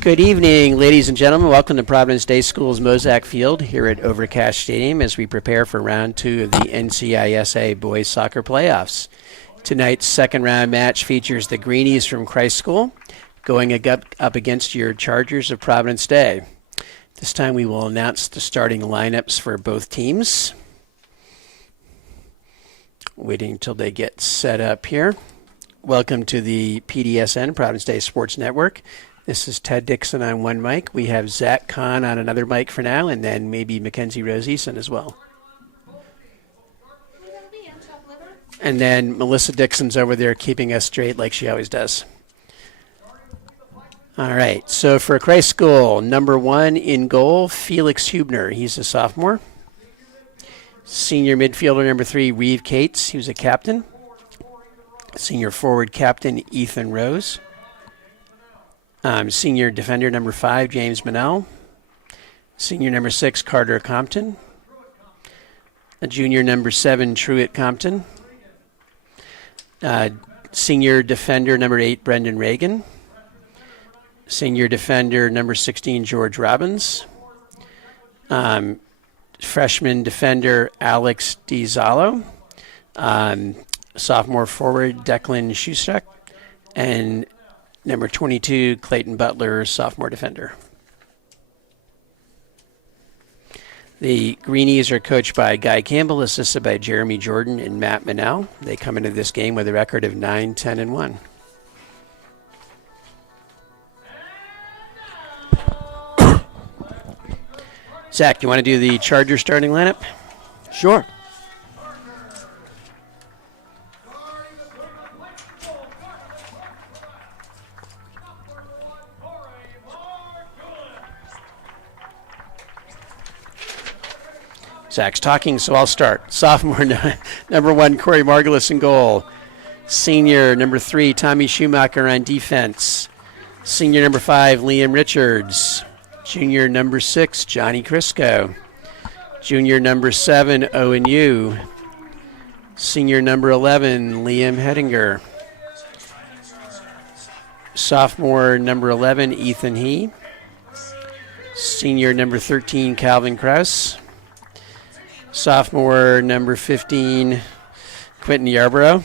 Good evening, ladies and gentlemen. Welcome to Providence Day School's Mozak Field here at Overcash Stadium as we prepare for round 2 of the NCISAA boys soccer playoffs. Tonight's second round match features the Greenies from Christ School going up against your Chargers of Providence Day. This time we will announce the starting lineups for both teams. Waiting until they get set up here. Welcome to the PDSN, Providence Day Sports Network. This is Ted Dixon on one mic. We have Zach Kahn on another mic for now, and then maybe Mackenzie Rose Eason as well. And then Melissa Dixon's over there keeping us straight like she always does. All right, so for Christ School, number 1 in goal, Felix Hubner. He's a sophomore. Senior midfielder number 3, Reeve Cates. He was a captain. Senior forward captain, Ethan Rose. Senior defender number 5, James Manel. Senior number 6, Carter Compton. A junior number 7, Truett Compton. Senior defender number 8, Brendan Reagan. Senior defender number 16, George Robbins. Freshman defender Alex DiZallo. Sophomore forward Declan Shustak. And number 22, Clayton Butler, sophomore defender. The Greenies are coached by Guy Campbell, assisted by Jeremy Jordan and Matt Manel. They come into this game with a record of 9-10-1. Zach, you want to do the Charger starting lineup? Sure. Zach's talking, so I'll start. Sophomore number 1, Corey Margulis in goal. Senior number 3, Tommy Schumacher on defense. Senior number 5, Liam Richards. Junior number 6, Johnny Crisco. Junior number 7, Owen Yu. Senior number 11, Liam Hedinger. Sophomore number 11, Ethan He. Senior number 13, Calvin Krause. Sophomore number 15, Quentin Yarborough.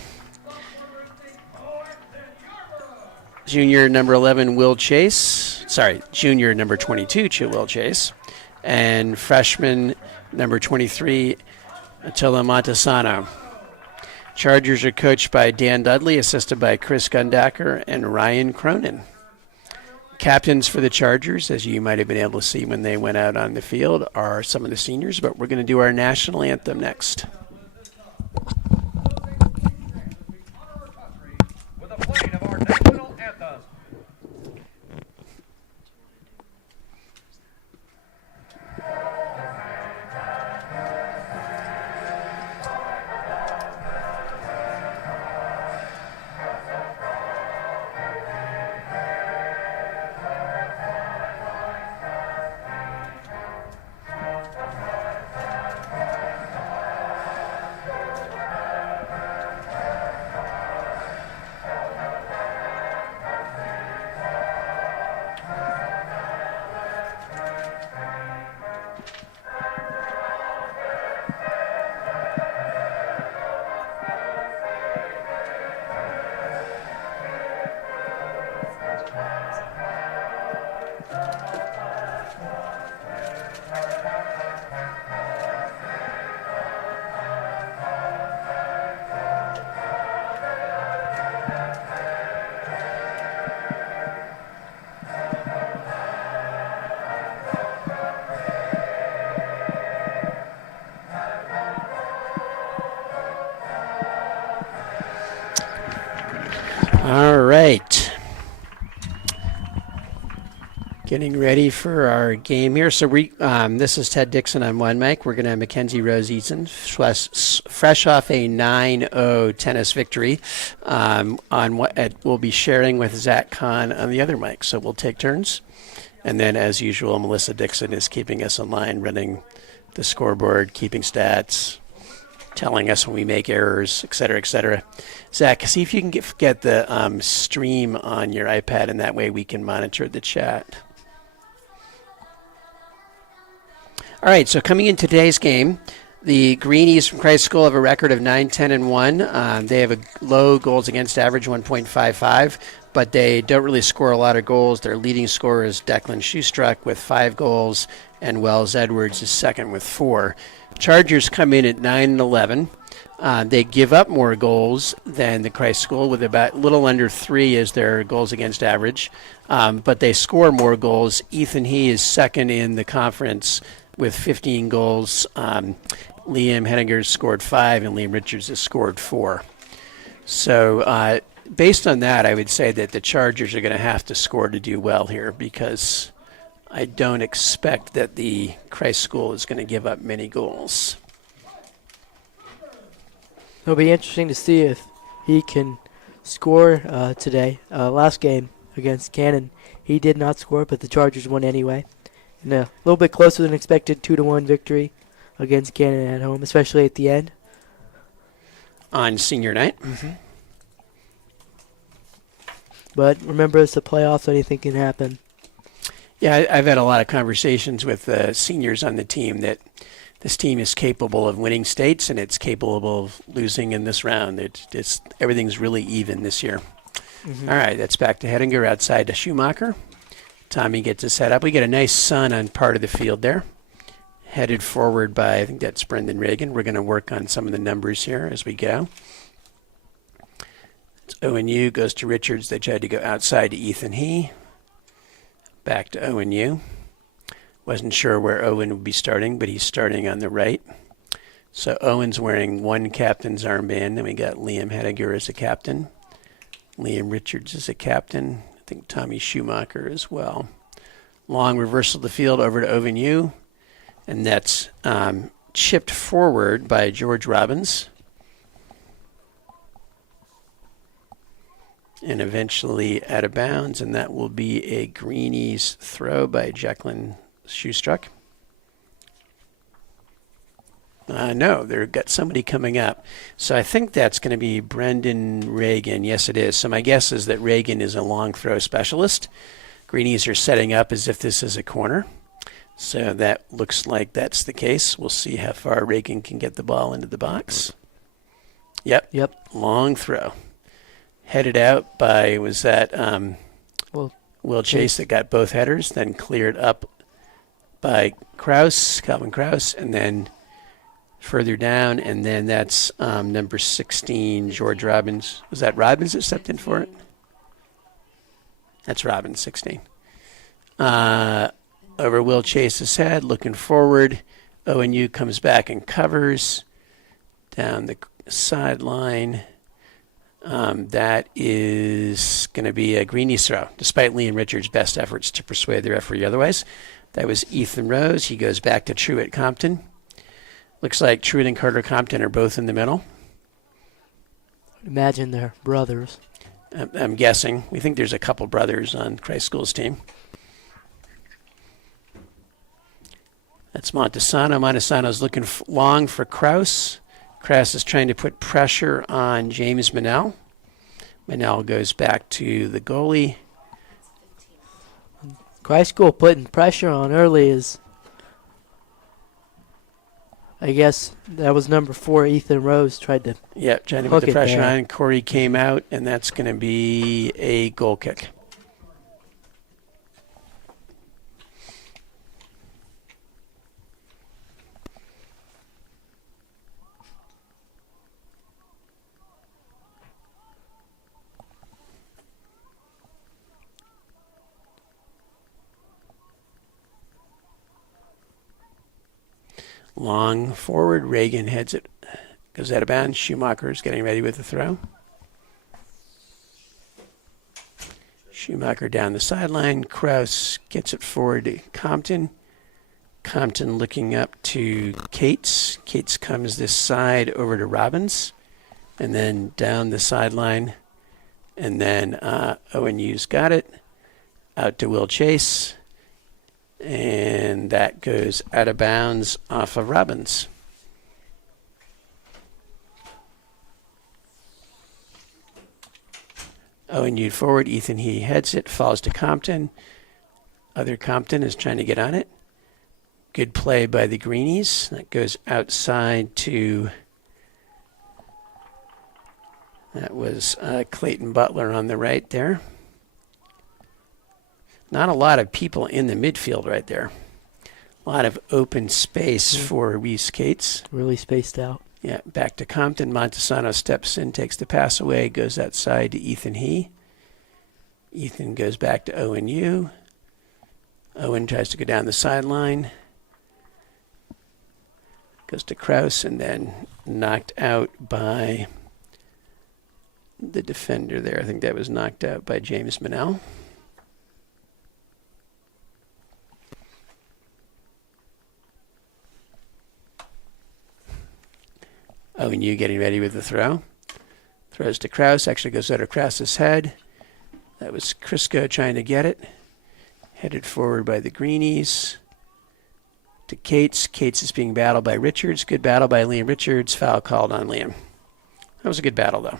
Junior number 11, Will Chase. Junior number 22, Will Chase. And freshman number 23, Attila Montesano. Chargers are coached by Dan Dudley, assisted by Chris Gundacker and Ryan Cronin. Captains for the Chargers, as you might have been able to see when they went out on the field, are some of the seniors, but we're going to do our national anthem next. With the playing of our national anthem. All right. Getting ready for our game here. So this is Ted Dixon on one mic. We're going to have Mackenzie Rose Eason, fresh off a 9-0 tennis victory, on what we'll be sharing with Zach Kahn on the other mic. So we'll take turns. And then, as usual, Melissa Dixon is keeping us in line, running the scoreboard, keeping stats, telling us when we make errors, et cetera, et cetera. Zach, see if you can get the stream on your iPad, and that way we can monitor the chat. All right, so coming into today's game, the Greenies from Christ School have a record of 9-10-1. They have a low goals against average, 1.55, but they don't really score a lot of goals. Their leading scorer is Declan Shoestruck with 5 goals, and Wells Edwards is second with 4. Chargers come in at 9-11. They give up more goals than the Christ School, with about little under 3 as their goals against average, but they score more goals. Ethan He is second in the conference with 15 goals. Liam Henniger scored 5, and Liam Richards has scored 4. So based on that, I would say that the Chargers are going to have to score to do well here, because I don't expect that the Christ School is going to give up many goals. It'll be interesting to see if he can score today. Last game against Cannon, he did not score, but the Chargers won anyway. And a little bit closer than expected, 2-1 victory against Cannon at home, especially at the end. On senior night. But remember, it's the playoffs, anything can happen. Yeah, I've had a lot of conversations with seniors on the team that this team is capable of winning states, and it's capable of losing in this round. It's everything's really even this year. All right, that's back to Hedinger outside to Schumacher. Tommy gets us set up. We get a nice sun on part of the field there. Headed forward by, I think that's Brendan Reagan. We're going to work on some of the numbers here as we go. It's ONU, goes to Richards. They tried to go outside to Ethan He. Back to ONU. Wasn't sure where Owen would be starting, but he's starting on the right. So Owen's wearing one captain's armband. Then we got Liam Hediger as a captain. Liam Richards as a captain. I think Tommy Schumacher as well. Long reversal of the field over to ONU. And that's chipped forward by George Robbins. And eventually out of bounds, and that will be a Greenies throw by Jacqueline Shoestruck. No, they've got somebody coming up. So I think that's going to be Brendan Reagan. Yes, it is. So my guess is that Reagan is a long throw specialist. Greenies are setting up as if this is a corner. So that looks like that's the case. We'll see how far Reagan can get the ball into the box. Yep. Long throw. Headed out by, was that Will Chase that got both headers, then cleared up by Calvin Krause, and then further down, and then that's number 16, George Robbins. Was that Robbins that stepped in for it? That's Robbins, 16. Over Will Chase's head, looking forward. ONU comes back and covers down the sideline. That is going to be a Greenies throw, despite Liam Richards' best efforts to persuade the referee otherwise. That was Ethan Rose. He goes back to Truett Compton. Looks like Truett and Carter Compton are both in the middle. Imagine they're brothers. I'm guessing. We think there's a couple brothers on Christ School's team. That's Montesano. Montesano's looking long for Krause. Krause is trying to put pressure on James Manel. Manel goes back to the goalie. Christ School putting pressure on early is, I guess that was number 4, Ethan Rose, tried to trying to put the pressure on. Corey came out, and that's going to be a goal kick. Long forward, Reagan heads it, goes out of bounds. Schumacher's getting ready with the throw. Schumacher down the sideline. Krause gets it forward to Compton. Compton looking up to Cates. Cates comes this side over to Robbins, and then down the sideline. And then ONU's got it. Out to Will Chase. And that goes out of bounds off of Robbins. ONU forward. Ethan He heads it, falls to Compton. Other Compton is trying to get on it. Good play by the greenies. That goes outside to, that was Clayton Butler on the right there. Not a lot of people in the midfield right there. A lot of open space for Reese Cates. Really spaced out. Yeah, back to Compton. Montesano steps in, takes the pass away, goes outside to Ethan He. Ethan goes back to Owen Yu. Owen tries to go down the sideline. Goes to Kraus and then knocked out by the defender there. I think that was knocked out by James Manel. Owen Yu getting ready with the throw. Throws to Kraus. Actually goes over Kraus's head. That was Crisco trying to get it. Headed forward by the greenies. To Cates. Cates is being battled by Richards. Good battle by Liam Richards. Foul called on Liam. That was a good battle, though.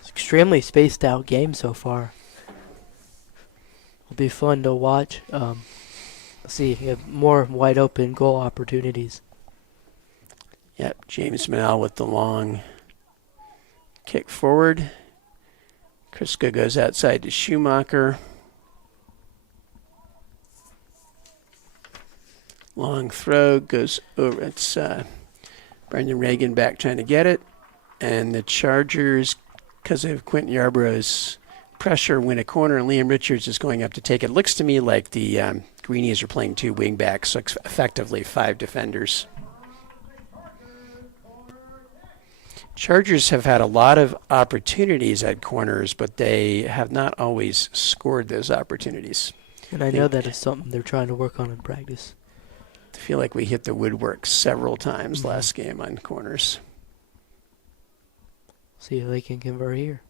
It's extremely spaced out game so far. It'll be fun to watch. Let's see, you have more wide open goal opportunities. Yep, James Manel with the long kick forward. Crisco goes outside to Schumacher. Long throw goes over. It's Brendan Reagan back trying to get it. And the Chargers, because of Quentin Yarborough's pressure, win a corner, and Liam Richards is going up to take it. Looks to me like the Greenies are playing two wing backs, so effectively 5 defenders. Chargers have had a lot of opportunities at corners, but they have not always scored those opportunities. And I know that is something they're trying to work on in practice. I feel like we hit the woodwork several times last game on corners. See if they can convert here.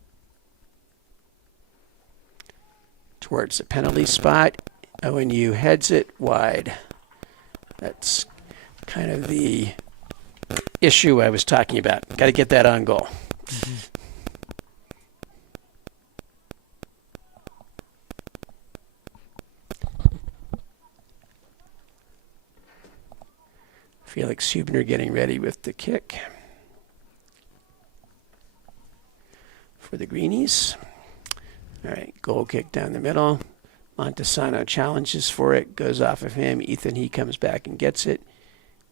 Towards the penalty spot. ONU heads it wide. That's kind of the issue I was talking about. Got to get that on goal. Felix Hubner getting ready with the kick for the Greenies. All right, goal kick down the middle. Montesano challenges for it, goes off of him. Ethan He comes back and gets it.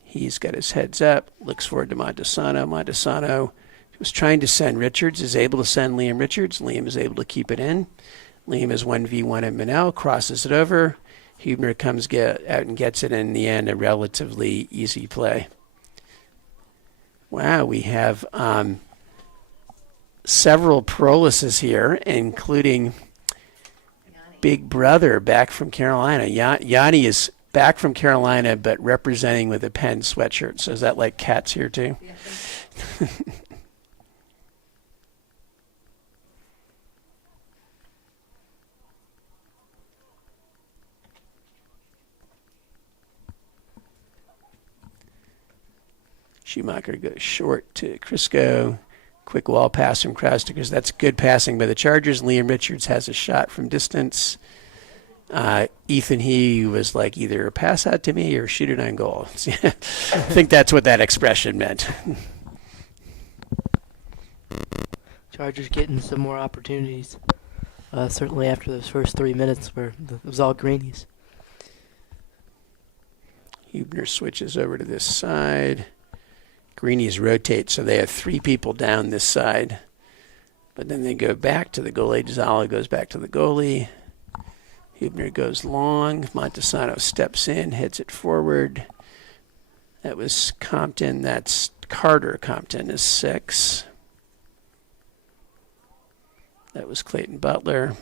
He's got his heads up, looks forward to Montesano. Montesano was trying to send Richards, is able to send Liam Richards. Liam is able to keep it in. Liam is 1v1 in Manel, crosses it over. Hubner comes out and gets it, in the end, a relatively easy play. Wow, we have several Prolises here, including Big Brother back from Carolina. Yanni is back from Carolina, but representing with a Penn sweatshirt. So is that like Cats here too? Yeah. Schumacher goes short to Crisco. Quick wall pass from Kraus because that's good passing by the Chargers. Liam Richards has a shot from distance. Ethan He was like either pass out to me or shoot it on goal. I think that's what that expression meant. Chargers getting some more opportunities. Certainly after those first 3 minutes where it was all greenies. Hubner switches over to this side. Greenies rotate, so they have 3 people down this side. But then they go back to the goalie. Zala goes back to the goalie. Hubner goes long. Montesano steps in, heads it forward. That was Compton. That's Carter. Compton is 6. That was Clayton Butler.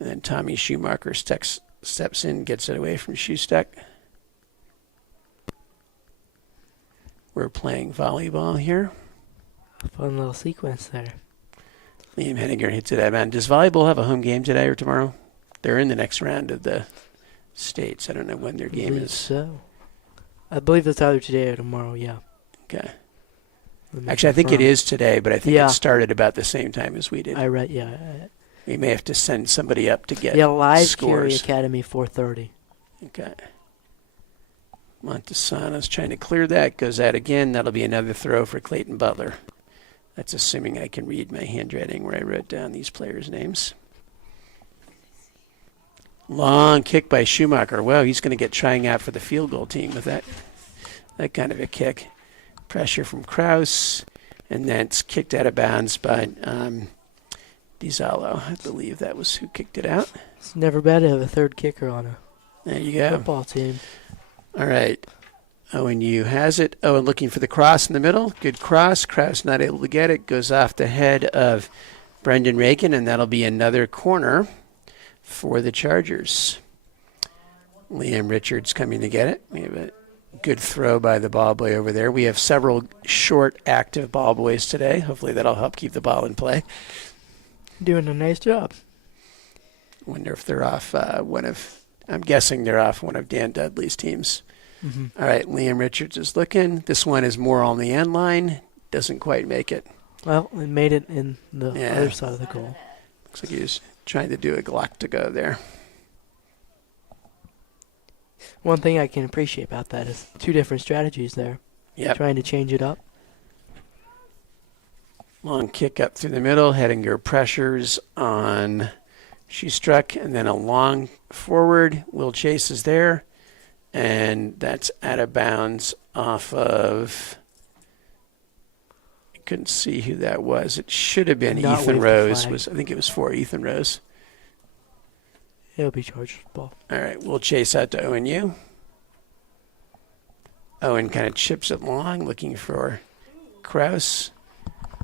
And then Tommy Schumacher steps in, gets it away from Schustek. We're playing volleyball here. Fun little sequence there. Liam Henniger hits it out. Man, does volleyball have a home game today or tomorrow? They're in the next round of the states. I don't know when their game is. So, I believe it's either today or tomorrow. Yeah. Okay. Actually, I think it is today, but I think it started about the same time as we did. I read. Yeah. We may have to send somebody up to get Yeah, live Curie scores. Academy 4:30. Okay. Montesano's trying to clear that. Goes out again. That'll be another throw for Clayton Butler. That's assuming I can read my handwriting where I wrote down these players' names. Long kick by Schumacher. Wow, he's going to get trying out for the field goal team with that kind of a kick. Pressure from Kraus, and then it's kicked out of bounds by DiZallo. I believe that was who kicked it out. It's never bad to have a third kicker on a There you go. football team. All right. ONU has it. Owen looking for the cross in the middle. Good cross. Kraus not able to get it. Goes off the head of Brendan Reagan, and that'll be another corner for the Chargers. Liam Richards coming to get it. We have a good throw by the ball boy over there. We have several short, active ball boys today. Hopefully that'll help keep the ball in play. Doing a nice job. Wonder if they're off I'm guessing they're off one of Dan Dudley's teams. Mm-hmm. All right, Liam Richards is looking. This one is more on the end line. Doesn't quite make it. Well, it made it in the other side of the goal. Looks like he was trying to do a Glock to go there. One thing I can appreciate about that is two different strategies there. Yep. Trying to change it up. Long kick up through the middle. Hedinger pressures on Shoestruck, and then a long forward. Will Chase is there, and that's out of bounds off of... I couldn't see who that was. It should have been Not Ethan wave the Rose. flag. I think it was for Ethan Rose. It'll be Chargers ball. All right, we'll chase out to ONU. Owen kind of chips it long, looking for Kraus.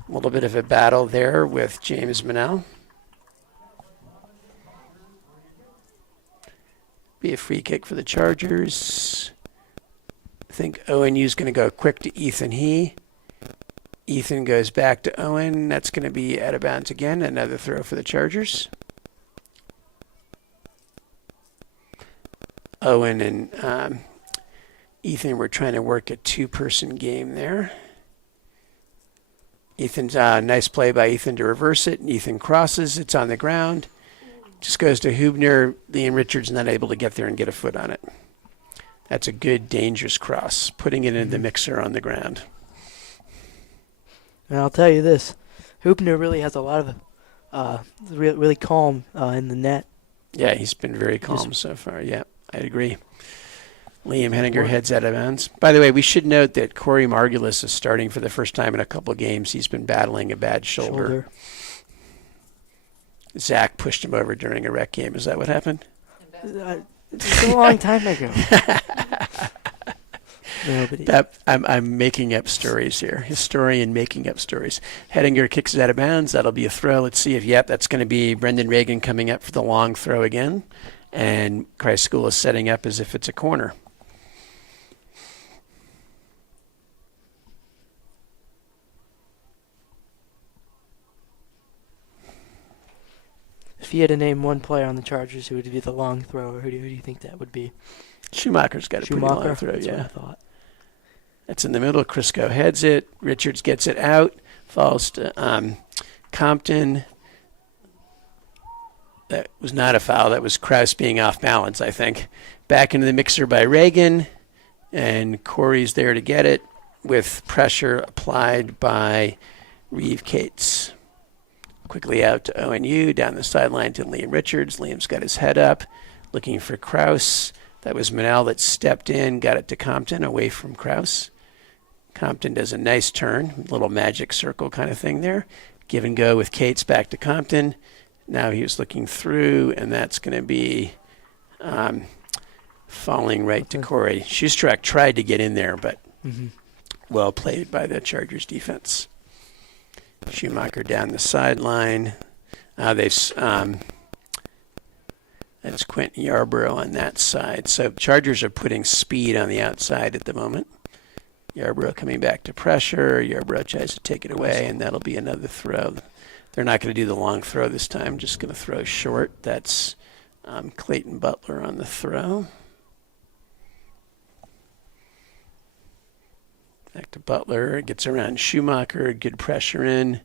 A little bit of a battle there with James Manel. Be a free kick for the Chargers. I think ONU's going to go quick to Ethan He. Ethan goes back to Owen. That's going to be out of bounds again. Another throw for the Chargers. Owen and Ethan were trying to work a two-person game there. Ethan's nice play by Ethan to reverse it. And Ethan crosses. It's on the ground. Just goes to Hubner. Liam Richards not able to get there and get a foot on it. That's a good, dangerous cross. Putting it in the mixer on the ground. And I'll tell you this, Hubner really has a lot of really calm in the net. Yeah, he's been very calm so far. Yeah, I'd agree. Liam Henninger heads out of bounds. By the way, we should note that Corey Margulis is starting for the first time in a couple of games. He's been battling a bad shoulder. Zach pushed him over during a rec game. Is that what happened? It's a long time ago. No, but I'm making up stories here. Historian making up stories. Hedinger kicks it out of bounds. That'll be a throw. Let's see if, that's going to be Brendan Reagan coming up for the long throw again. And Christ School is setting up as if it's a corner. if you had to name one player on the Chargers who would be the long thrower, who do you think that would be? Schumacher's got a pretty long throw, That's yeah. what I thought. That's in the middle. Crisco heads it. Richards gets it out. Falls to Compton. That was not a foul. That was Kraus being off balance, I think. Back into the mixer by Reagan. And Corey's there to get it with pressure applied by Reeve Cates. Quickly out to ONU. Down the sideline to Liam Richards. Liam's got his head up. Looking for Kraus. That was Manel that stepped in. Got it to Compton away from Kraus. Compton does a nice turn, little magic circle kind of thing there. Give and go with Cates back to Compton. Now he was looking through, and that's going to be falling right to Corey. Shoestruck tried to get in there, but well played by the Chargers defense. Schumacher down the sideline. That's Quentin Yarborough on that side. So Chargers are putting speed on the outside at the moment. Yarborough coming back to pressure. Yarborough tries to take it away, and that'll be another throw. They're not going to do the long throw this time, just going to throw short. That's Clayton Butler on the throw. Back to Butler. Gets around Schumacher. Good pressure in.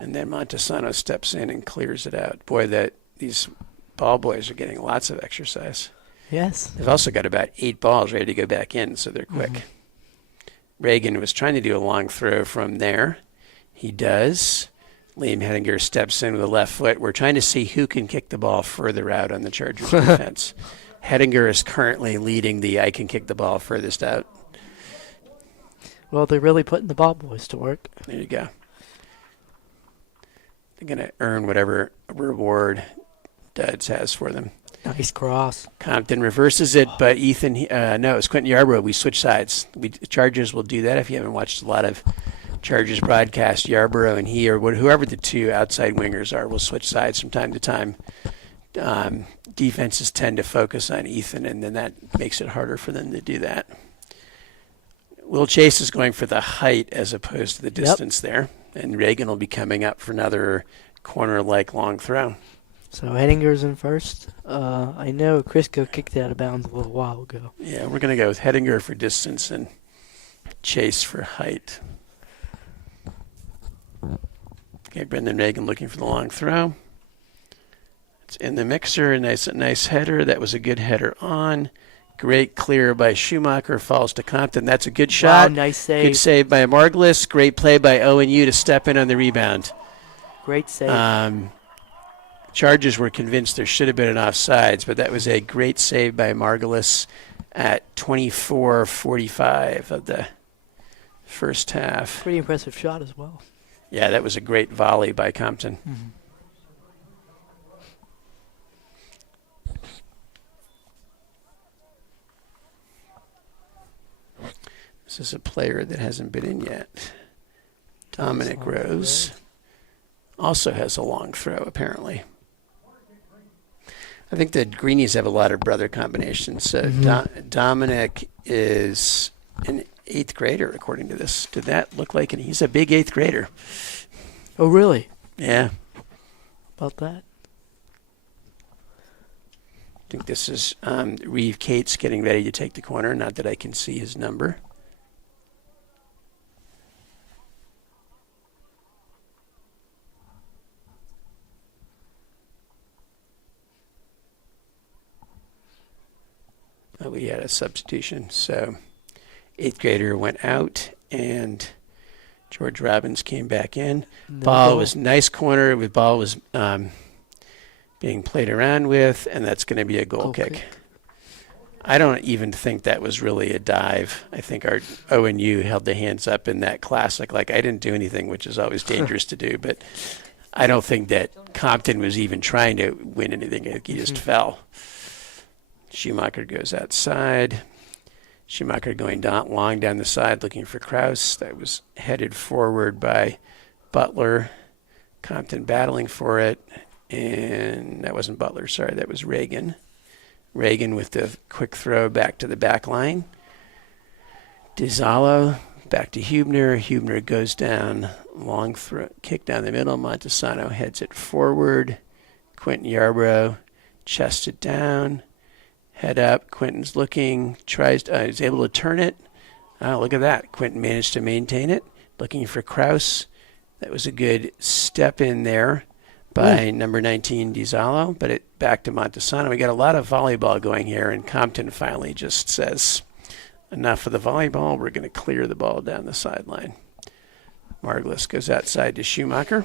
And then Montesano steps in and clears it out. Boy, these ball boys are getting lots of exercise. Yes. They've also got about 8 balls ready to go back in, so they're quick. Reagan was trying to do a long throw from there. He does. Liam Hettinger steps in with a left foot. We're trying to see who can kick the ball further out on the Chargers defense. Hettinger is currently leading the I can kick the ball furthest out. Well, they're really putting the ball boys to work. There you go. They're going to earn whatever reward Duds has for them. Nice cross. Compton reverses it, but no, it's Quentin Yarbrough. We switch sides. Chargers will do that if you haven't watched a lot of Chargers broadcast. Yarbrough and he, or whoever the two outside wingers are, will switch sides from time to time. Defenses tend to focus on Ethan, and then that makes it harder for them to do that. Will Chase is going for the height as opposed to the distance there, and Reagan will be coming up for another corner-like long throw. So Hettinger's in first. I know Crisco kicked it out of bounds a little while ago. Yeah, we're going to go with Hettinger for distance and Chase for height. Okay, Brendan Reagan looking for the long throw. It's in the mixer. A nice header. That was a good header on. Great clear by Schumacher. Falls to Compton. That's a good shot. Wow, nice save. Good save by Margulis. Great play by ONU to step in on the rebound. Great save. Chargers were convinced there should have been an offsides, but that was a great save by Margulis at 24:45 of the first half. Pretty impressive shot as well. Yeah, that was a great volley by Compton. This is a player that hasn't been in yet. Dominic Rose also has a long throw, apparently. I think the Greenies have a lot of brother combinations. So Dominic is an 8th grader, according to this. Did that look like it? He's a big 8th grader. Oh, really? Yeah. About that? I think this is Reeve Cates getting ready to take the corner. Not that I can see his number. We had a substitution, so 8th grader went out, and George Robbins came back in. Ball was nice corner. The ball was being played around with, and that's going to be a goal kick. I don't even think that was really a dive. I think our ONU held the hands up in that classic, like I didn't do anything, which is always dangerous to do, but I don't think that Compton was even trying to win anything. He just fell. Schumacher goes outside. Schumacher going long down the side looking for Kraus. That was headed forward by Butler. Compton battling for it. And that wasn't Butler, sorry, that was Reagan. Reagan with the quick throw back to the back line. DiZallo back to Hubner. Hubner goes down, long throw, kick down the middle. Montesano heads it forward. Quentin Yarbrough chests it down. Head up. Quentin's looking, he's able to turn it. Oh, look at that. Quentin managed to maintain it. Looking for Kraus. That was a good step in there by number 19, DiZallo, but it back to Montesano. We got a lot of volleyball going here, and Compton finally just says, enough of the volleyball. We're going to clear the ball down the sideline. Margulis goes outside to Schumacher.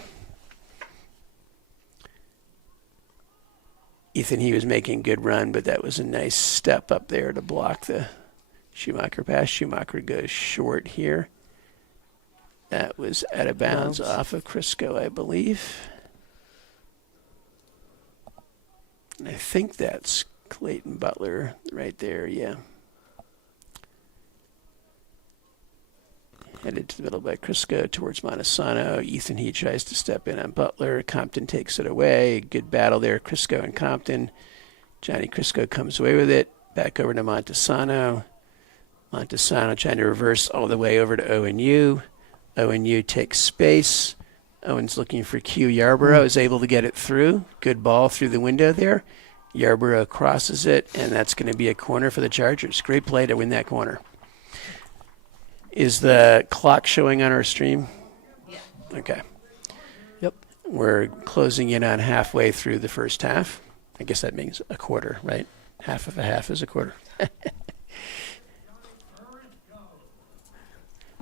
Ethan, he was making good run, but that was a nice step up there to block the Schumacher pass. Schumacher goes short here. That was out of bounds off of Crisco, I believe. And I think that's Clayton Butler right there, yeah. Headed to the middle by Crisco towards Montesano. Ethan, he tries to step in on Butler. Compton takes it away. Good battle there, Crisco and Compton. Johnny Crisco comes away with it. Back over to Montesano. Montesano trying to reverse all the way over to ONU. ONU takes space. Owen's looking for Q. Yarborough is able to get it through. Good ball through the window there. Yarborough crosses it, and that's going to be a corner for the Chargers. Great play to win that corner. Is the clock showing on our stream? Yeah. Okay. Yep. We're closing in on halfway through the first half. I guess that means a quarter, right? Half of a half is a quarter.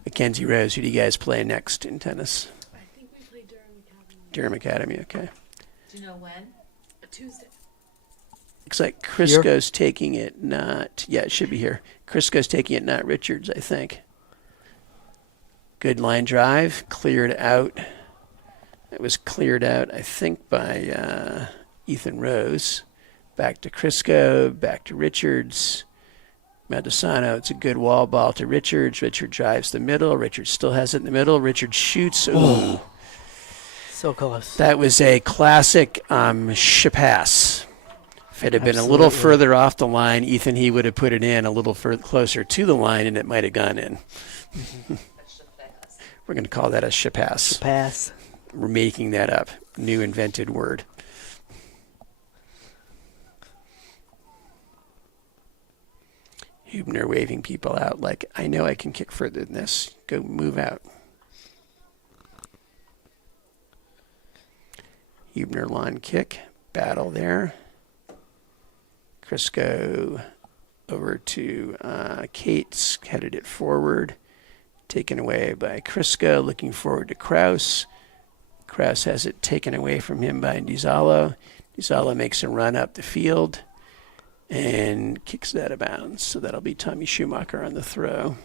Mackenzie Rose, who do you guys play next in tennis? I think we play Durham Academy. Durham Academy, okay. Do you know when? Tuesday. Looks like Crisco's taking it, not, yeah, it should be here. Crisco's taking it, not Richards, I think. Good line drive, cleared out. It was cleared out, I think, by Ethan Rose. Back to Crisco, back to Richards. Maldesano, it's a good wall ball to Richards. Richard drives the middle. Richards still has it in the middle. Richards shoots. Ooh. So close. That was a classic pass. If it had been a little Absolutely. further off the line, Ethan, he would have put it in a little closer to the line, and it might have gone in. We're going to call that a pass. Pass. We're making that up. New invented word. Hubner waving people out like, I know I can kick further than this. Go move out. Hubner lawn kick. Battle there. Crisco over to Cates. Headed it forward. Taken away by Crisco. Looking forward to Kraus. Kraus has it taken away from him by DiZallo. DiZallo makes a run up the field and kicks that out of bounds. So that'll be Tommy Schumacher on the throw.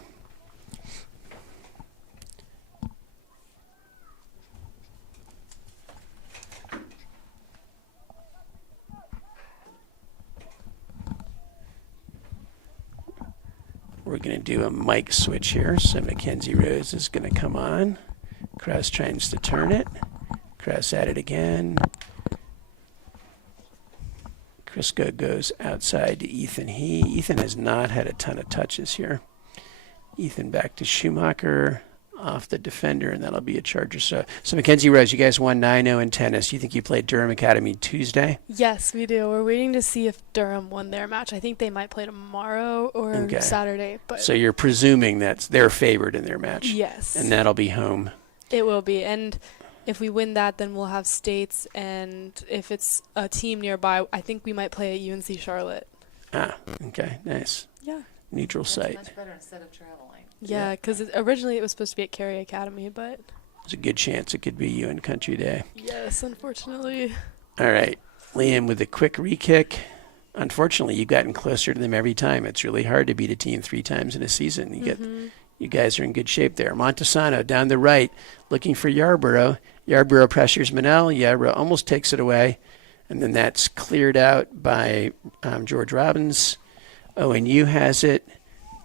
We're going to do a mic switch here. So Mackenzie Rose is going to come on. Kraus tries to turn it. Kraus at it again. Crisco goes outside to Ethan He. Ethan has not had a ton of touches here. Ethan back to Schumacher. Off the defender, and that'll be a Charger. So Mackenzie Rose, you guys won 9-0 in tennis. You think you played Durham Academy Tuesday? Yes, we do. We're waiting to see if Durham won their match. I think they might play tomorrow or Saturday. But so you're presuming that they're favored in their match? Yes. And that'll be home? It will be. And if we win that, then we'll have states. And if it's a team nearby, I think we might play at UNC Charlotte. Ah, okay. Nice. Yeah. Neutral site. Much better instead of traveling. Yeah, because originally it was supposed to be at Cary Academy, but... There's a good chance it could be you in Country Day. Yes, unfortunately. All right. Liam with a quick re-kick. Unfortunately, you've gotten closer to them every time. It's really hard to beat a team 3 times in a season. You guys are in good shape there. Montesano down the right, looking for Yarborough. Yarborough pressures Manel. Yarborough almost takes it away. And then that's cleared out by George Robbins. ONU has it.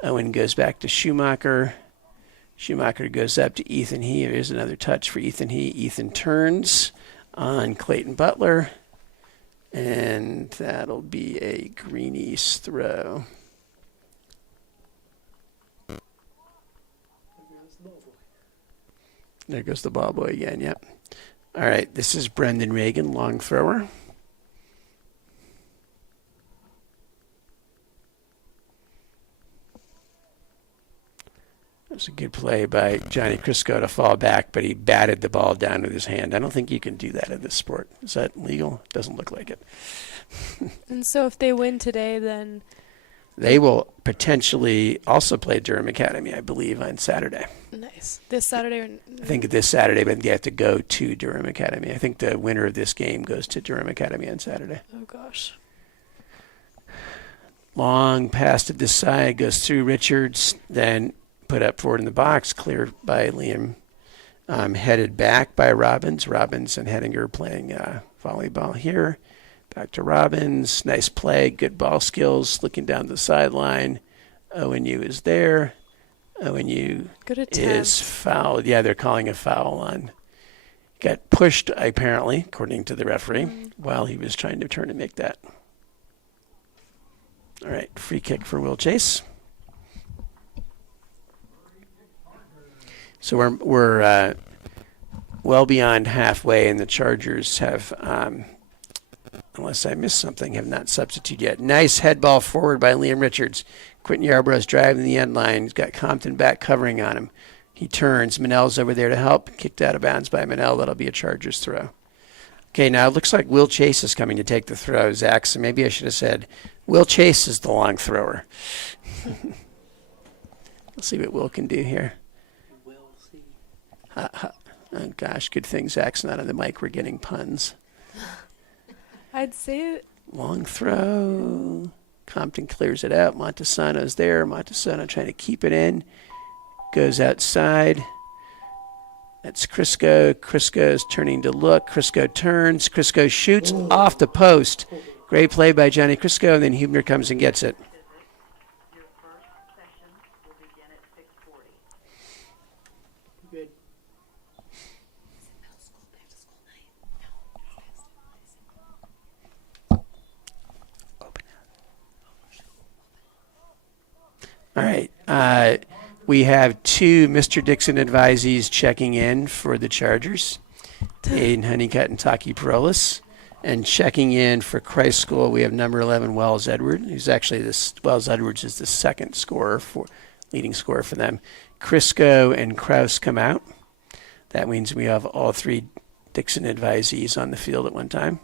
Owen goes back to Schumacher. Schumacher goes up to Ethan He. There's another touch for Ethan He. Ethan turns on Clayton Butler. And that'll be a Green East throw. There goes the ball boy again, yep. All right, this is Brendan Reagan, long thrower. It was a good play by Johnny Crisco to fall back, but he batted the ball down with his hand. I don't think you can do that in this sport. Is that legal? Doesn't look like it. And so if they win today, then... They will potentially also play Durham Academy, I believe, on Saturday. Nice. This Saturday? Or... I think this Saturday, but you have to go to Durham Academy. I think the winner of this game goes to Durham Academy on Saturday. Oh, gosh. Long pass to this side, goes through Richards, then put up forward in the box, cleared by Liam. Headed back by Robbins. Robbins and Hedinger playing volleyball here. Back to Robbins. Nice play, good ball skills. Looking down the sideline. ONU is there. ONU Good attempt. is fouled. Yeah, they're calling a foul on. Got pushed, apparently, according to the referee, while he was trying to turn and make that. All right, free kick for Will Chase. So we're well beyond halfway, and the Chargers have, unless I missed something, have not substituted yet. Nice head ball forward by Liam Richards. Quentin Yarborough's driving the end line. He's got Compton back covering on him. He turns. Manel's over there to help. Kicked out of bounds by Manel. That'll be a Chargers throw. Okay, now it looks like Will Chase is coming to take the throw, Zach, so maybe I should have said Will Chase is the long thrower. Let's see what Will can do here. We'll see. Oh, gosh, good thing Zach's not on the mic. We're getting puns. I'd say it. Long throw. Compton clears it out. Montesano's there. Montesano trying to keep it in. Goes outside. That's Crisco. Crisco's turning to look. Crisco turns. Crisco shoots off the post. Great play by Johnny Crisco, and then Hubner comes and gets it. Your first session will begin at 6:40. Good. All right. We have two Mr. Dixon advisees checking in for the Chargers, Aiden Honeycutt and Taki Perolis. And checking in for Christ School, we have number 11, Wells Edwards, who's actually Wells Edwards is the second leading scorer for them. Crisco and Kraus come out. That means we have all three Dixon advisees on the field at one time.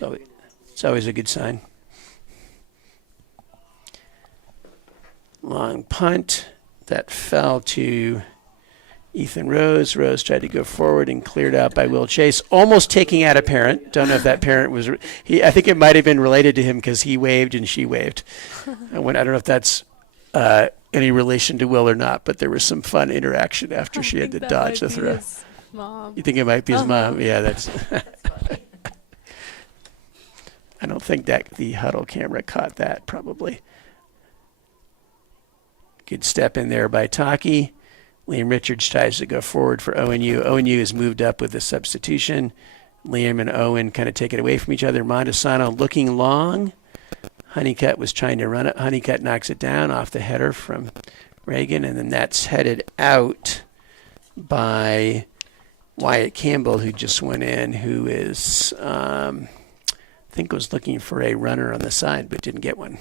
It's always a good sign. Long punt that fell to Ethan Rose. Rose tried to go forward and cleared out by Will Chase, almost taking out a parent. Don't know if that parent was I think it might have been related to him because he waved and she waved. I don't know if that's any relation to Will or not, but there was some fun interaction after she had to dodge the throw. Mom. You think it might be his mom? Yeah, that's. I don't think that the huddle camera caught that, probably. Good step in there by Taki. Liam Richards tries to go forward for ONU. ONU has moved up with the substitution. Liam and Owen kind of take it away from each other. Montesano looking long. Honeycutt was trying to run it. Honeycutt knocks it down off the header from Reagan, and then that's headed out by Wyatt Campbell, who just went in, who is, I think was looking for a runner on the side but didn't get one.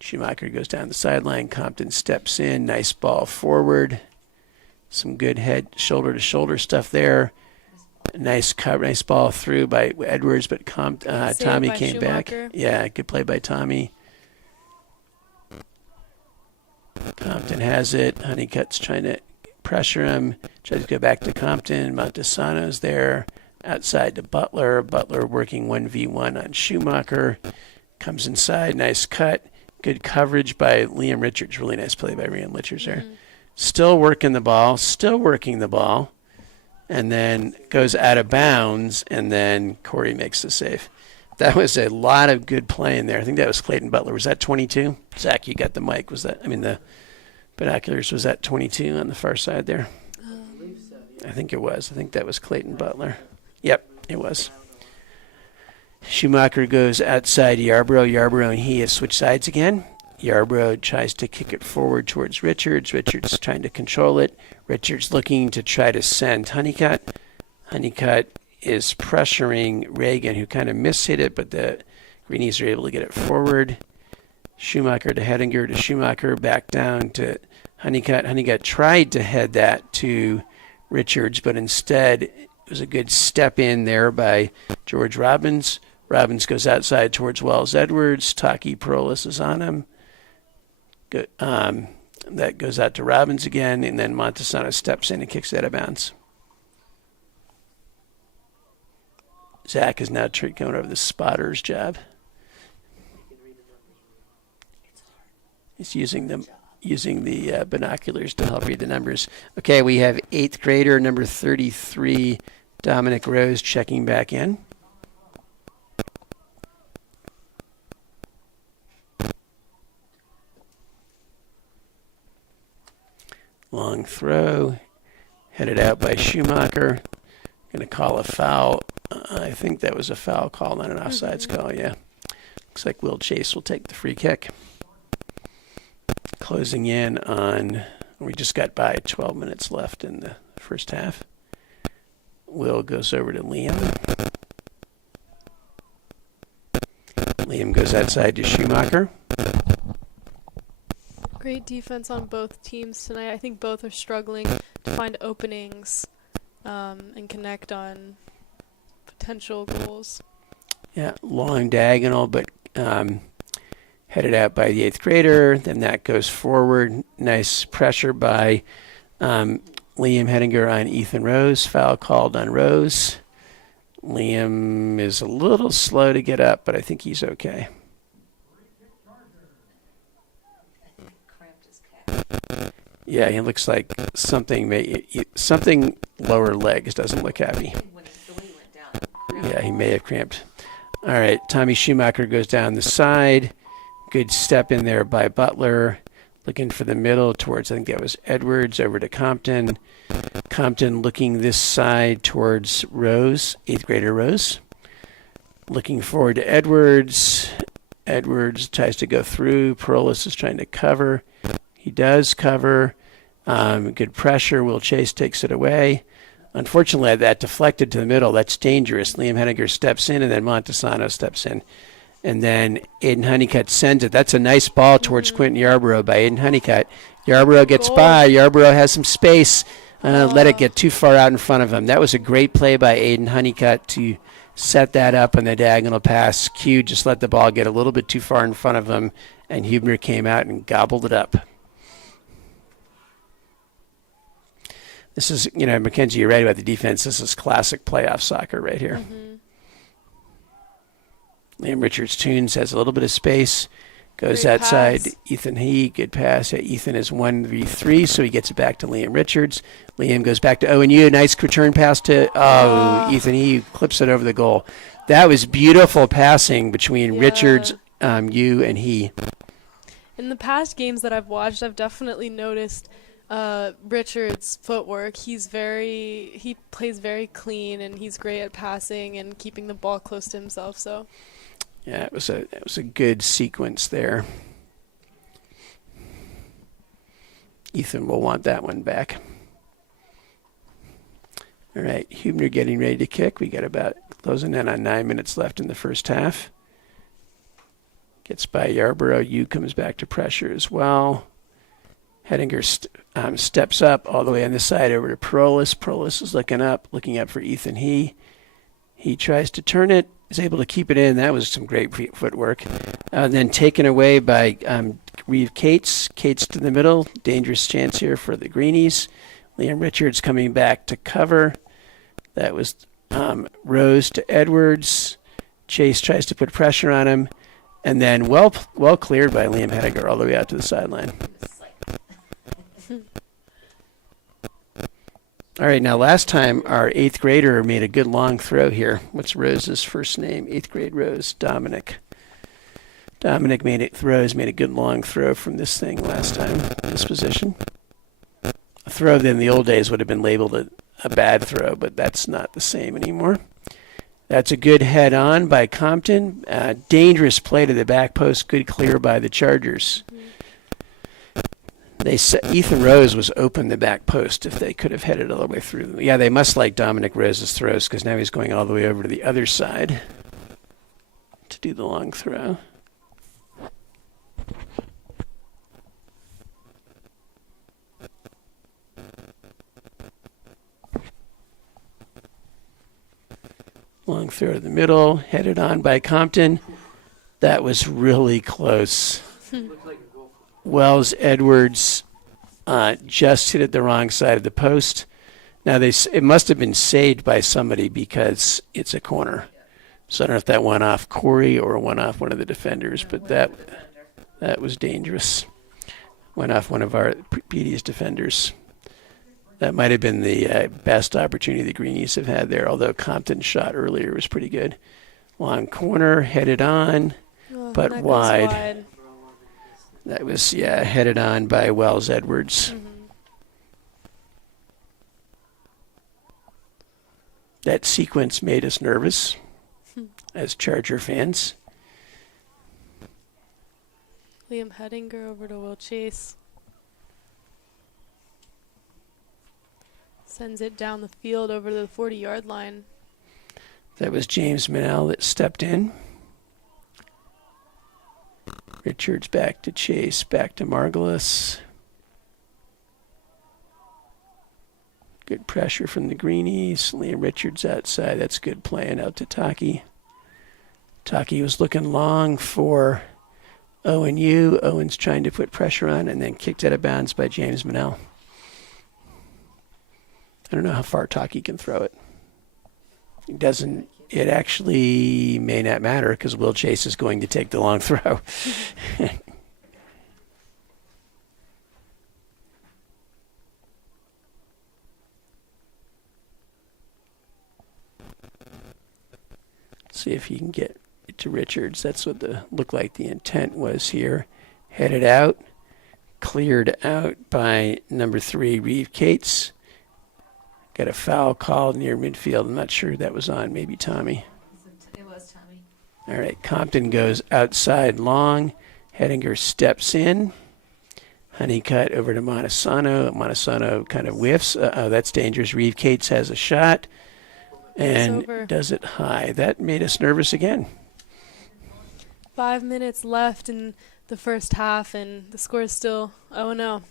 Schumacher goes down the sideline. Compton steps in. Nice ball forward. Some good head, shoulder-to-shoulder stuff there. Nice ball through by Edwards, but Tommy came back. Yeah, good play by Tommy. Compton has it. Honeycutt's trying to pressure him. Tries to go back to Compton. Montesano's there. Outside to Butler. Butler working 1v1 on Schumacher. Comes inside. Nice cut. Good coverage by Liam Richards. Really nice play by Liam Richards there. Still working the ball. And then goes out of bounds, and then Corey makes the save. That was a lot of good play in there. I think that was Clayton Butler. Was that 22? Zach, you got the mic. The binoculars. Was that 22 on the far side there? I think it was. I think that was Clayton Butler. Yep, it was. Schumacher goes outside Yarbrough and he has switched sides again. Yarbrough tries to kick it forward towards Richards. Richards trying to control it. Richards looking to try to send Honeycutt. Honeycutt is pressuring Reagan, who kind of mishit it, but the Greenies are able to get it forward. Schumacher to Hedinger to Schumacher, back down to Honeycutt. Honeycutt tried to head that to Richards, but instead it was a good step in there by George Robbins. Robbins goes outside towards Wells Edwards. Taki Perolis is on him. That goes out to Robbins again, and then Montesano steps in and kicks it out of bounds. Zach is now going over the spotter's job. He's using the binoculars to help read the numbers. Okay, we have 8th grader number 33, Dominic Rose, checking back in. Long throw, headed out by Schumacher. Going to call a foul. I think that was a foul call, not an offsides call, yeah. Looks like Will Chase will take the free kick. Closing in on, we just got by 12 minutes left in the first half. Will goes over to Liam. Liam goes outside to Schumacher. Great defense on both teams tonight. I think both are struggling to find openings and connect on potential goals. Yeah, long diagonal, but headed out by the 8th grader. Then that goes forward. Nice pressure by Liam Hedinger on Ethan Rose. Foul called on Rose. Liam is a little slow to get up, but I think he's okay. Cramped his calf. Yeah, he looks like something lower legs. Doesn't look happy. When the way he went down. Yeah, he may have cramped. All right, Tommy Schumacher goes down the side. Good step in there by Butler. Looking for the middle towards, I think that was Edwards, over to Compton. Compton looking this side towards Rose, 8th grader Rose. Looking forward to Edwards. Edwards tries to go through. Perolis is trying to cover. He does cover. Good pressure. Will Chase takes it away. Unfortunately, that deflected to the middle. That's dangerous. Liam Henniger steps in, and then Montesano steps in. And then Aiden Honeycutt sends it. That's a nice ball towards Quentin Yarborough by Aiden Honeycutt. Yarborough gets by. Yarborough has some space. Let it get too far out in front of him. That was a great play by Aiden Honeycutt to set that up on the diagonal pass. Q just let the ball get a little bit too far in front of him, and Hubner came out and gobbled it up. This is, Mackenzie, you're right about the defense. This is classic playoff soccer right here. Liam Richards-Toons has a little bit of space. Goes Great outside. pass. Ethan He, good pass. Ethan is 1v3, so he gets it back to Liam Richards. Liam goes back to ONU. Nice return pass to Ethan He clips it over the goal. That was beautiful passing between Richards, you, and He. In the past games that I've watched, I've definitely noticed Richard's footwork. He plays very clean, and he's great at passing and keeping the ball close to himself. So yeah, it was a good sequence there. Ethan will want that one back. All right, Hubner getting ready to kick. We got about closing in on 9 minutes left in the first half. Gets by Yarborough. You comes back to pressure as well. Hedinger steps up all the way on the side over to Perolis. Perolis is looking up for Ethan He. He tries to turn it, is able to keep it in. That was some great footwork. Then taken away by Reeve Cates. Cates to the middle. Dangerous chance here for the Greenies. Liam Richards coming back to cover. That was Rose to Edwards. Chase tries to put pressure on him. And then well cleared by Liam Hediger all the way out to the sideline. All right, now last time our 8th grader made a good long throw here. What's Rose's first name? 8th grade Rose, Dominic. Dominic made a good long throw from this thing last time, this position. A throw in the old days would have been labeled a bad throw, but that's not the same anymore. That's a good head on by Compton. Dangerous play to the back post, good clear by the Chargers. Ethan Rose was open the back post if they could have headed all the way through. Yeah, they must like Dominic Rose's throws because now he's going all the way over to the other side to do the long throw. Long throw to the middle, headed on by Compton. That was really close. Wells Edwards just hit it the wrong side of the post. Now it must have been saved by somebody because it's a corner. So I don't know if that went off Corey or went off one of the defenders, but that was dangerous. Went off one of our PD's defenders. That might have been the best opportunity the Greenies have had there, although Compton's shot earlier was pretty good. Long corner, headed on, but that goes wide. That was, headed on by Wells Edwards. That sequence made us nervous as Charger fans. Liam Hedinger over to Will Chase. Sends it down the field over to the 40-yard line. That was James Minnell that stepped in. Richards back to Chase, back to Margulis. Good pressure from the greenies. Liam Richards outside. That's good playing out to Taki. Taki was looking long for ONU. Owen's trying to put pressure on and then kicked out of bounds by James Manel. I don't know how far Taki can throw it. It actually may not matter because Will Chase is going to take the long throw. See if he can get it to Richards. That's what looked like the intent was here. Headed out, cleared out by number 3, Reeve Cates. Got a foul called near midfield. I'm not sure who that was on. Maybe Tommy. It was Tommy. All right, Compton goes outside long. Hedinger steps in. Honeycutt over to Montesano. Montesano kind of whiffs. Oh, that's dangerous. Reeve Cates has a shot and does it high. That made us nervous again. 5 minutes left in the first half, and the score is still 0-0.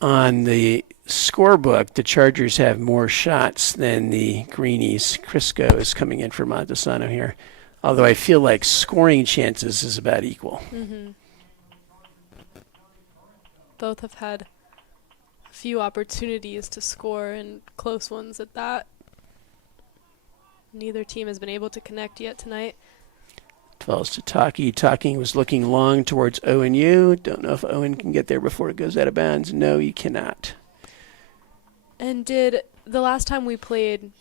On the scorebook, the Chargers have more shots than the Greenies. Crisco is coming in for Montesano here, although I feel like scoring chances is about equal. Mm-hmm. Both have had a few opportunities to score, and close ones at that. Neither team has been able to connect yet tonight. Falls to Taki. Taki was looking long towards ONU. Don't know if Owen can get there before it goes out of bounds. No, you cannot. And did the last time we played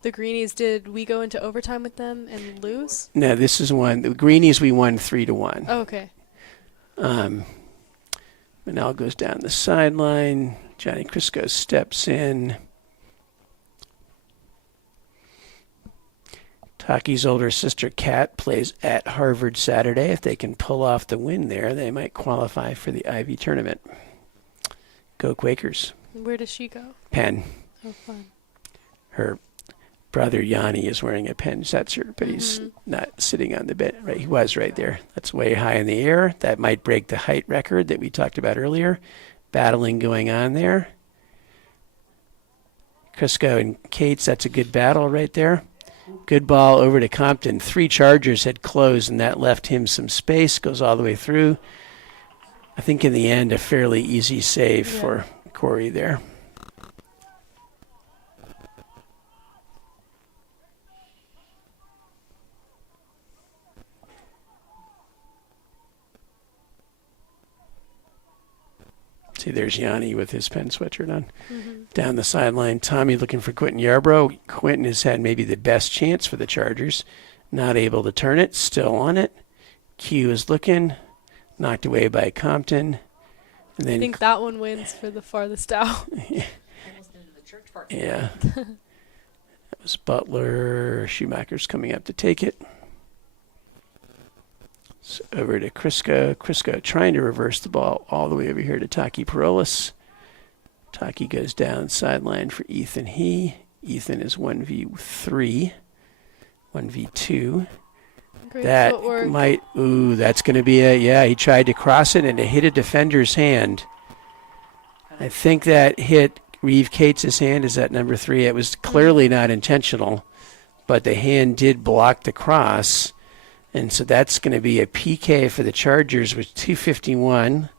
the Greenies, did we go into overtime with them and lose? No, this is one. The Greenies we won 3-1. Oh, okay. Manel goes down the sideline. Johnny Crisco steps in. Taki's older sister, Kat, plays at Harvard Saturday. If they can pull off the win there, they might qualify for the Ivy tournament. Go Quakers. Where does she go? Penn. Oh, fun. Her brother, Yanni, is wearing a Penn Setzer, but he's not sitting on the bed. Right, he was right there. That's way high in the air. That might break the height record that we talked about earlier. Battling going on there. Crisco and Cates, that's a good battle right there. Good ball over to Compton. 3 Chargers had closed, and that left him some space. Goes all the way through. I think in the end, a fairly easy save for Corey there. See, there's Yanni with his Penn sweatshirt on. Down the sideline, Tommy looking for Quentin Yarbrough. Quentin has had maybe the best chance for the Chargers. Not able to turn it, still on it. Q is looking, knocked away by Compton. And then I think that one wins for the farthest out. Yeah. Almost into the church park. Yeah. That was Butler. Schumacher's coming up to take it. So over to Crisco. Crisco trying to reverse the ball all the way over here to Taki Parolis. Taki goes down sideline for Ethan He. Ethan is 1v3. 1v2. Great That footwork. might, that's going to be he tried to cross it and it hit a defender's hand. I think that hit Reeve Cates' hand. Is that number 3? It was clearly not intentional, but the hand did block the cross. And so that's going to be a PK for the Chargers with 2:51.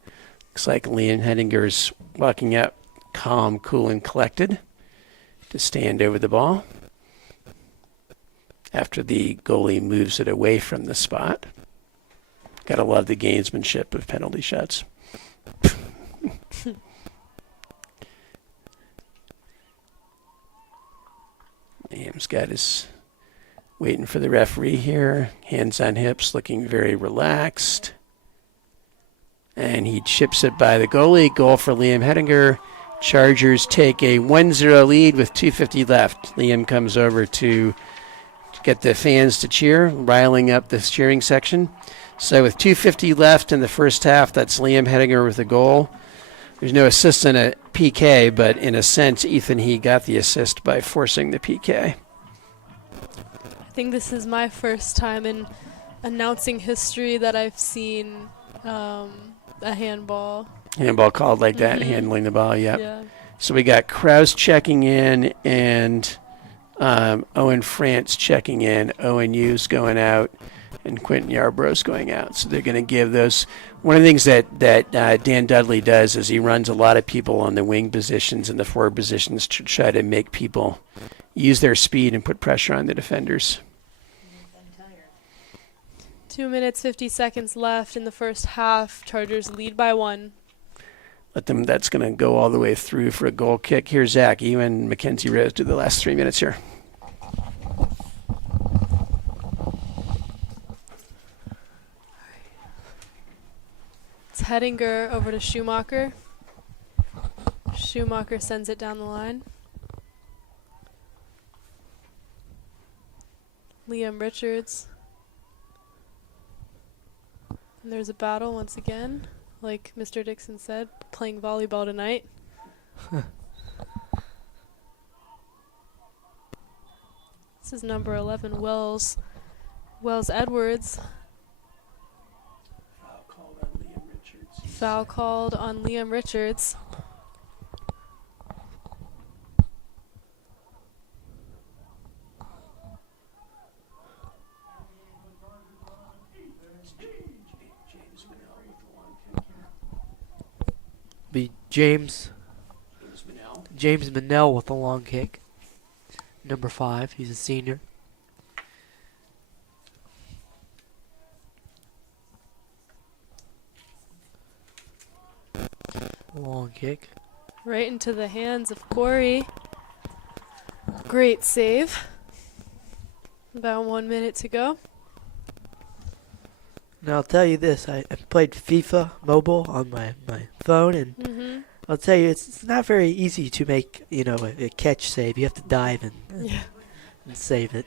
Looks like Liam Hedinger's walking up calm, cool, and collected to stand over the ball after the goalie moves it away from the spot. Got to love the gamesmanship of penalty shots. Liam's got his waiting for the referee here. Hands on hips, looking very relaxed. And he chips it by the goalie. Goal for Liam Hedinger. Chargers take a 1-0 lead with 2:50 left. Liam comes over to get the fans to cheer, riling up the cheering section. So with 2:50 left in the first half, that's Liam Hedinger with a goal. There's no assist in a PK, but in a sense, Ethan He got the assist by forcing the PK. I think this is my first time in announcing history that I've seen a handball. Handball called like that, handling the ball, yep. Yeah. So we got Kraus checking in and Owen France checking in. Owen Hughes going out and Quentin Yarbrough's going out. So they're going to give those. One of the things that Dan Dudley does is he runs a lot of people on the wing positions and the forward positions to try to make people use their speed and put pressure on the defenders. 2 minutes, 50 seconds left in the first half. Chargers lead by 1. That's going to go all the way through for a goal kick. Here's Zach. You and Mackenzie Rose do the last 3 minutes here. It's Hedinger over to Schumacher. Schumacher sends it down the line. Liam Richards. And there's a battle once again. Like Mr. Dixon said, playing volleyball tonight. This is number 11, Wells Edwards. Foul called on Liam Richards. Be James Manel with a long kick. Number 5. He's a senior. Long kick. Right into the hands of Corey. Great save. About 1 minute to go. Now I'll tell you this, I played FIFA mobile on my phone, and I'll tell you it's not very easy to make a catch save. You have to dive and save it.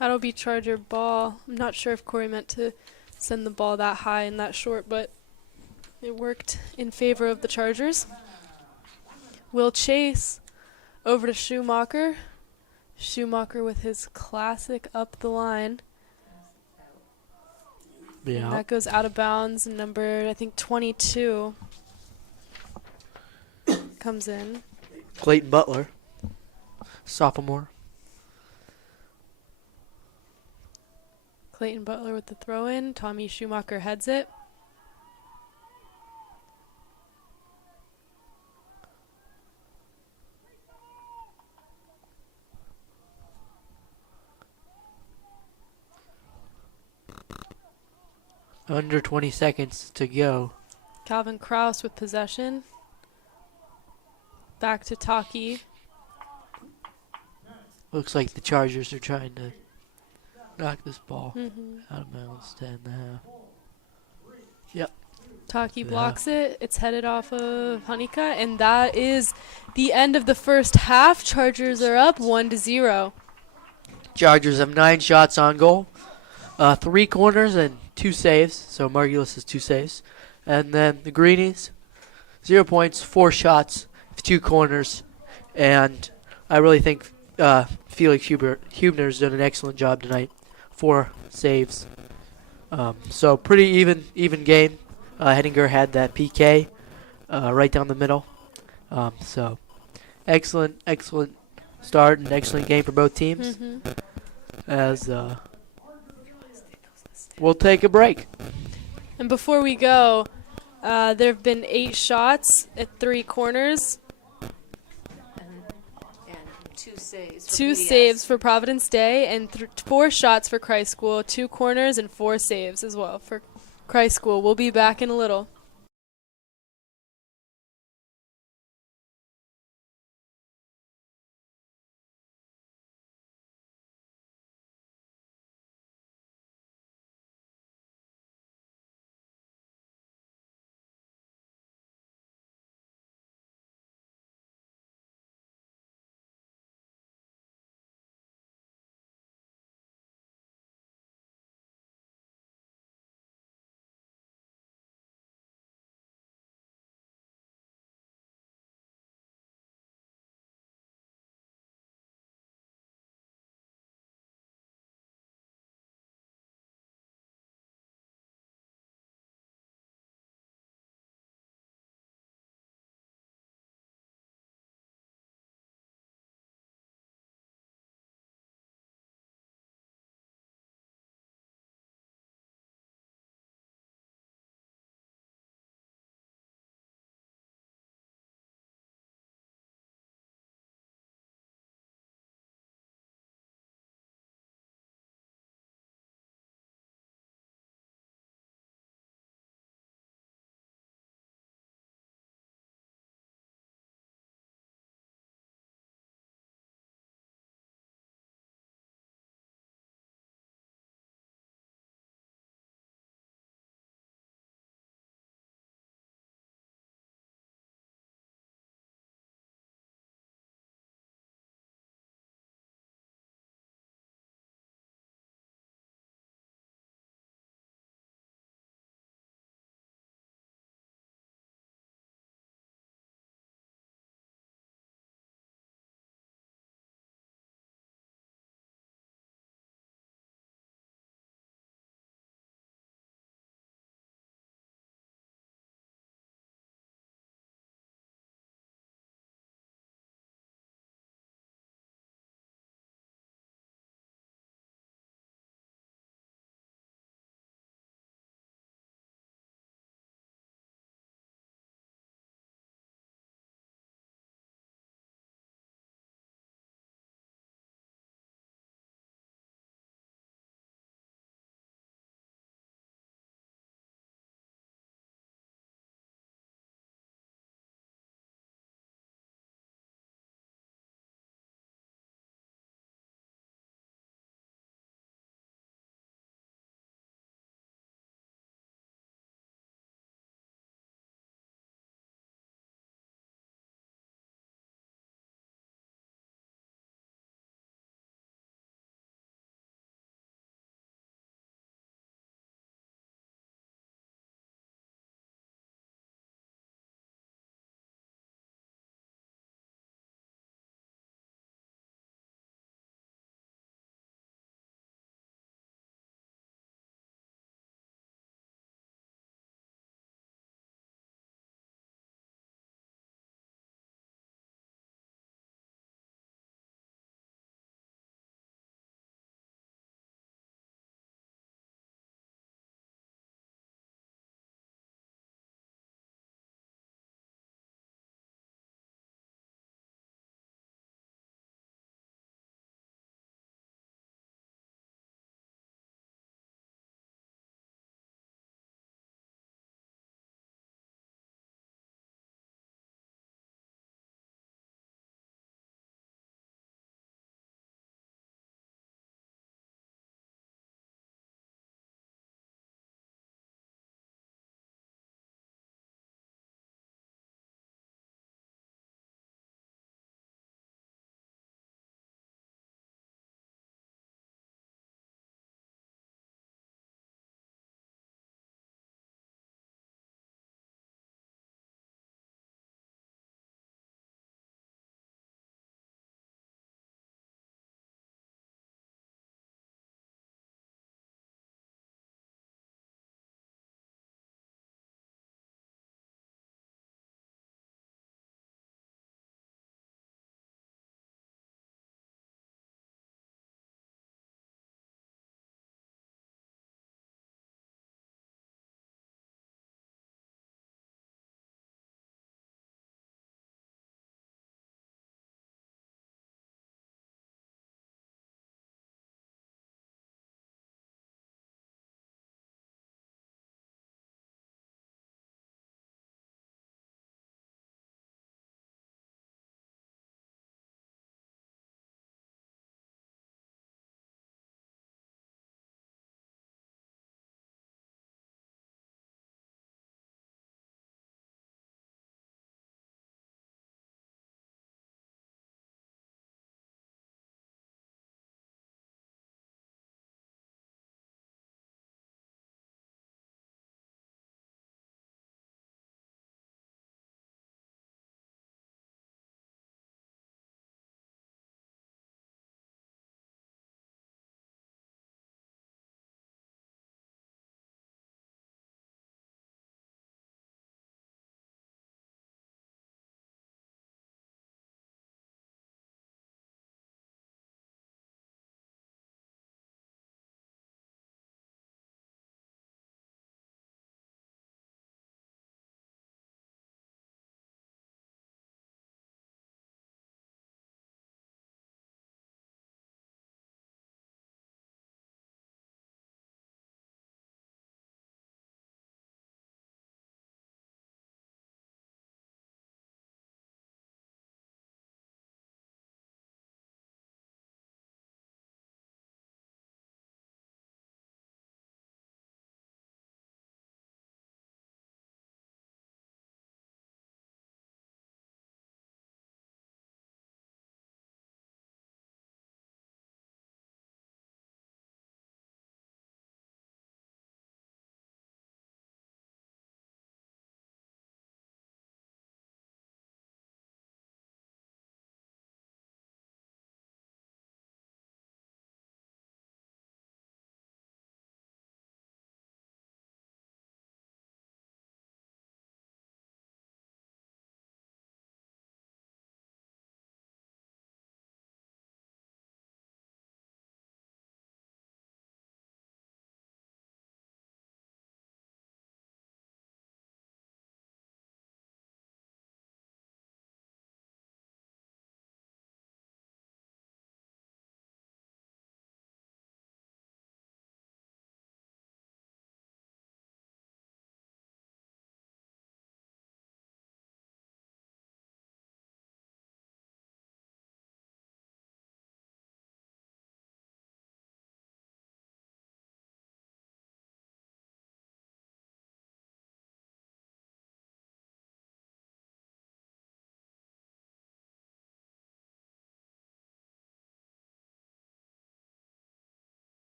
That'll be Charger ball. I'm not sure if Corey meant to send the ball that high and that short, but it worked in favor of the Chargers. Will Chase over to Schumacher. Schumacher with his classic up the line. Yeah. And that goes out of bounds. Number, I think, 22 comes in. Clayton Butler, sophomore. Clayton Butler with the throw in. Tommy Schumacher heads it. Under 20 seconds to go. Calvin Kraus with possession. Back to Taki. Looks like the Chargers are trying to knock this ball out of bounds. 10.5. Yep. Taki blocks it. It's headed off of Honeycutt, and that is the end of the first half. Chargers are up 1-0. Chargers have 9 shots on goal, 3 corners and 2 saves. So Margulis has 2 saves, and then the Greenies, 0 points, 4 shots, 2 corners, and I really think Felix Hubner's done an excellent job tonight. 4 saves. So pretty even game. Hedinger had that PK right down the middle. So excellent start and excellent game for both teams. As we'll take a break. And before we go, there have been 8 shots at 3 corners. And 2 saves. 2 saves for Providence Day and 4 shots for Christ School, 2 corners and 4 saves as well for Christ School. We'll be back in a little.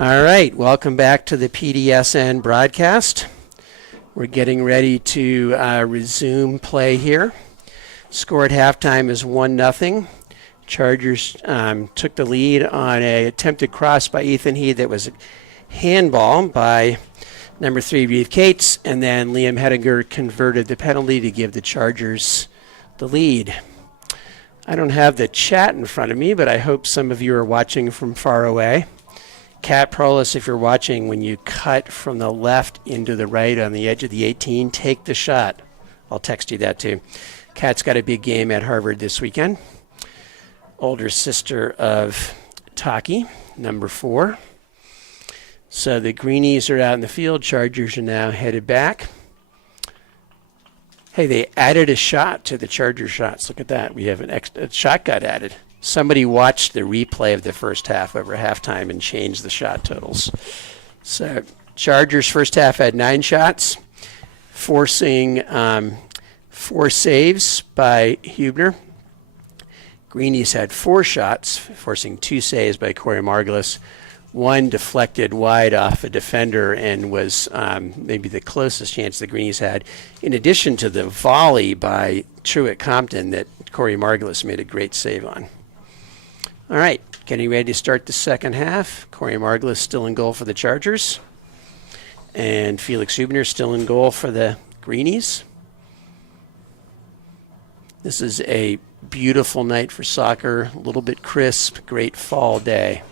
All right, welcome back to the PDSN broadcast. We're getting ready to resume play here. Score at halftime is 1-0. Chargers took the lead on an attempted cross by Ethan Heath that was a handball by number 3, Reeve Cates, and then Liam Hedinger converted the penalty to give the Chargers the lead. I don't have the chat in front of me, but I hope some of you are watching from far away. Kat Prolis, if you're watching, when you cut from the left into the right on the edge of the 18, take the shot. I'll text you that too. Kat's got a big game at Harvard this weekend. Older sister of Taki, number 4. So the Greenies are out in the field. Chargers are now headed back. Hey, they added a shot to the Charger shots. Look at that. We have a shot got added. Somebody watched the replay of the first half over halftime and changed the shot totals. So Chargers first half had 9 shots, forcing 4 saves by Hubner. Greenies had 4 shots, forcing 2 saves by Corey Margulis. 1 deflected wide off a defender and was maybe the closest chance the Greenies had, in addition to the volley by Truett Compton that Corey Margulis made a great save on. All right, getting ready to start the second half. Corey Margulis still in goal for the Chargers. And Felix Hubner still in goal for the Greenies. This is a beautiful night for soccer, a little bit crisp, great fall day.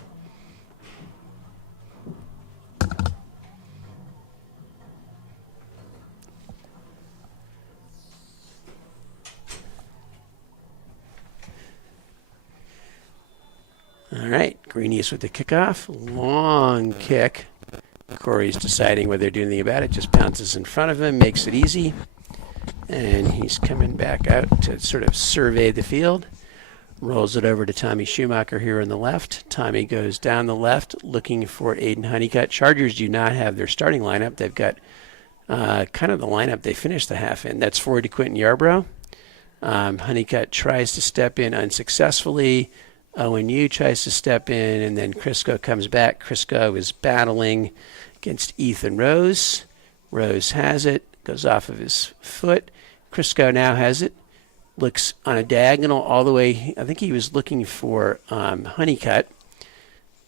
All right, Greenies with the kickoff. Long kick. Corey's deciding whether to do anything about it. Just bounces in front of him, makes it easy. And he's coming back out to sort of survey the field. Rolls it over to Tommy Schumacher here on the left. Tommy goes down the left looking for Aiden Honeycutt. Chargers do not have their starting lineup. They've got kind of the lineup they finished the half in. That's forward to Quentin Yarbrough. Honeycutt tries to step in unsuccessfully. ONU tries to step in, and then Crisco comes back. Crisco is battling against Ethan Rose. Rose has it, goes off of his foot. Crisco now has it, looks on a diagonal all the way. I think he was looking for Honeycutt,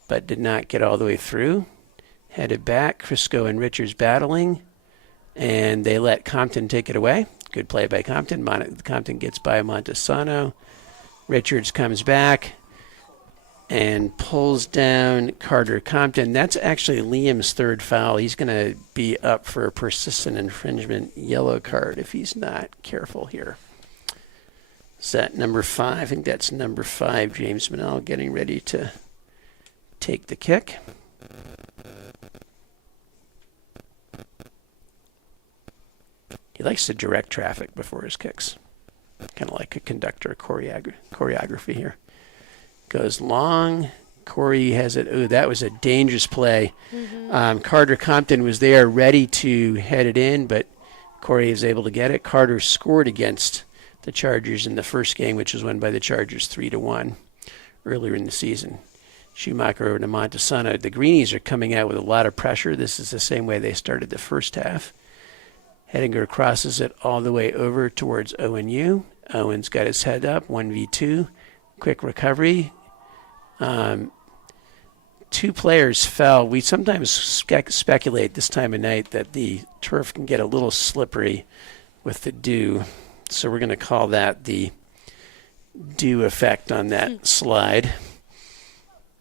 but did not get all the way through. Headed back, Crisco and Richards battling, and they let Compton take it away. Good play by Compton. Compton gets by Montesano. Richards comes back and pulls down Carter Compton. That's actually Liam's 3rd foul. He's going to be up for a persistent infringement yellow card if he's not careful here. Is that number 5? I think that's number 5, James Manel, getting ready to take the kick. He likes to direct traffic before his kicks. Kind of like a conductor choreography here. Goes long. Corey has it. Ooh, that was a dangerous play. Carter Compton was there ready to head it in, but Corey is able to get it. Carter scored against the Chargers in the first game, which was won by the Chargers 3-1 earlier in the season. Schumacher over to Montesano. The Greenies are coming out with a lot of pressure. This is the same way they started the first half. Hedinger crosses it all the way over towards ONU. Owen's got his head up, 1v2. Quick recovery. 2 players fell. We sometimes speculate this time of night that the turf can get a little slippery with the dew. So we're going to call that the dew effect on that slide.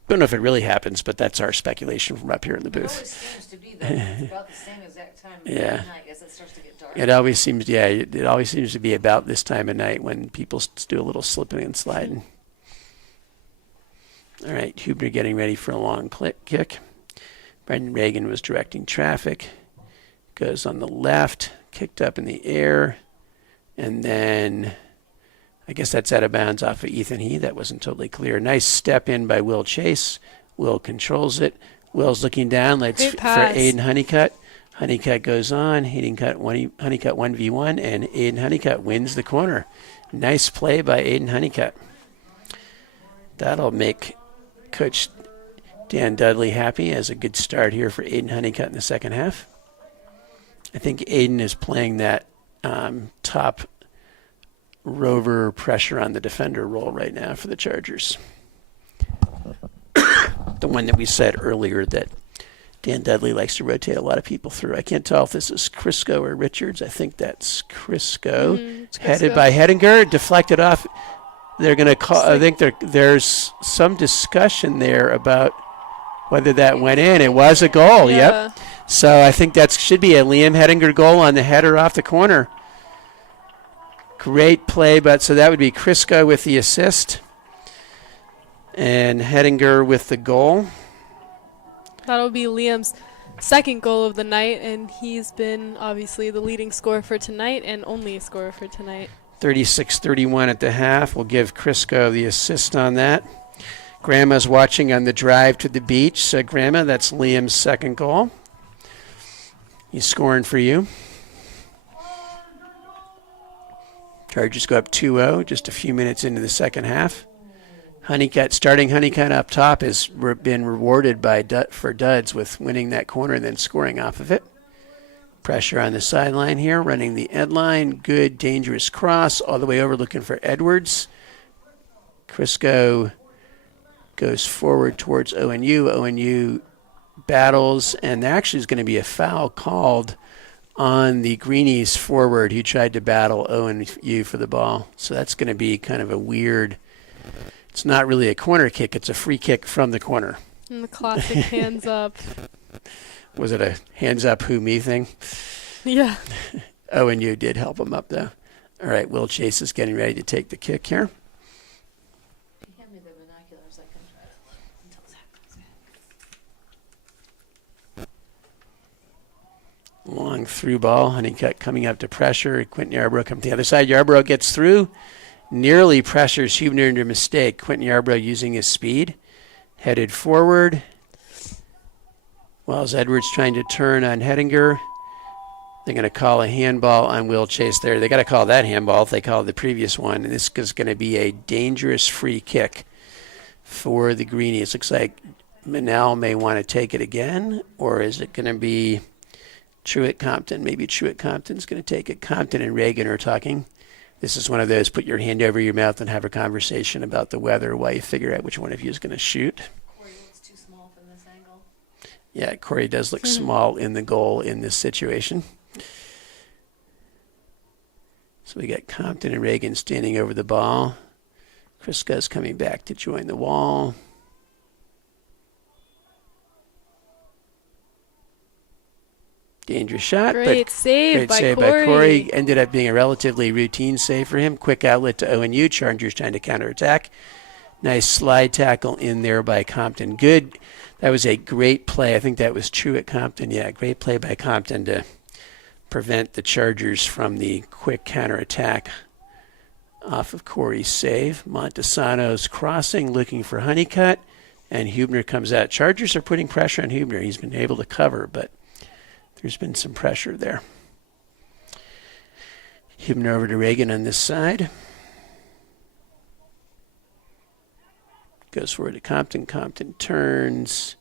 Don't know if it really happens, but that's our speculation from up here in the booth. It always seems to be, though. It's about the same exact time of Yeah. night as it starts to get dark. It always seems to be about this time of night when people do a little slipping and sliding. All right, Hubner getting ready for a long kick. Brendan Reagan was directing traffic. Goes on the left, kicked up in the air, and then I guess that's out of bounds off of Ethan Heath. That wasn't totally clear. Nice step in by Will Chase. Will controls it. Will's looking down. Let's for Aiden Honeycutt. Honeycutt goes on. Honeycutt 1v1, and Aiden Honeycutt wins the corner. Nice play by Aiden Honeycutt. That'll make Coach Dan Dudley happy, has a good start here for Aiden Honeycutt in the second half. I think Aiden is playing that top rover pressure on the defender role right now for the Chargers. The one that we said earlier that Dan Dudley likes to rotate a lot of people through. I can't tell if this is Crisco or Richards. I think that's Crisco. It's Headed Crisco. by Hedinger, deflected off. They're going to call. I think there's some discussion there about whether that went in. It was a goal. Yeah. Yep. So I think that should be a Liam Hedinger goal on the header off the corner. Great play, but so that would be Crisco with the assist and Hedinger with the goal. That'll be Liam's second goal of the night, and he's been obviously the leading scorer for tonight and only scorer for tonight. 36-31 at the half. We'll give Crisco the assist on that. Grandma's watching on the drive to the beach. So, Grandma, that's Liam's second goal. He's scoring for you. Chargers go up 2-0 just a few minutes into the second half. Starting Honeycutt up top has been rewarded for Duds with winning that corner and then scoring off of it. Pressure on the sideline here, running the end line. Good, dangerous cross all the way over, looking for Edwards. Crisco goes forward towards ONU. ONU battles, and there actually is going to be a foul called on the Greenies forward who tried to battle ONU for the ball. So that's going to be kind of a weird. It's not really a corner kick. It's a free kick from the corner. And the classic hands up. Was it a hands up who me thing? Yeah. ONU did help him up, though. All right, Will Chase is getting ready to take the kick here. Hand me the binoculars. I can try to look until Zach comes back. Long through ball. Honeycutt coming up to pressure. Quentin Yarbrough comes to the other side. Yarbrough gets through. Nearly pressures Huebner into a mistake. Quentin Yarbrough using his speed. Headed forward. While Edwards trying to turn on Hedinger. They're going to call a handball on Will Chase there. They got to call that handball if they call the previous one. And this is going to be a dangerous free kick for the Greenies. Looks like Manel may want to take it again. Or is it going to be Truett Compton? Maybe Truett Compton's going to take it. Compton and Reagan are talking. This is one of those put your hand over your mouth and have a conversation about the weather while you figure out which one of you is going to shoot. Corey looks too small from this angle. Yeah, Corey does look small in the goal in this situation. So we got Compton and Reagan standing over the ball. Crisco's coming back to join the wall. Dangerous shot. Great save by Save Corey. by Corey. Ended up being a relatively routine save for him. Quick outlet to ONU. Chargers trying to counterattack. Nice slide tackle in there by Compton. Good. That was a great play. I think that was true at Compton. Yeah, great play by Compton to prevent the Chargers from the quick counterattack off of Corey's save. Montesano's crossing, looking for Honeycutt, and Huebner comes out. Chargers are putting pressure on Huebner. He's been able to cover, but there's been some pressure there. Huebner over to Reagan on this side. Goes forward to Compton. Compton turns.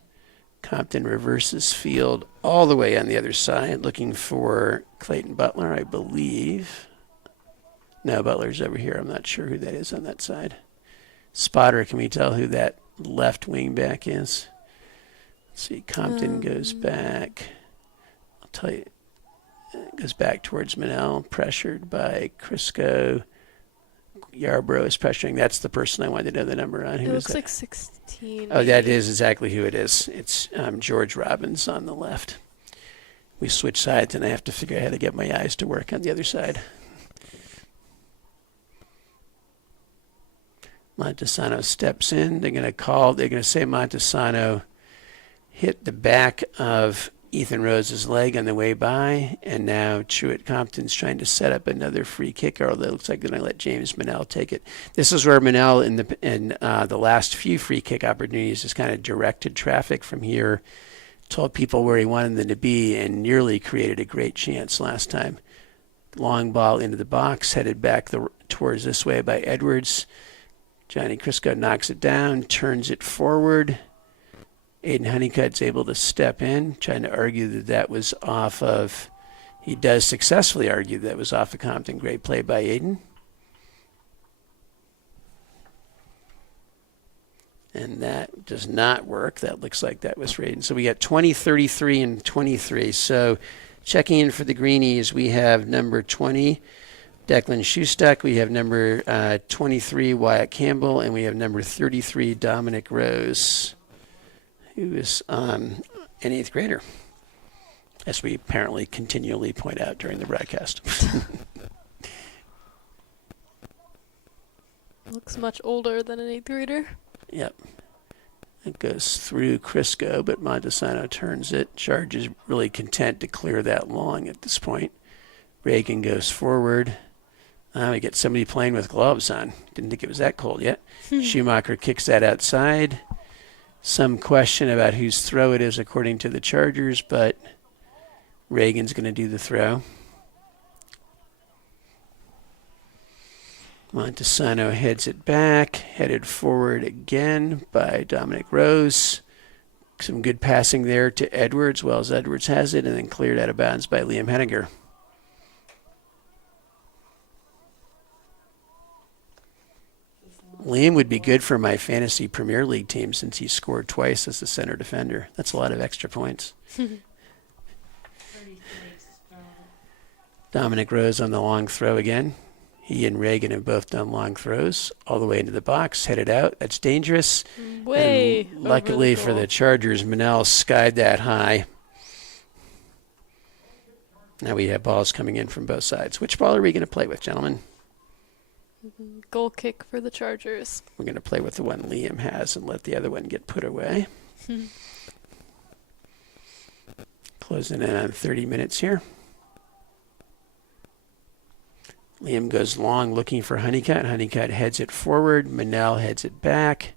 Compton reverses field all the way on the other side, looking for Clayton Butler, I believe. No, Butler's over here. I'm not sure who that is on that side. Spotter, can we tell who that left wing back is? Let's see. Compton goes back. I'll tell you. Goes back towards Manel, pressured by Crisco. Yarbrough is pressuring. That's the person I wanted to know the number on. Who It is looks that? like 16. Oh, that is exactly who it is. It's George Robbins on the left. We switch sides, and I have to figure out how to get my eyes to work on the other side. Montesano steps in. They're going to say Montesano hit the back of Ethan Rose's leg on the way by, and now Truett Compton's trying to set up another free kick, although it looks like they're going to let James Manel take it. This is where Manel in the last few free kick opportunities has kind of directed traffic from here, told people where he wanted them to be, and nearly created a great chance last time. Long ball into the box, headed back towards this way by Edwards. Johnny Crisco knocks it down, turns it forward. Aiden Honeycutt's able to step in, trying to argue that that was off of, he does successfully argue that was off of Compton. Great play by Aiden. And that does not work. That looks like that was for Aiden. So we got 20, 33, and 23. So checking in for the greenies, we have number 20, Declan Schustuck. We have number 23, Wyatt Campbell. And we have number 33, Dominic Rose, who is an 8th grader, as we apparently continually point out during the broadcast. Looks much older than an 8th grader. Yep. It goes through Crisco, but Montesano turns it. Charge is really content to clear that long at this point. Reagan goes forward. We get somebody playing with gloves on. Didn't think it was that cold yet. Schumacher kicks that outside. Some question about whose throw it is according to the Chargers, but Reagan's going to do the throw. Montesano heads it back, headed forward again by Dominic Rose. Some good passing there to Edwards, well as Edwards has it, and then cleared out of bounds by Liam Henniger. Liam would be good for my fantasy Premier League team since he scored twice as a center defender. That's a lot of extra points. Dominic Rose on the long throw again. He and Reagan have both done long throws all the way into the box, headed out. That's dangerous. Way And luckily for the Chargers, Manel skied that high. Now we have balls coming in from both sides. Which ball are we going to play with, gentlemen? Goal kick for the Chargers. We're going to play with the one Liam has and let the other one get put away. Closing in on 30 minutes here. Liam goes long looking for Honeycutt. Honeycutt heads it forward. Manel heads it back.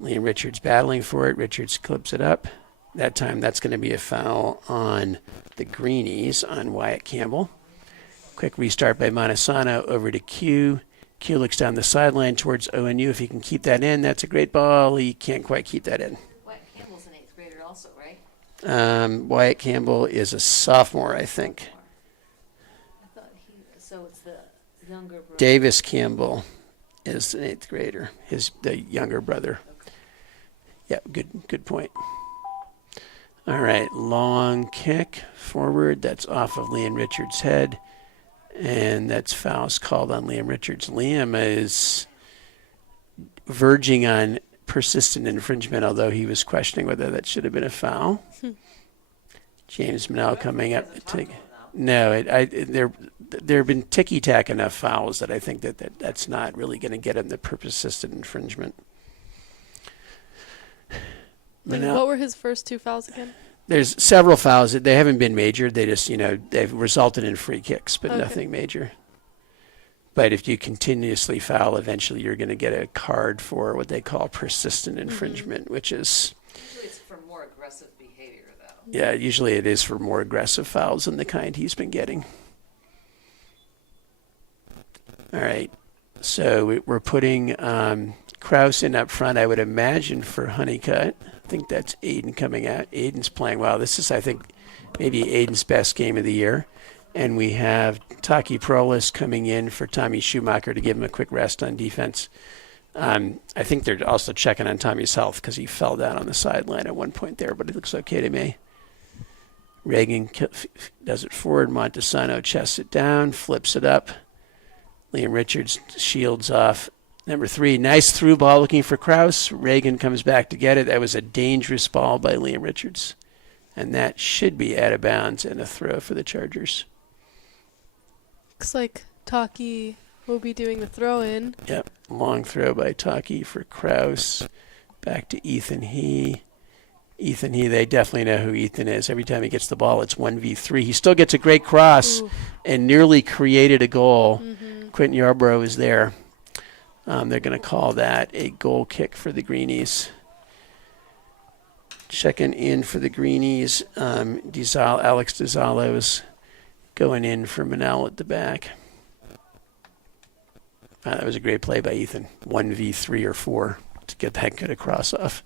Liam Richards battling for it. Richards clips it up. That time that's going to be a foul on the greenies on Wyatt Campbell. Quick restart by Montesano over to Q. Q looks down the sideline towards ONU. If he can keep that in, that's a great ball. He can't quite keep that in. Wyatt Campbell's an 8th grader also, right? Wyatt Campbell is a sophomore, I think. I thought so it's the younger brother. Davis Campbell is an 8th grader, the younger brother. Okay. Yeah, good point. All right, long kick forward. That's off of Liam Richards' head. And that's fouls called on Liam Richards. Liam is verging on persistent infringement, although he was questioning whether that should have been a foul. James Manel coming up. No, there have been ticky-tack enough fouls that I think that's not really going to get him the persistent infringement. And what were his first 2 fouls again? There's several fouls. They haven't been major. They just, they've resulted in free kicks, but nothing major. But if you continuously foul, eventually you're going to get a card for what they call persistent infringement, which is... Usually it's for more aggressive behavior, though. Yeah, usually it is for more aggressive fouls than the kind he's been getting. All right. So we're putting Krause in up front, I would imagine, for Honeycutt. I think that's Aiden coming out. Aiden's playing well. This is, I think, maybe Aiden's best game of the year. And we have Taki Prolis coming in for Tommy Schumacher to give him a quick rest on defense. I think they're also checking on Tommy's health because he fell down on the sideline at one point there, but it looks okay to me. Reagan does it forward. Montesano chests it down, flips it up. Liam Richards shields off. Number 3, nice through ball looking for Krause. Reagan comes back to get it. That was a dangerous ball by Liam Richards. And that should be out of bounds and a throw for the Chargers. Looks like Taki will be doing the throw-in. Yep, long throw by Taki for Krause. Back to Ethan He. Ethan He, they definitely know who Ethan is. Every time he gets the ball, it's 1v3. He still gets a great cross and nearly created a goal. Quentin Yarbrough is there. They're going to call that a goal kick for the Greenies. Checking in for the Greenies, Alex DeZalo's going in for Manel at the back. That was a great play by Ethan. 1v3 or 4 to get that good a cross off.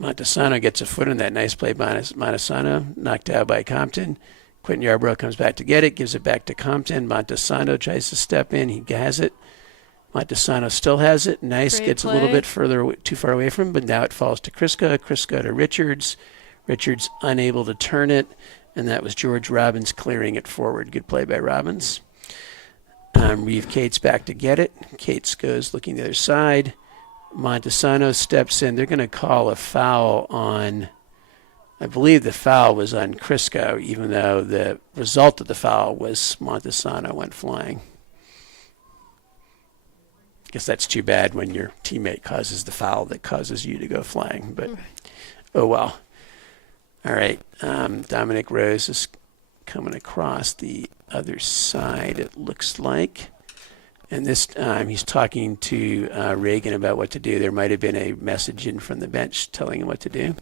Montesano gets a foot in that. Nice play by Montesano. Knocked out by Compton. Quentin Yarbrough comes back to get it. Gives it back to Compton. Montesano tries to step in. He has it. Montesano still has it. Nice. Great Gets play. a little bit too far away from him, but now it falls to Kriska. Kriska to Richards. Richards unable to turn it, and that was George Robbins clearing it forward. Good play by Robbins. Reeve Cates back to get it. Cates goes looking the other side. Montesano steps in. They're going to call a foul on, I believe the foul was on Crisco, even though the result of the foul was Montesano went flying. I guess that's too bad when your teammate causes the foul that causes you to go flying, but oh well. All right, Dominic Rose is coming across the other side, it looks like. And this time he's talking to Reagan about what to do. There might have been a message in from the bench telling him what to do.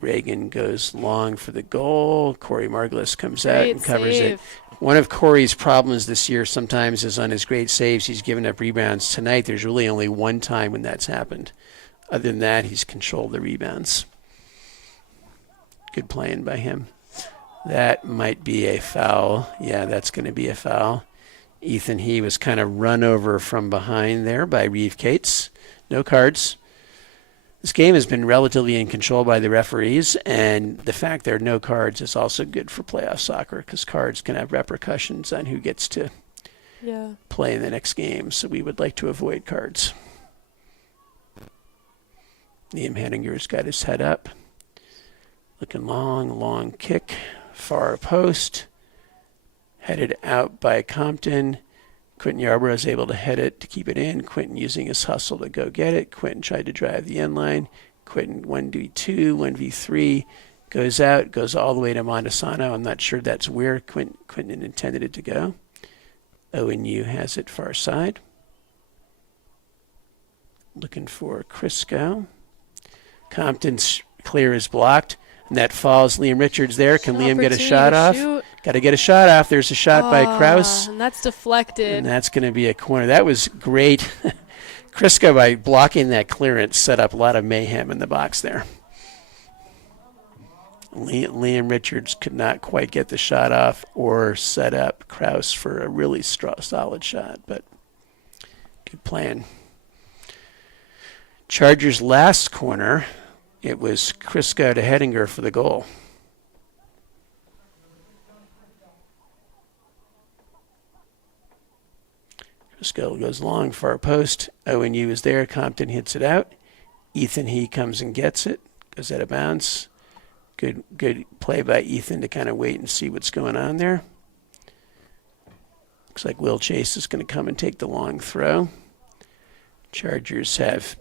Reagan goes long for the goal. Corey Margulis comes out and covers it. One of Corey's problems this year sometimes is on his great saves, he's given up rebounds. Tonight there's really only one time when that's happened. Other than that, he's controlled the rebounds. Good playing by him. That might be a foul. Yeah, that's going to be a foul. Ethan He was kind of run over from behind there by Reeve Cates. No cards. This game has been relatively in control by the referees, and the fact there are no cards is also good for playoff soccer because cards can have repercussions on who gets to play in the next game, so we would like to avoid cards. Liam Henninger's got his head up. Looking long kick. Far post. Headed out by Compton. Quentin Yarbrough is able to head it to keep it in. Quentin using his hustle to go get it. Quentin tried to drive the end line. Quentin 1v2, 1v3. Goes out, goes all the way to Montesano. I'm not sure that's where Quentin intended it to go. ONU has it far side. Looking for Crisco. Compton's clear is blocked. And that falls. Liam Richards there. Can Liam get a shot off? Got to get a shot off. There's a shot by Kraus. And that's deflected. And that's going to be a corner. That was great. Crisco, by blocking that clearance, set up a lot of mayhem in the box there. Liam Richards could not quite get the shot off or set up Kraus for a really solid shot, but good plan. Chargers' last corner. It was Crisco to Hedinger for the goal. Crisco goes long, far post. ONU is there. Compton hits it out. Ethan He comes and gets it. Goes out of bounds. Good play by Ethan to kind of wait and see what's going on there. Looks like Will Chase is going to come and take the long throw. Chargers have...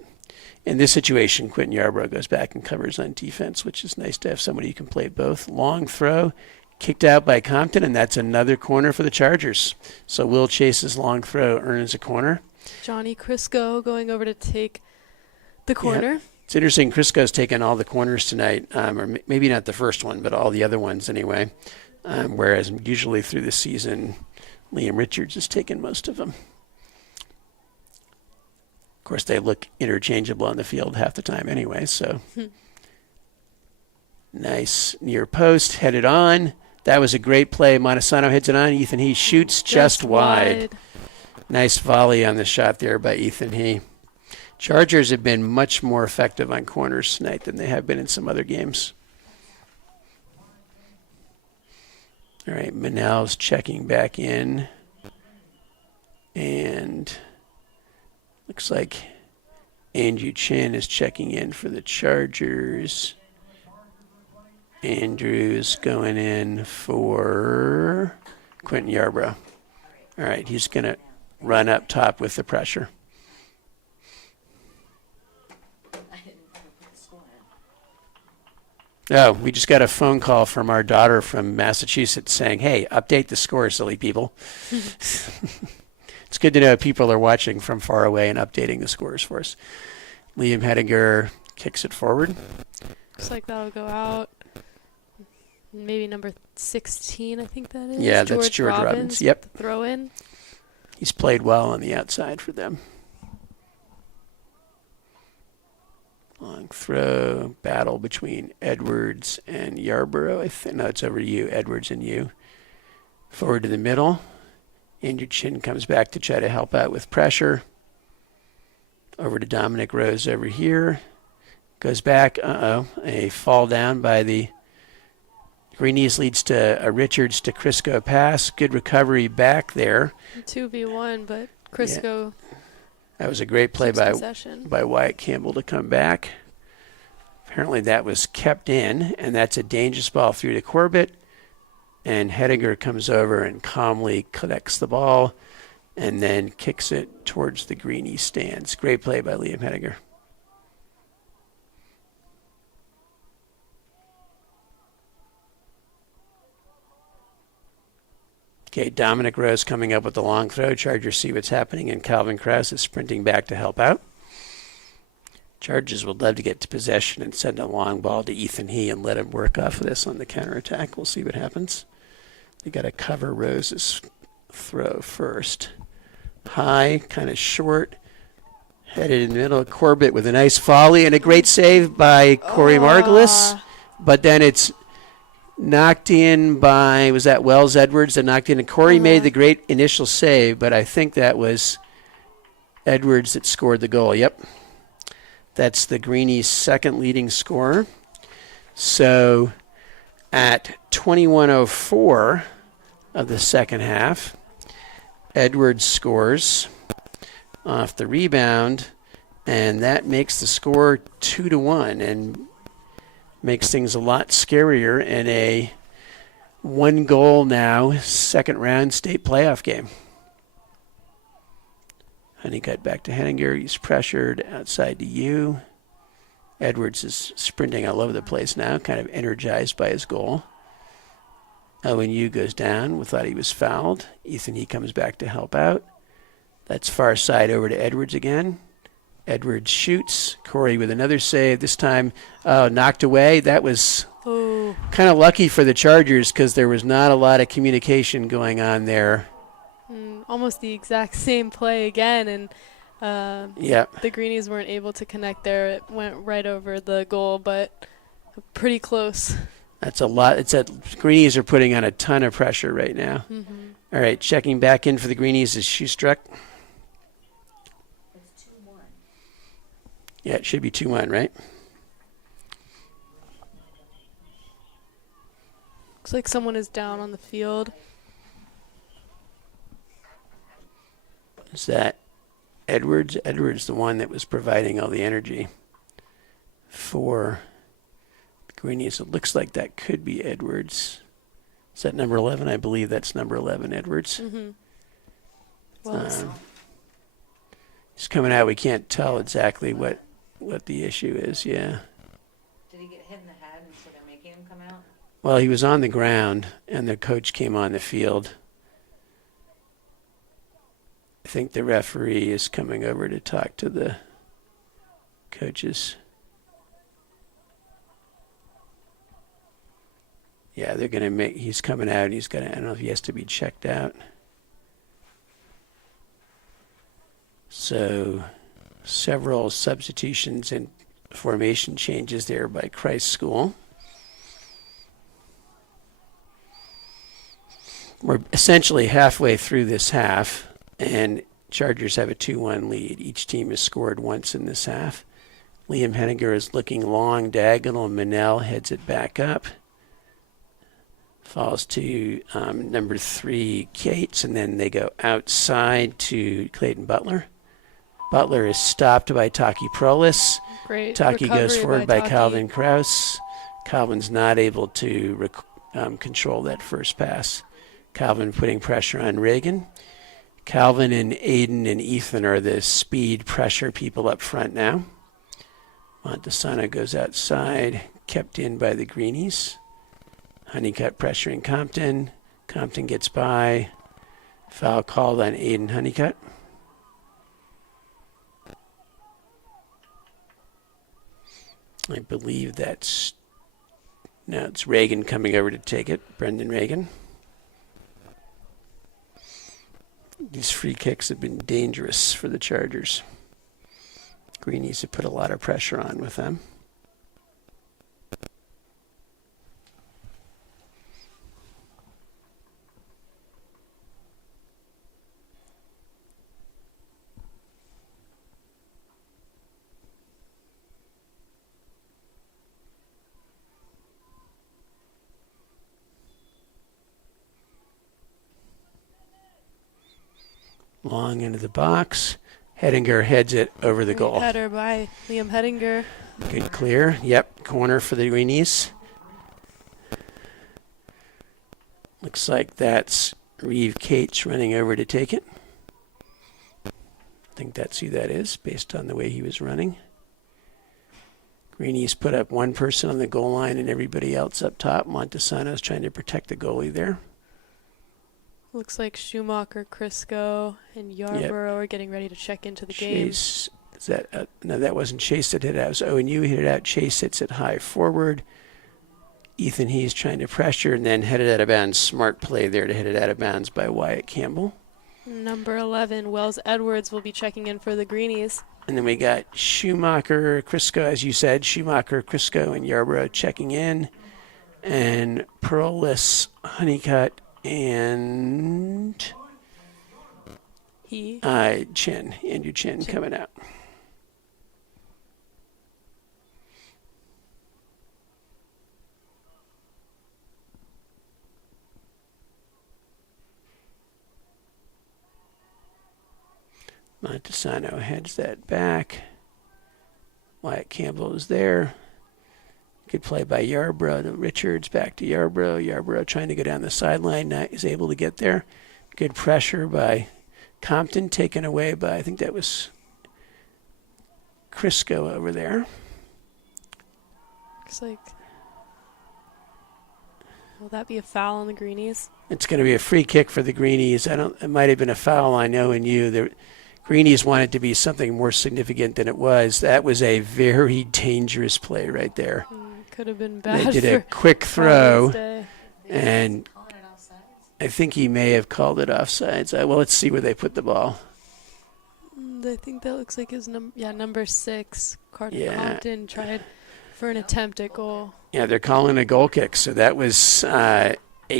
In this situation, Quentin Yarbrough goes back and covers on defense, which is nice to have somebody who can play both. Long throw, kicked out by Compton, and that's another corner for the Chargers. So Will Chase's long throw earns a corner. Johnny Crisco going over to take the corner. Yeah. It's interesting, Crisco's taken all the corners tonight, or maybe not the first one, but all the other ones anyway, whereas usually through the season, Liam Richards has taken most of them. Of course, they look interchangeable on the field half the time anyway, so. Nice near post, headed on. That was a great play. Montesano hits it on. Ethan He shoots just wide. Nice volley on the shot there by Ethan He. Chargers have been much more effective on corners tonight than they have been in some other games. All right, Manel's checking back in. And... looks like Andrew Chin is checking in for the Chargers. Andrew's going in for Quentin Yarbrough. All right, he's going to run up top with the pressure. Oh, we just got a phone call from our daughter from Massachusetts saying, hey, update the score, silly people. It's good to know people are watching from far away and updating the scores for us. Liam Hedinger kicks it forward. Looks like that'll go out. maybe number 16, I think that is. Yeah, that's George Robbins. Yep. The throw in. He's played well on the outside for them. Long throw, battle between Edwards and Yarborough. No, it's over to you, Edwards and you. Forward to the middle. Injured Shin comes back to try to help out with pressure. Over to Dominic Rose over here. Goes back. A fall down by the Greenies leads to a Richards to Crisco pass. Good recovery back there. 2v1, but Crisco. Yeah. That was a great play by Wyatt Campbell to come back. Apparently that was kept in, and that's a dangerous ball through to Corbett. And Hediger comes over and calmly collects the ball and then kicks it towards the Greenie stands. Great play by Liam Hediger. Okay, Dominic Rose coming up with the long throw. Chargers see what's happening, and Calvin Krause is sprinting back to help out. Chargers would love to get to possession and send a long ball to Ethan He and let him work off of this on the counterattack. We'll see what happens. They got to cover Rose's throw first. High, kind of short, headed in the middle. Corbett with a nice volley and a great save by Corey Margulis. But then it's knocked in by, was that Wells Edwards that knocked in? And Corey made the great initial save, but I think that was Edwards that scored the goal. Yep. That's the Greenies' second leading scorer. So at 21:04 of the second half, Edwards scores off the rebound, and that makes the score 2-1 and makes things a lot scarier in a one-goal now second-round state playoff game. Honeycutt back to Henninger. He's pressured outside to you. Edwards is sprinting all over the place now, kind of energized by his goal. Owen Yu goes down. We thought he was fouled. Ethan He comes back to help out. That's far side over to Edwards again. Edwards shoots. Corey with another save. This time knocked away. That was kind of lucky for the Chargers because there was not a lot of communication going on there. Almost the exact same play again, and the Greenies weren't able to connect there. It went right over the goal, but pretty close. That's a lot. Greenies are putting on a ton of pressure right now. All right, checking back in for the Greenies is Shoestruck. It's 2-1. Yeah, it should be 2-1, right? Looks like someone is down on the field. Is that Edwards? Edwards, the one that was providing all the energy for the Greenies. It looks like that could be Edwards. Is that number 11? I believe that's number 11, Edwards. He's coming out. We can't tell exactly what the issue is. Yeah. Did he get hit in the head and so they're making him come out? Well, he was on the ground, and the coach came on the field. I think the referee is coming over to talk to the coaches. Yeah, they're going to he's coming out. He's got to, I don't know if he has to be checked out. So several substitutions and formation changes there by Christ School. We're essentially halfway through this half. And Chargers have a 2-1 lead. Each team has scored once in this half. Liam Henninger is looking long, diagonal. Manel heads it back up. Falls to number 3, Cates, and then they go outside to Clayton Butler. Butler is stopped by Taki Prolis. Great. Taki goes forward by Taki. Calvin Krause. Calvin's not able to control that first pass. Calvin putting pressure on Reagan. Calvin and Aiden and Ethan are the speed pressure people up front now. Montesano goes outside, kept in by the Greenies. Honeycutt pressuring Compton. Compton gets by. Foul called on Aiden Honeycutt. I believe that's Now it's Reagan coming over to take it, Brendan Reagan. These free kicks have been dangerous for the Chargers. Greenies have put a lot of pressure on with them. Long into the box. Hedinger heads it over the goal. Header by Liam Hedinger. Good clear. Yep, corner for the Greenies. Looks like that's Reeve Cates running over to take it. I think that's who that is, based on the way he was running. Greenies put up one person on the goal line and everybody else up top. Montesano's trying to protect the goalie there. Looks like Schumacher, Crisco, and Yarborough are getting ready to check into the game. Chase, is that no, that wasn't Chase that hit it out. It was O&U hit it out. Chase hits it high forward. Ethan He's trying to pressure and then headed out of bounds. Smart play there to hit it out of bounds by Wyatt Campbell. Number 11, Wells Edwards, will be checking in for the Greenies. And then we got Schumacher, Crisco, as you said, Schumacher, Crisco, and Yarborough checking in. And Perlis, Honeycutt, and Andrew Chin coming out. Montesano heads that back. Wyatt Campbell is there. Good play by Yarborough to Richards, back to Yarborough. Yarborough trying to go down the sideline, not is able to get there. Good pressure by Compton, taken away by, I think that was Crisco over there. Looks like, will that be a foul on the Greenies? It's going to be a free kick for the Greenies. It might have been a foul, I know, in you. The Greenies wanted to be something more significant than it was. That was a very dangerous play right there. Could have been bad. They did a quick throw, and Calling it offsides? I think he may have called it offsides. Well, let's see where they put the ball. I think that looks like his number 6, Carter Yeah. Compton, tried for an attempt at goal. Yeah, they're calling a goal kick, so that was a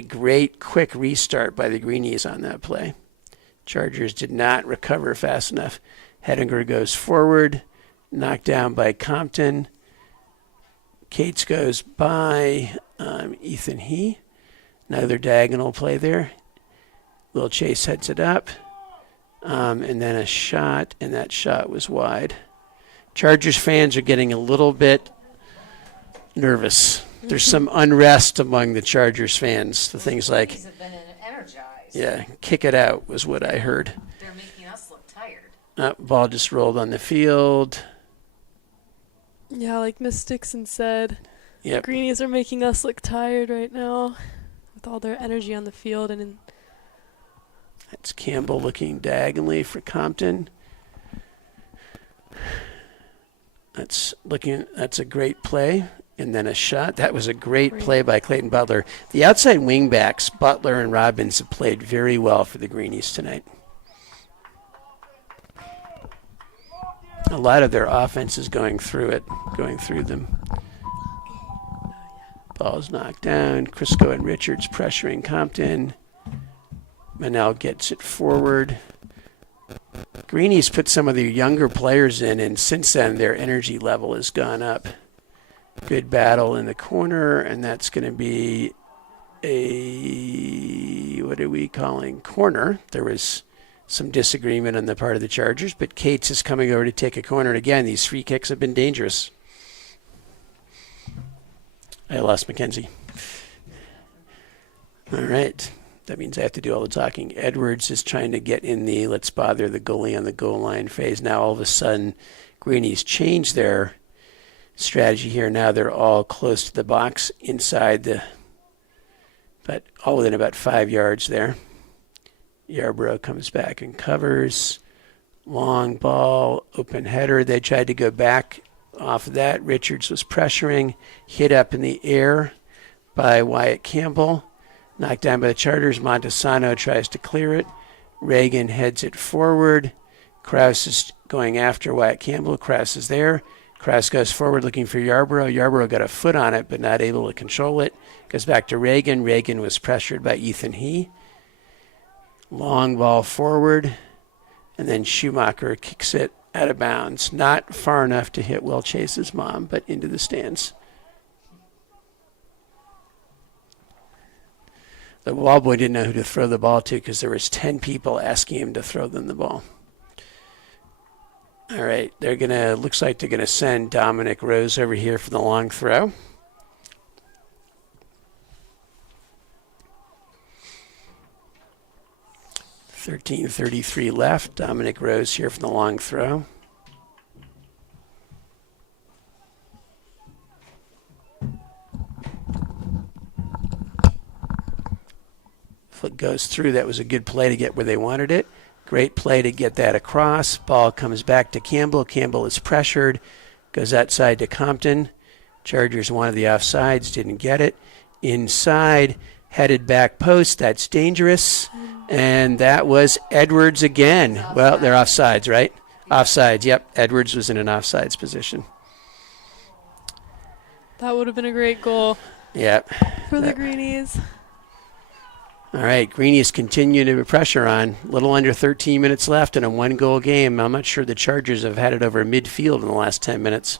great quick restart by the Greenies on that play. Chargers did not recover fast enough. Hedinger goes forward, knocked down by Compton. Cates goes by Ethan He. Another diagonal play there. Will Chase heads it up. And then a shot, and that shot was wide. Chargers fans are getting a little bit nervous. There's some unrest among the Chargers fans. The things like, These have been energized. yeah, kick it out was what I heard. They're making us look tired. Ball just rolled on the field. Yeah, like Miss Dixon said, Yep. Greenies are making us look tired right now with all their energy on the field. And That's Campbell looking diagonally for Compton. That's a great play. And then a shot. That was a great play by Clayton Butler. The outside wingbacks, Butler and Robbins, have played very well for the Greenies tonight. A lot of their offense is going through them. Ball's knocked down. Crisco and Richards pressuring Compton. Manel gets it forward. Greenies put some of their younger players in, and since then their energy level has gone up. Good battle in the corner, and that's going to be a, what are we calling, corner. There was some disagreement on the part of the Chargers, but Cates is coming over to take a corner. And again, these free kicks have been dangerous. I lost Mackenzie. All right. That means I have to do all the talking. Edwards is trying to get in the let's bother the goalie on the goal line phase. Now all of a sudden, Greenies changed their strategy here. Now they're all close to the box inside but all within about 5 yards there. Yarborough comes back and covers. Long ball, open header. They tried to go back off of that. Richards was pressuring, hit up in the air. by Wyatt Campbell. Knocked down by the Chargers. Montesano tries to clear it. Reagan heads it forward. Krause is going after Wyatt Campbell. Krause is there. Krause goes forward looking for Yarborough. Yarborough got a foot on it, but not able to control it. Goes back to Reagan. Reagan was pressured by Ethan He. Long ball forward. And then Schumacher kicks it out of bounds. Not far enough to hit Will Chase's mom, but into the stands. The ball boy didn't know who to throw the ball to because there was 10 people asking him to throw them the ball. All right, looks like they're gonna send Dominic Rose over here for the long throw. .33 left. Dominic Rose here for the long throw. Foot goes through. That was a good play to get where they wanted it. Great play to get that across. Ball comes back to Campbell. Campbell is pressured. Goes outside to Compton. Chargers wanted the offsides. Didn't get it. Inside. Headed back post. That's dangerous. And that was Edwards again. Well, they're offsides, right? Offsides. Yep. Edwards was in an offsides position. That would have been a great goal Yep. for the Greenies. All right, Greenies continue to put pressure on. A little under 13 minutes left in a one-goal game. I'm not sure the Chargers have had it over midfield in the last 10 minutes.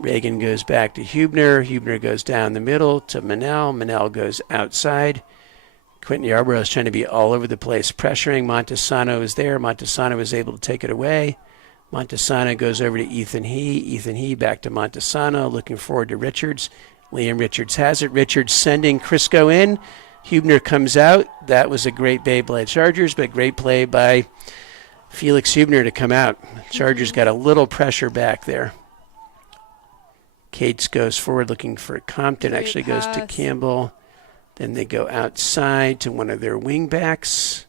Reagan goes back to Hubner. Hubner goes down the middle to Manel. Manel goes outside. Quentin Yarborough is trying to be all over the place, pressuring. Montesano is there. Montesano is able to take it away. Montesano goes over to Ethan He. Ethan He back to Montesano, looking forward to Richards. Liam Richards has it. Richards sending Crisco in. Hubner comes out. That was a great play by the Chargers, but great play by Felix Hubner to come out. Chargers got a little pressure back there. Cates goes forward looking for Compton. Great Actually goes to pass. Campbell. Then they go outside to one of their wing backs.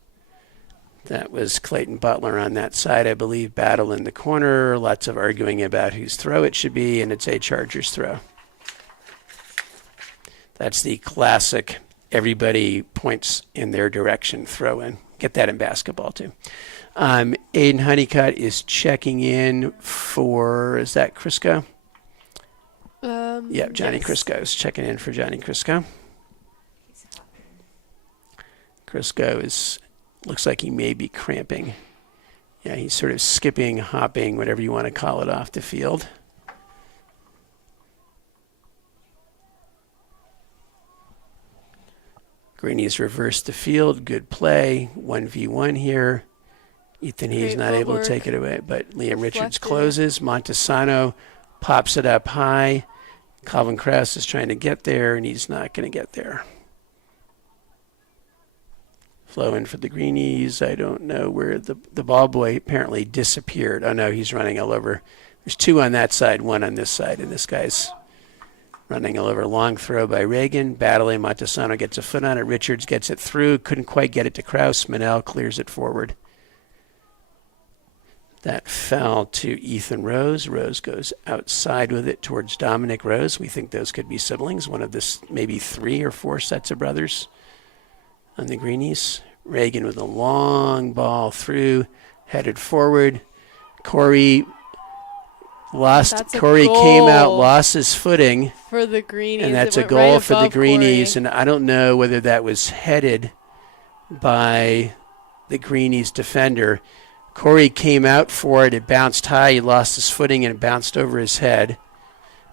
That was Clayton Butler on that side, I believe. Battle in the corner. Lots of arguing about whose throw it should be, and it's a Chargers throw. That's the classic everybody points in their direction throw in. Get that in basketball too. Aiden Honeycutt is checking in for, is that Crisco? Yeah, Johnny yes. Crisco is checking in for Johnny Crisco. Crisco looks like he may be cramping. Yeah, he's sort of skipping, hopping, whatever you want to call it, off the field. Greenies reversed the field. Good play. 1v1 here. Ethan He's Great not able to footwork. take it away, but Liam Richards Deflected. closes. Montesano pops it up high. Calvin Krause is trying to get there, and he's not going to get there. Flow in for the Greenies. I don't know where the ball boy apparently disappeared. Oh, no, he's running all over. There's two on that side, one on this side, and this guy's running all over. Long throw by Reagan. Battling. Montesano gets a foot on it. Richards gets it through. Couldn't quite get it to Krause. Manel clears it forward. That fell to Ethan Rose. Rose goes outside with it towards Dominic Rose. We think those could be siblings. One of this, maybe 3 or 4 sets of brothers on the Greenies. Reagan with a long ball through, headed forward. Corey That's a came out, goal lost his footing, for the Greenies. and that's It a went goal right for the above Greenies. Corey. And I don't know whether that was headed by the Greenies defender. Corey came out for it. It bounced high. He lost his footing, and it bounced over his head.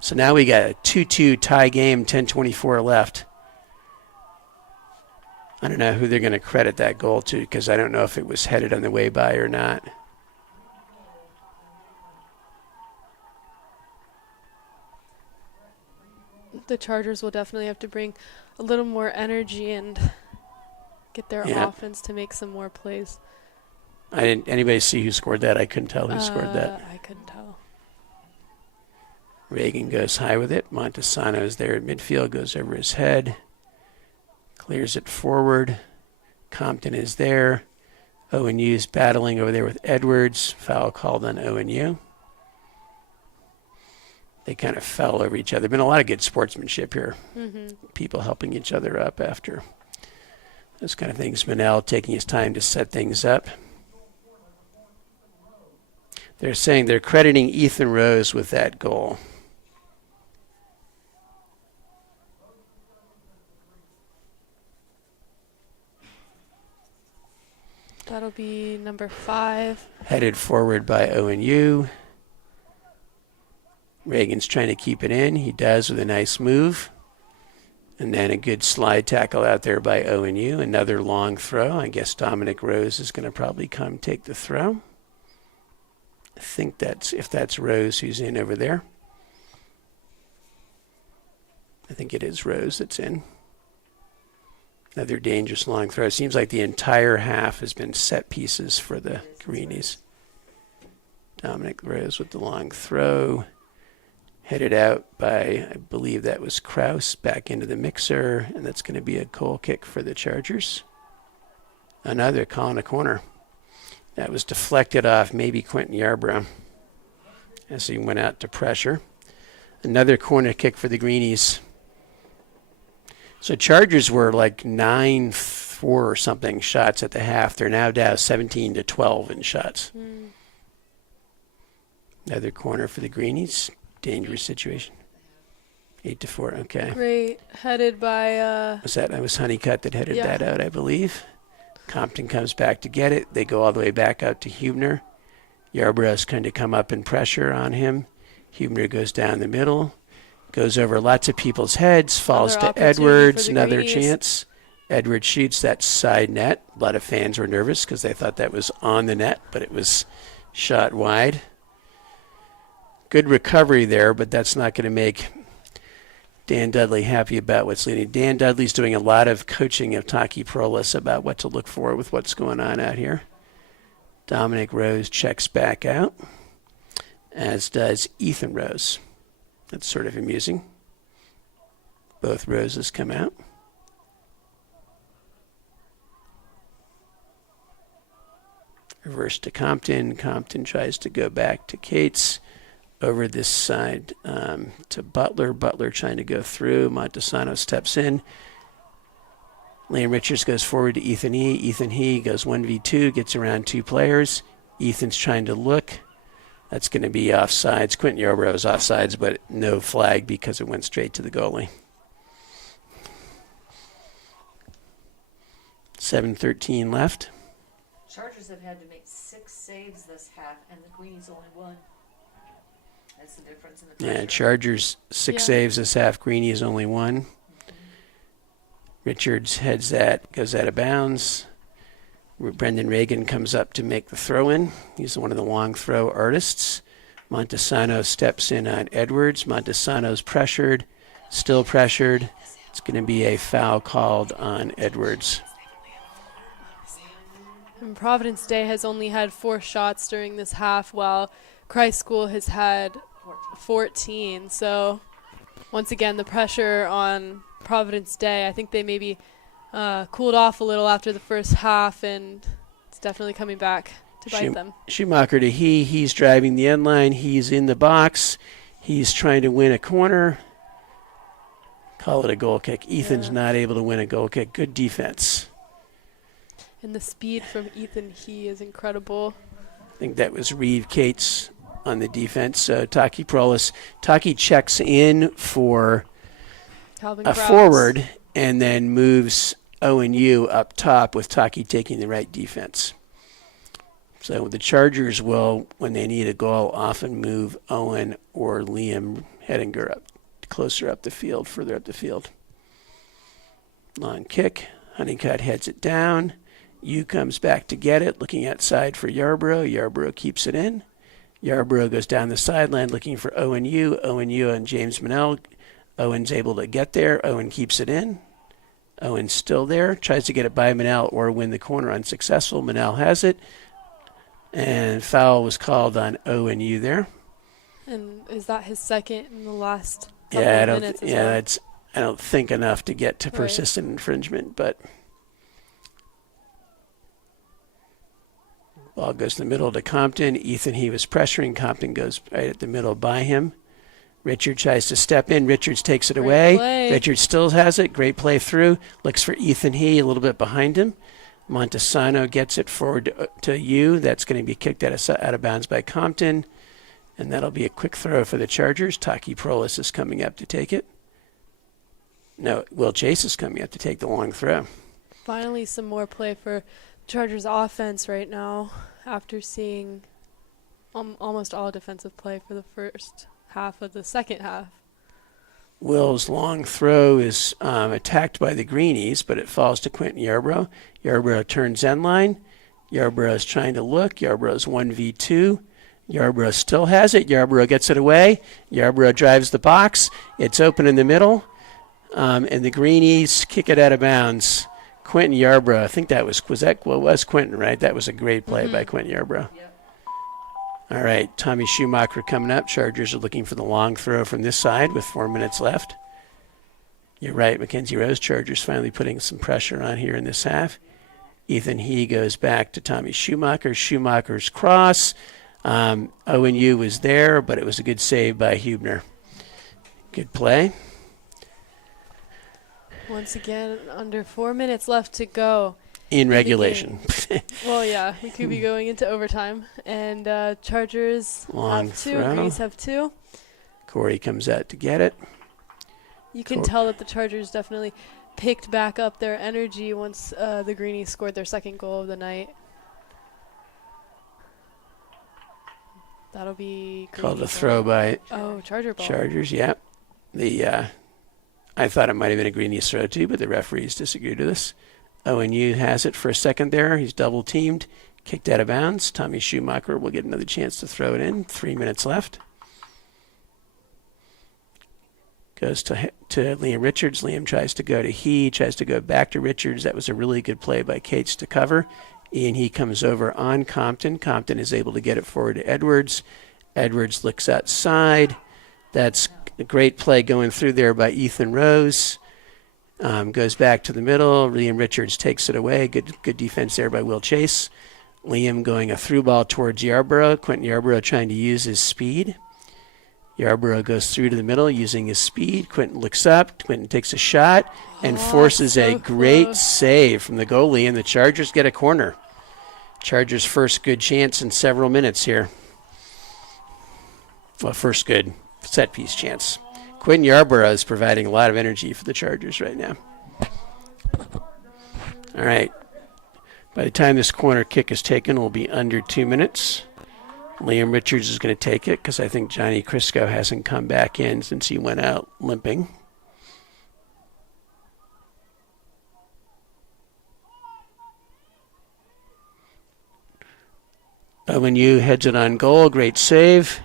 So now we got a 2-2 tie game, 10:24 left. I don't know who they're going to credit that goal to because I don't know if it was headed on the way by or not. The Chargers will definitely have to bring a little more energy and get their Yeah. offense to make some more plays. Anybody see who scored that? I couldn't tell who scored that. I couldn't tell. Reagan goes high with it. Montesano is there at midfield, goes over his head. Clears it forward. Compton is there. ONU's battling over there with Edwards. Foul called on ONU. they kind of fell over each other. Been a lot of good sportsmanship here. Mm-hmm. People helping each other up after those kind of things. Manel taking his time to set things up. They're saying they're crediting Ethan Rose with that goal. That'll be number 5. Headed forward by ONU. Reagan's trying to keep it in. He does with a nice move. And then a good slide tackle out there by ONU. Another long throw. I guess Dominic Rose is going to probably come take the throw. I think if that's Rose who's in over there. I think it is Rose that's in. Another dangerous long throw. It seems like the entire half has been set pieces for the Greenies. Dominic Rose with the long throw. Headed out by, I believe that was Kraus, back into the mixer, and that's going to be a goal kick for the Chargers. Another calling a corner. That was deflected off maybe Quentin Yarbrough as he went out to pressure. Another corner kick for the Greenies. So Chargers were like 9-4 or something shots at the half. They're now down 17-12 in shots. Another corner for the Greenies. Dangerous situation. 8-4. Okay. Great. Headed by That was Honeycutt that headed that out, I believe. Compton comes back to get it. They go all the way back out to Hubner. Yarbrough's kind of come up in pressure on him. Hubner goes down the middle. Goes over lots of people's heads. Falls Another to opportunity Edwards. for the Another Greenies. chance. Edwards shoots that side net. A lot of fans were nervous because they thought that was on the net, but it was shot wide. Good recovery there, but that's not going to make Dan Dudley happy about what's leading. Dan Dudley's doing a lot of coaching of Taki Prolis about what to look for with what's going on out here. Dominic Rose checks back out, as does Ethan Rose. That's sort of amusing. Both Roses come out. Reverse to Compton. Compton tries to go back to Cates. Over this side to Butler. Butler trying to go through. Montesano steps in. Liam Richards goes forward to Ethan E. Ethan E. goes 1v2, gets around 2 players. Ethan's trying to look. That's going to be offsides. Quentin Yarbrough's offsides, but no flag because it went straight to the goalie. 7:13 left. Chargers have had to make 6 saves this half, and the Greenies only 1. That's the difference in the pressure. Yeah, Chargers 6 saves this half. Greeny is only 1. Richards heads that, goes out of bounds. Brendan Reagan comes up to make the throw-in. He's one of the long throw artists. Montesano steps in on Edwards. Montesano's pressured, still pressured. It's going to be a foul called on Edwards. And Providence Day has only had 4 shots during this half, while Christ School has had 14. So once again, the pressure on Providence Day, I think they maybe cooled off a little after the first half, and it's definitely coming back to bite them. Schumacher to he's driving the end line. He's in the box. He's trying to win a corner. Call it a goal kick. Ethan's not able to win a goal kick. Good defense. And the speed from Ethan He is incredible. I think that was Reeve Cates on the defense. So Taki Prolis. Taki checks in for Calvin a Krause. forward and then moves ONU up top with Taki taking the right defense. So the Chargers will, when they need a goal, often move Owen or Liam Hedinger up, closer up the field, further up the field. Long kick. Honeycutt heads it down. Yu comes back to get it, looking outside for Yarbrough. Yarbrough keeps it in. Yarbrough goes down the sideline looking for ONU. ONU and James Manel. Owen's able to get there. Owen keeps it in. Owen's still there. Tries to get it by Manel or win the corner. Unsuccessful. Manel has it. And foul was called on ONU there. And is that his second in the last couple of minutes? I don't think enough to get to Right. persistent infringement, but ball goes in the middle to Compton. Ethan, he was pressuring. Compton goes right at the middle by him. Richard tries to step in. Richards takes it Great away. play. Richards still has it. Great play through. Looks for Ethan He a little bit behind him. Montesano gets it forward to you. That's going to be kicked out of bounds by Compton. And that'll be a quick throw for the Chargers. Taki Prolis is coming up to take it. No, Will Chase is coming up to take the long throw. Finally, some more play for Chargers offense right now after seeing almost all defensive play for the first half of the second half. Will's long throw is attacked by the Greenies, but it falls to Quentin Yarbrough. Yarbrough turns end line. Yarbrough is trying to look. Yarbrough's 1v2. Yarbrough still has it. Yarbrough gets it away. Yarbrough drives the box. It's open in the middle. And the Greenies kick it out of bounds. Quentin Yarbrough, I think that was Quentin, right? That was a great play by Quentin Yarbrough. Yep. All right, Tommy Schumacher coming up. Chargers are looking for the long throw from this side with 4 minutes left. You're right, Mackenzie Rose. Chargers finally putting some pressure on here in this half. Ethan He goes back to Tommy Schumacher. Schumacher's cross. ONU was there, but it was a good save by Hubner. Good play. Once again, under 4 minutes left to go. In regulation. Well, yeah, we could be going into overtime. And Chargers Long have two, throw. Greenies have two. Corey comes out to get it. You can tell that the Chargers definitely picked back up their energy once the Greenies scored their second goal of the night. That'll be Called a Greenies throw by Charger ball. Chargers, yeah. I thought it might have been a Greenies throw too, but the referees disagreed with this. ONU has it for a second there. He's double teamed, kicked out of bounds. Tommy Schumacher will get another chance to throw it in. 3 minutes left. Goes to Liam Richards. Liam tries to go to He, tries to go back to Richards. That was a really good play by Cates to cover. Ian He comes over on Compton. Compton is able to get it forward to Edwards. Edwards looks outside. That's a great play going through there by Ethan Rose. Goes back to the middle. Liam Richards takes it away. Good defense there by Will Chase. Liam going a through ball towards Yarbrough. Quentin Yarbrough trying to use his speed. Yarbrough goes through to the middle using his speed. Quentin looks up. Quentin takes a shot and forces a great save from the goalie, and the Chargers get a corner. Chargers' first good chance in several minutes here. Well, first good set-piece chance. Quentin Yarbrough is providing a lot of energy for the Chargers right now. All right. By the time this corner kick is taken, we'll be under 2 minutes. Liam Richards is going to take it because I think Johnny Crisco hasn't come back in since he went out limping. ONU heads it on goal. Great save.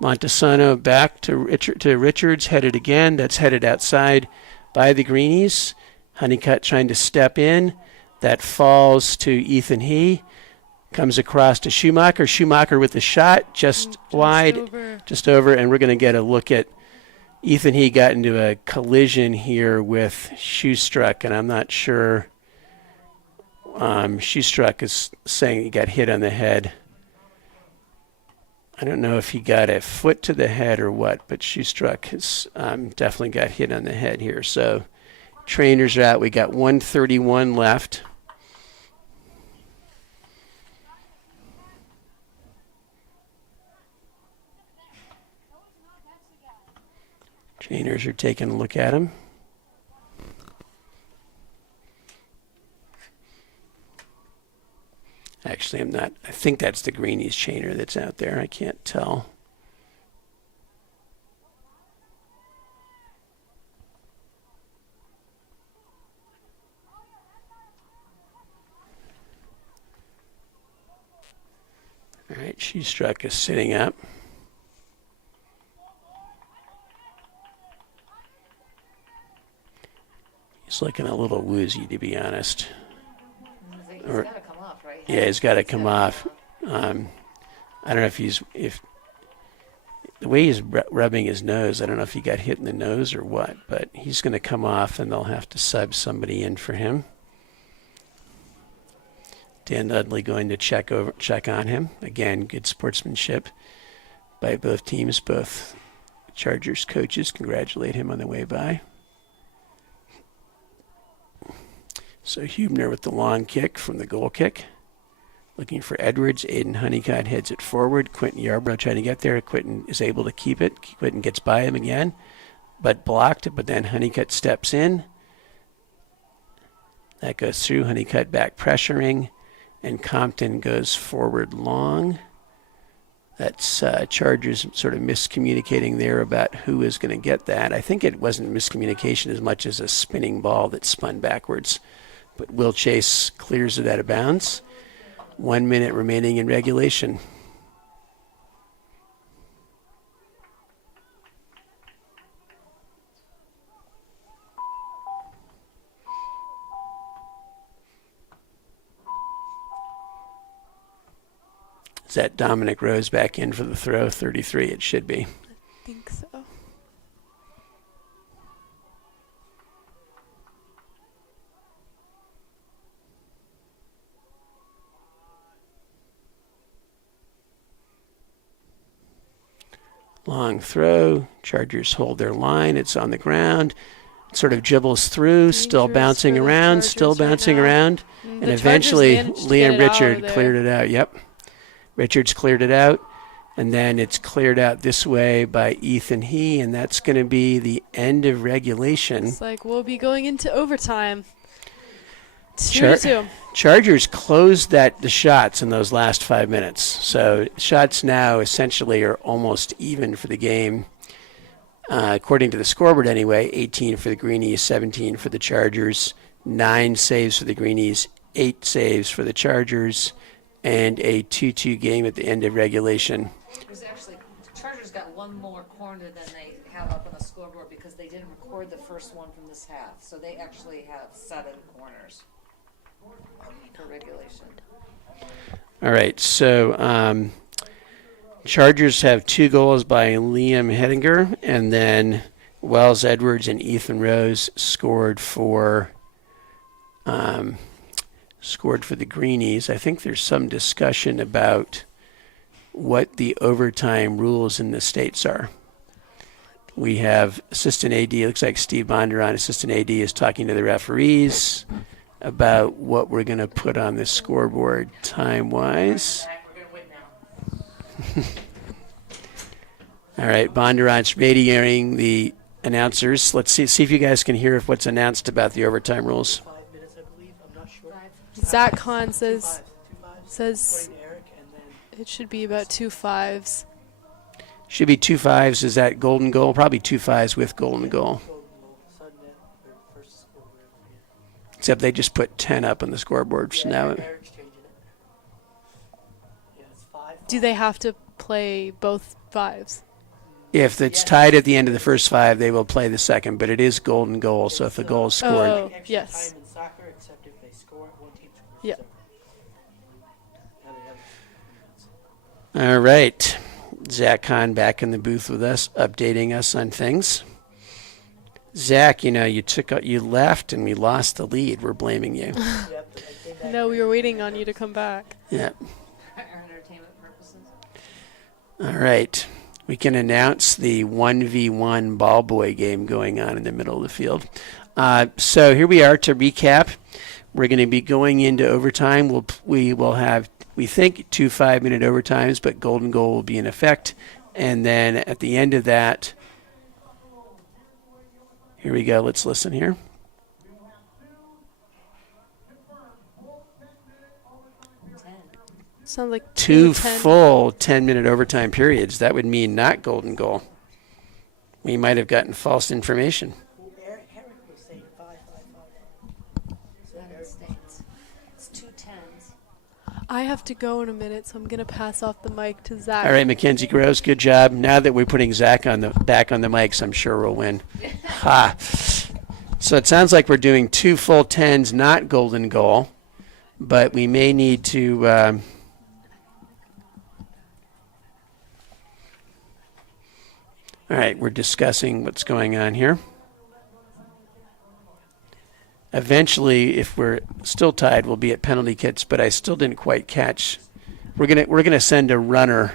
Montesano back to Richards, headed again. That's headed outside by the Greenies. Honeycutt trying to step in. That falls to Ethan He. Comes across to Schumacher. Schumacher with the shot, just wide, just over. And we're going to get a look at Ethan He got into a collision here with Shoestruck, and I'm not sure. Shoestruck is saying he got hit on the head. I don't know if he got a foot to the head or what, but Shoestruck has definitely got hit on the head here. So trainers are out. We got 1:31 left. Trainers are taking a look at him. Actually, I'm not. I think that's the Greenies trainer that's out there. I can't tell. All right, Shoestruck is sitting up. He's looking a little woozy, to be honest. He's got to come off, right? Yeah, he's got to come off. I don't know if the way he's rubbing his nose, I don't know if he got hit in the nose or what, but he's going to come off, and they'll have to sub somebody in for him. Dan Dudley going to check on him. Again, good sportsmanship by both teams, both Chargers coaches congratulate him on the way by. So Hubner with the long kick from the goal kick. Looking for Edwards. Aiden Honeycutt heads it forward. Quentin Yarbrough trying to get there. Quentin is able to keep it. Quentin gets by him again, but blocked. But then Honeycutt steps in. That goes through. Honeycutt back pressuring. And Compton goes forward long. That's Chargers sort of miscommunicating there about who is going to get that. I think it wasn't miscommunication as much as a spinning ball that spun backwards. But Will Chase clears it out of bounds. 1 minute remaining in regulation. Is that Dominic Rose back in for the throw? 33, it should be. I think so. Long throw. Chargers hold their line. It's on the ground. It sort of dribbles through, still Dangerous bouncing for the around, Chargers still right bouncing now. around. The And Chargers eventually, managed to get Liam it out Richard of there. cleared it out. Yep. Richards cleared it out. And then it's cleared out this way by Ethan He, and that's going to be the end of regulation. It's like we'll be going into overtime. Char- 2-2. Chargers closed the shots in those last 5 minutes. So shots now essentially are almost even for the game. According to the scoreboard anyway, 18 for the Greenies, 17 for the Chargers, 9 saves for the Greenies, 8 saves for the Chargers, and a 2-2 game at the end of regulation. It was actually, the Chargers got one more corner than they have up on the scoreboard because they didn't record the first one from this half. So they actually have 7 corners for regulation. All right, so Chargers have 2 goals by Liam Hedinger, and then Wells Edwards and Ethan Rose scored for the Greenies. I think there's some discussion about what the overtime rules in the states are. We have assistant AD, it looks like Steve Bondurant, assistant AD, is talking to the referees about what we're going to put on the scoreboard time-wise. All right, Bondurant's radioing the announcers. Let's see if you guys can hear what's announced about the overtime rules. 5 minutes, I believe. I'm not sure. Zach Kahn says According to Eric, and then it should be about 2 5s. Should be 2 5s. Is that golden goal? Probably 2 5s with golden goal. golden goal, sudden death, or first score, whatever. Yeah. Except they just put 10 up on the scoreboard. So now Eric's changing it. Yeah, it's 5. Do they have to play both 5s? if it's tied at the end of the first 5, they will play the second. But it is golden goal. So if the goal is scored, Oh, Extra yes. time in soccer, except if they score, one team scores. Yeah. So, now they have all right. Zach Hahn back in the booth with us, updating us on things. Zach, you left and we lost the lead. We're blaming you. Yep, I came back No, we were waiting on you to come back. Yeah. For entertainment purposes. All right. We can announce the 1v1 ball boy game going on in the middle of the field. So here we are to recap. We're going to be going into overtime. We will have, we think, 2 5-minute overtimes, but golden goal will be in effect. And then at the end of that, here we go. Let's listen here. Sounds like 2 10. full 10-minute overtime periods. That would mean not golden goal. We might have gotten false information. Well, Eric was saying 5, 5, 5. So United Eric, States. It's 2 10s. I have to go in a minute, so I'm going to pass off the mic to Zach. All right, Mackenzie Gross, good job. Now that we're putting Zach back on the mics, I'm sure we'll win. Ha! So it sounds like we're doing 2 full 10s, not golden goal, but we may need to. All right, we're discussing what's going on here. Eventually, if we're still tied, we'll be at penalty kicks, but I still didn't quite catch. We're gonna send a runner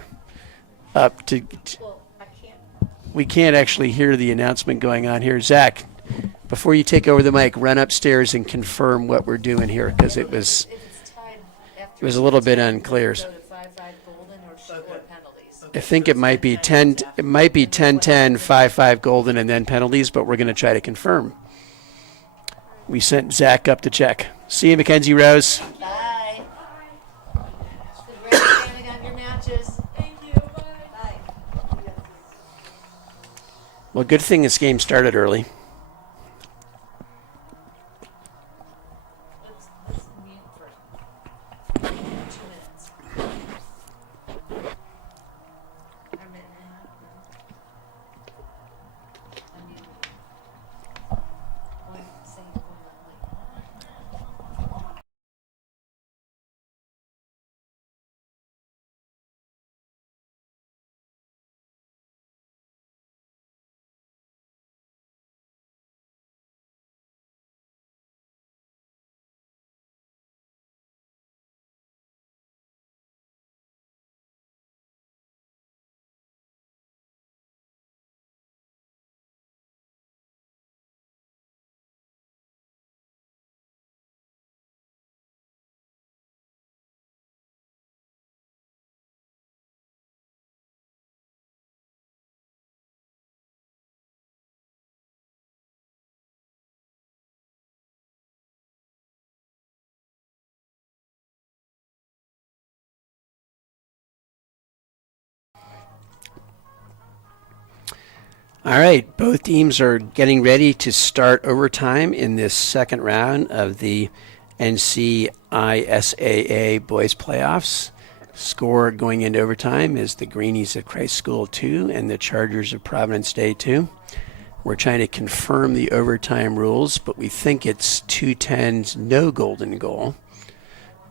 up to. Well, I can't. We can't actually hear the announcement going on here. Zach, before you take over the mic, run upstairs and confirm what we're doing here, because it was If it's tied after. it was a little bit 10, unclear. Go to 5-5 golden or score penalties. I think it might be 10. It might be 10-10, 5-5 golden, and then penalties. But we're going to try to confirm. We sent Zach up to check. See you, Mackenzie Rose. Bye. Congratulations on your matches. Thank you. Bye. Bye. Well, good thing this game started early. Let's mute for 2 minutes. Or minute and a half. Unmute. One, say, one, like. All right, both teams are getting ready to start overtime in this second round of the NCISAA boys playoffs. Score going into overtime is the Greenies of Christ School 2 and the Chargers of Providence Day 2. We're trying to confirm the overtime rules, but we think it's 2-10s, no golden goal.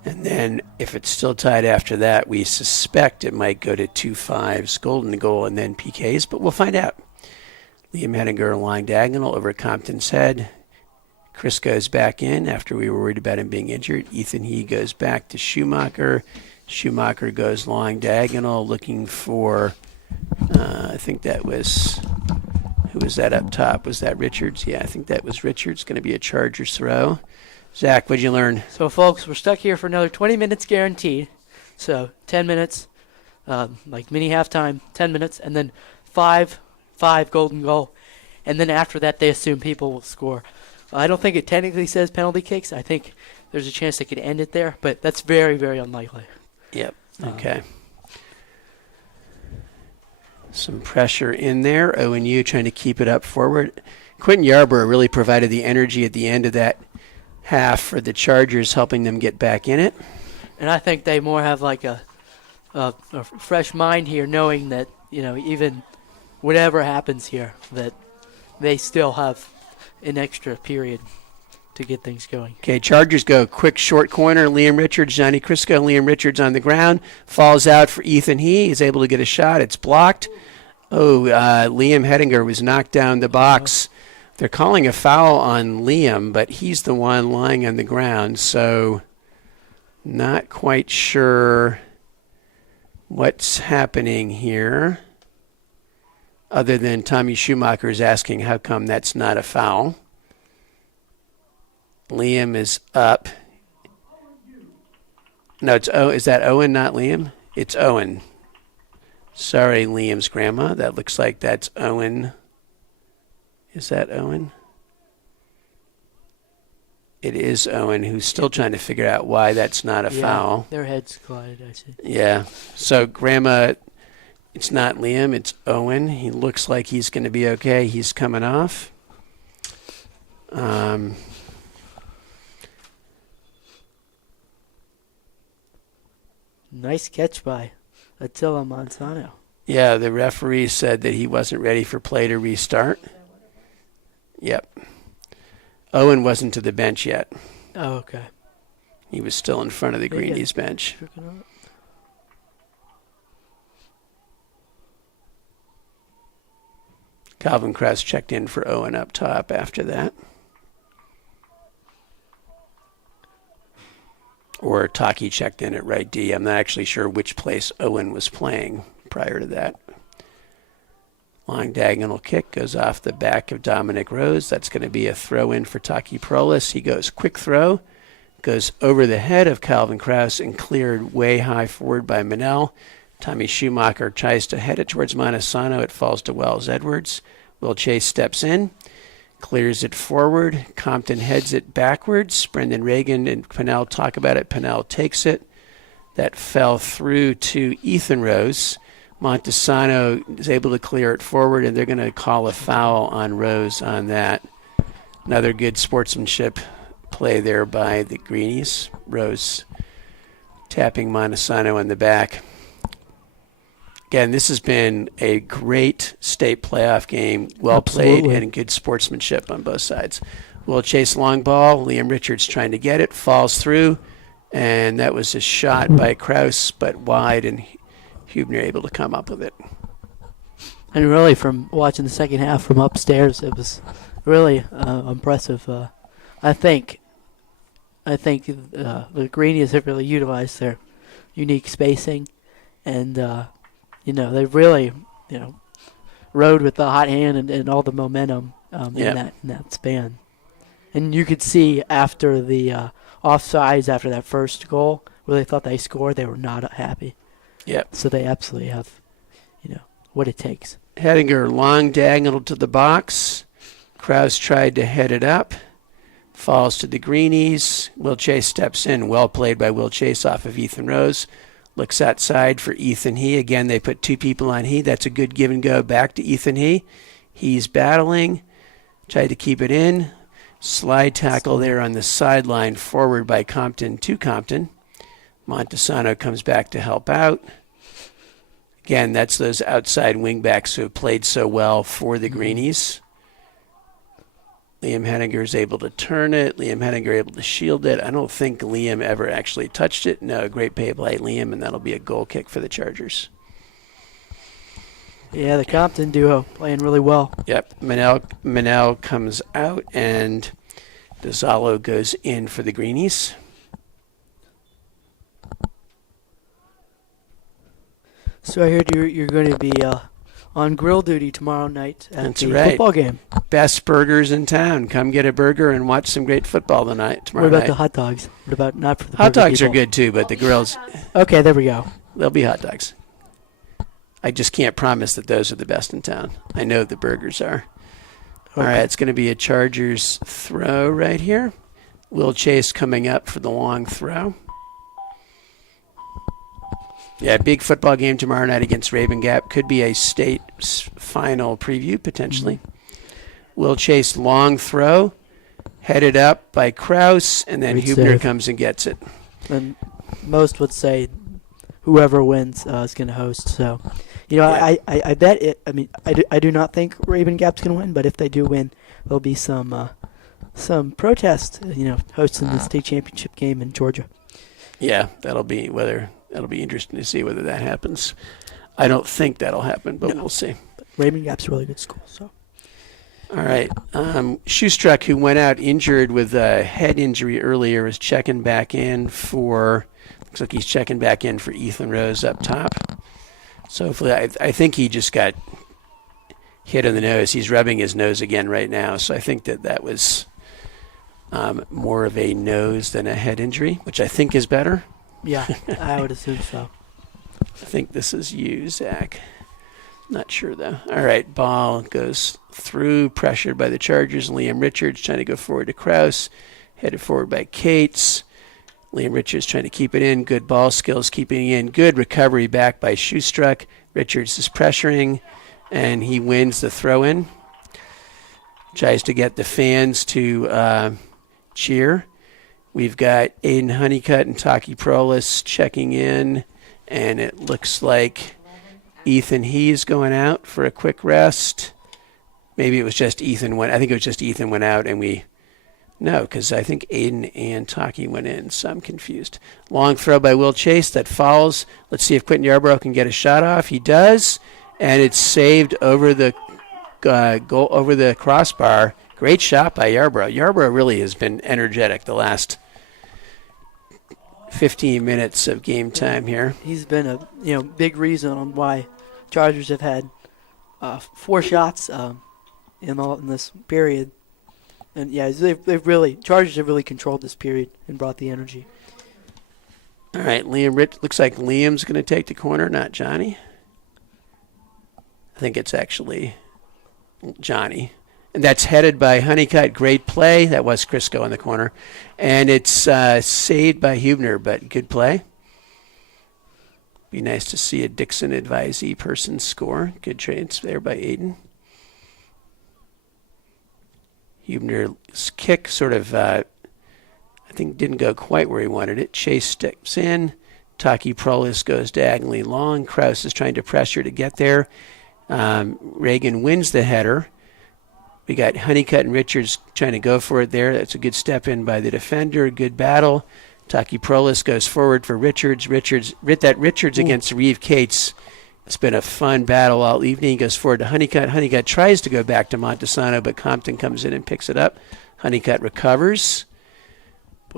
And then if it's still tied after that, we suspect it might go to 2-5s, golden goal, and then PKs, but we'll find out. Liam Henninger lying diagonal over Compton's head. Chris goes back in after we were worried about him being injured. Ethan He goes back to Schumacher. Schumacher goes lying diagonal looking for, I think that was, who was that up top? Was that Richards? Yeah, I think that was Richards. Going to be a Chargers throw. Zach, what'd you learn? So, folks, we're stuck here for another 20 minutes guaranteed. So, 10 minutes, like mini halftime, 10 minutes, and then 5 golden goal. And then after that, they assume people will score. I don't think it technically says penalty kicks. I think there's a chance they could end it there, but that's very, very unlikely. Yep. Okay. Some pressure in there. ONU trying to keep it up forward. Quentin Yarborough really provided the energy at the end of that half for the Chargers, helping them get back in it. And I think they more have like a fresh mind here, knowing that, even whatever happens here, that they still have an extra period to get things going. Okay, Chargers go quick short corner. Liam Richards, Johnny Crisco. Liam Richards on the ground. Falls out for Ethan He. He's able to get a shot. It's blocked. Liam Henninger was knocked down the box. They're calling a foul on Liam, but he's the one lying on the ground, so not quite sure what's happening here, other than Tommy Schumacher is asking how come that's not a foul. Liam is up. No, is that Owen, not Liam? It's Owen. Sorry, Liam's grandma. That looks like that's Owen. Is that Owen? It is Owen, who's still trying to figure out why that's not a foul. Their heads collided, I see. Yeah. So, grandma, it's not Liam, it's Owen. He looks like he's going to be okay. He's coming off. Nice catch by Attila Monzano. Yeah, the referee said that he wasn't ready for play to restart. Yep. Owen wasn't to the bench yet. Oh, okay. He was still in front of the Greenies bench. Calvin Krause checked in for Owen up top after that. Or Taki checked in at right D. I'm not actually sure which place Owen was playing prior to that. Long diagonal kick goes off the back of Dominic Rose. That's going to be a throw in for Taki Prolis. He goes quick throw, goes over the head of Calvin Krause and cleared way high forward by Manel. Tommy Schumacher tries to head it towards Montesano. It falls to Wells Edwards. Will Chase steps in, clears it forward. Compton heads it backwards. Brendan Reagan and Pinnell talk about it. Pinnell takes it. That fell through to Ethan Rose. Montesano is able to clear it forward, and they're going to call a foul on Rose on that. Another good sportsmanship play there by the Greenies. Rose tapping Montesano in the back. Again, this has been a great state playoff game. Well played and good sportsmanship on both sides. Will Chase long ball. Liam Richards trying to get it. Falls through, and that was a shot by Krause, but wide, and Hubner able to come up with it. And really, from watching the second half from upstairs, it was really impressive. I think the Greenies have really utilized their unique spacing, and they really rode with the hot hand and all the momentum in that span. And you could see after the offsides, after that first goal, where they thought they scored, they were not happy. Yep. So they absolutely have, what it takes. Hedinger long diagonal to the box. Krause tried to head it up. Falls to the Greenies. Will Chase steps in. Well played by Will Chase off of Ethan Rose. Looks outside for Ethan He. Again, they put two people on He. That's a good give and go back to Ethan He. He's battling. Tried to keep it in. Slide tackle there on the sideline forward by Compton to Compton. Montesano comes back to help out. Again, that's those outside wingbacks who have played so well for the Greenies. Liam Henninger is able to turn it. Liam Henninger able to shield it. I don't think Liam ever actually touched it. No, great play by Liam, and that'll be a goal kick for the Chargers. Yeah, the Compton duo playing really well. Yep, Manel comes out, and DeZalo goes in for the Greenies. So I heard you're going to be on grill duty tomorrow night at That's the right. football game. Best burgers in town. Come get a burger and watch some great football tomorrow What about night. the hot dogs? What about not for the Hot burger dogs are people? good too, but the grills, Okay, there we go. they'll be hot dogs. I just can't promise that those are the best in town. I know the burgers are. All right, it's going to be a Chargers throw right here. Will Chase coming up for the long throw. Yeah, big football game tomorrow night against Raven Gap. Could be a state final preview, potentially. Will Chase long throw, headed up by Krause, and then Great Hubner save. comes and gets it. And most would say whoever wins is going to host. So, Yeah. I bet it. I mean, I do not think Raven Gap's going to win, but if they do win, there'll be some protest. Hosting the state championship game in Georgia. Yeah, that'll be interesting to see whether that happens. I don't think that'll happen, but we'll see. Raven Gap's a really good school. So. All right. Shoestruck, who went out injured with a head injury earlier, is checking back in for. Looks like he's checking back in for Ethan Rose up top. So hopefully, I think he just got hit on the nose. He's rubbing his nose again right now. So I think that was more of a nose than a head injury, which I think is better. Yeah, I would assume so. I think this is you, Zach. Not sure, though. All right, ball goes through, pressured by the Chargers. Liam Richards trying to go forward to Krause. Headed forward by Cates. Liam Richards trying to keep it in. Good ball skills, keeping it in. Good recovery back by Shoestruck. Richards is pressuring, and he wins the throw-in. Tries to get the fans to cheer. We've got Aiden Honeycutt and Taki Prolis checking in, and it looks like Ethan He's going out for a quick rest. Maybe it was just Ethan went. I think it was just Ethan went out, and because I think Aiden and Taki went in, so I'm confused. Long throw by Will Chase that fouls. Let's see if Quentin Yarborough can get a shot off. He does, and it's saved over the goal over the crossbar. Great shot by Yarborough. Yarborough really has been energetic the last 15 minutes of game time here. He's been a big reason on why Chargers have had 4 shots in this period. And yeah, they've really Chargers have really controlled this period and brought the energy. All right, looks like Liam's going to take the corner, not Johnny. I think it's actually Johnny. And that's headed by Honeycutt. Great play. That was Crisco in the corner. And it's saved by Hubner, but good play. Be nice to see a Dixon advisee person score. Good trades there by Aiden. Hubner's kick sort of, I think, didn't go quite where he wanted it. Chase steps in. Taki Prolis goes diagonally long. Kraus is trying to pressure to get there. Reagan wins the header. We got Honeycutt and Richards trying to go for it there. That's a good step in by the defender. Good battle. Taki Prolis goes forward for Richards. Richards against Reeve Cates. It's been a fun battle all evening. He goes forward to Honeycutt. Honeycutt tries to go back to Montesano, but Compton comes in and picks it up. Honeycutt recovers.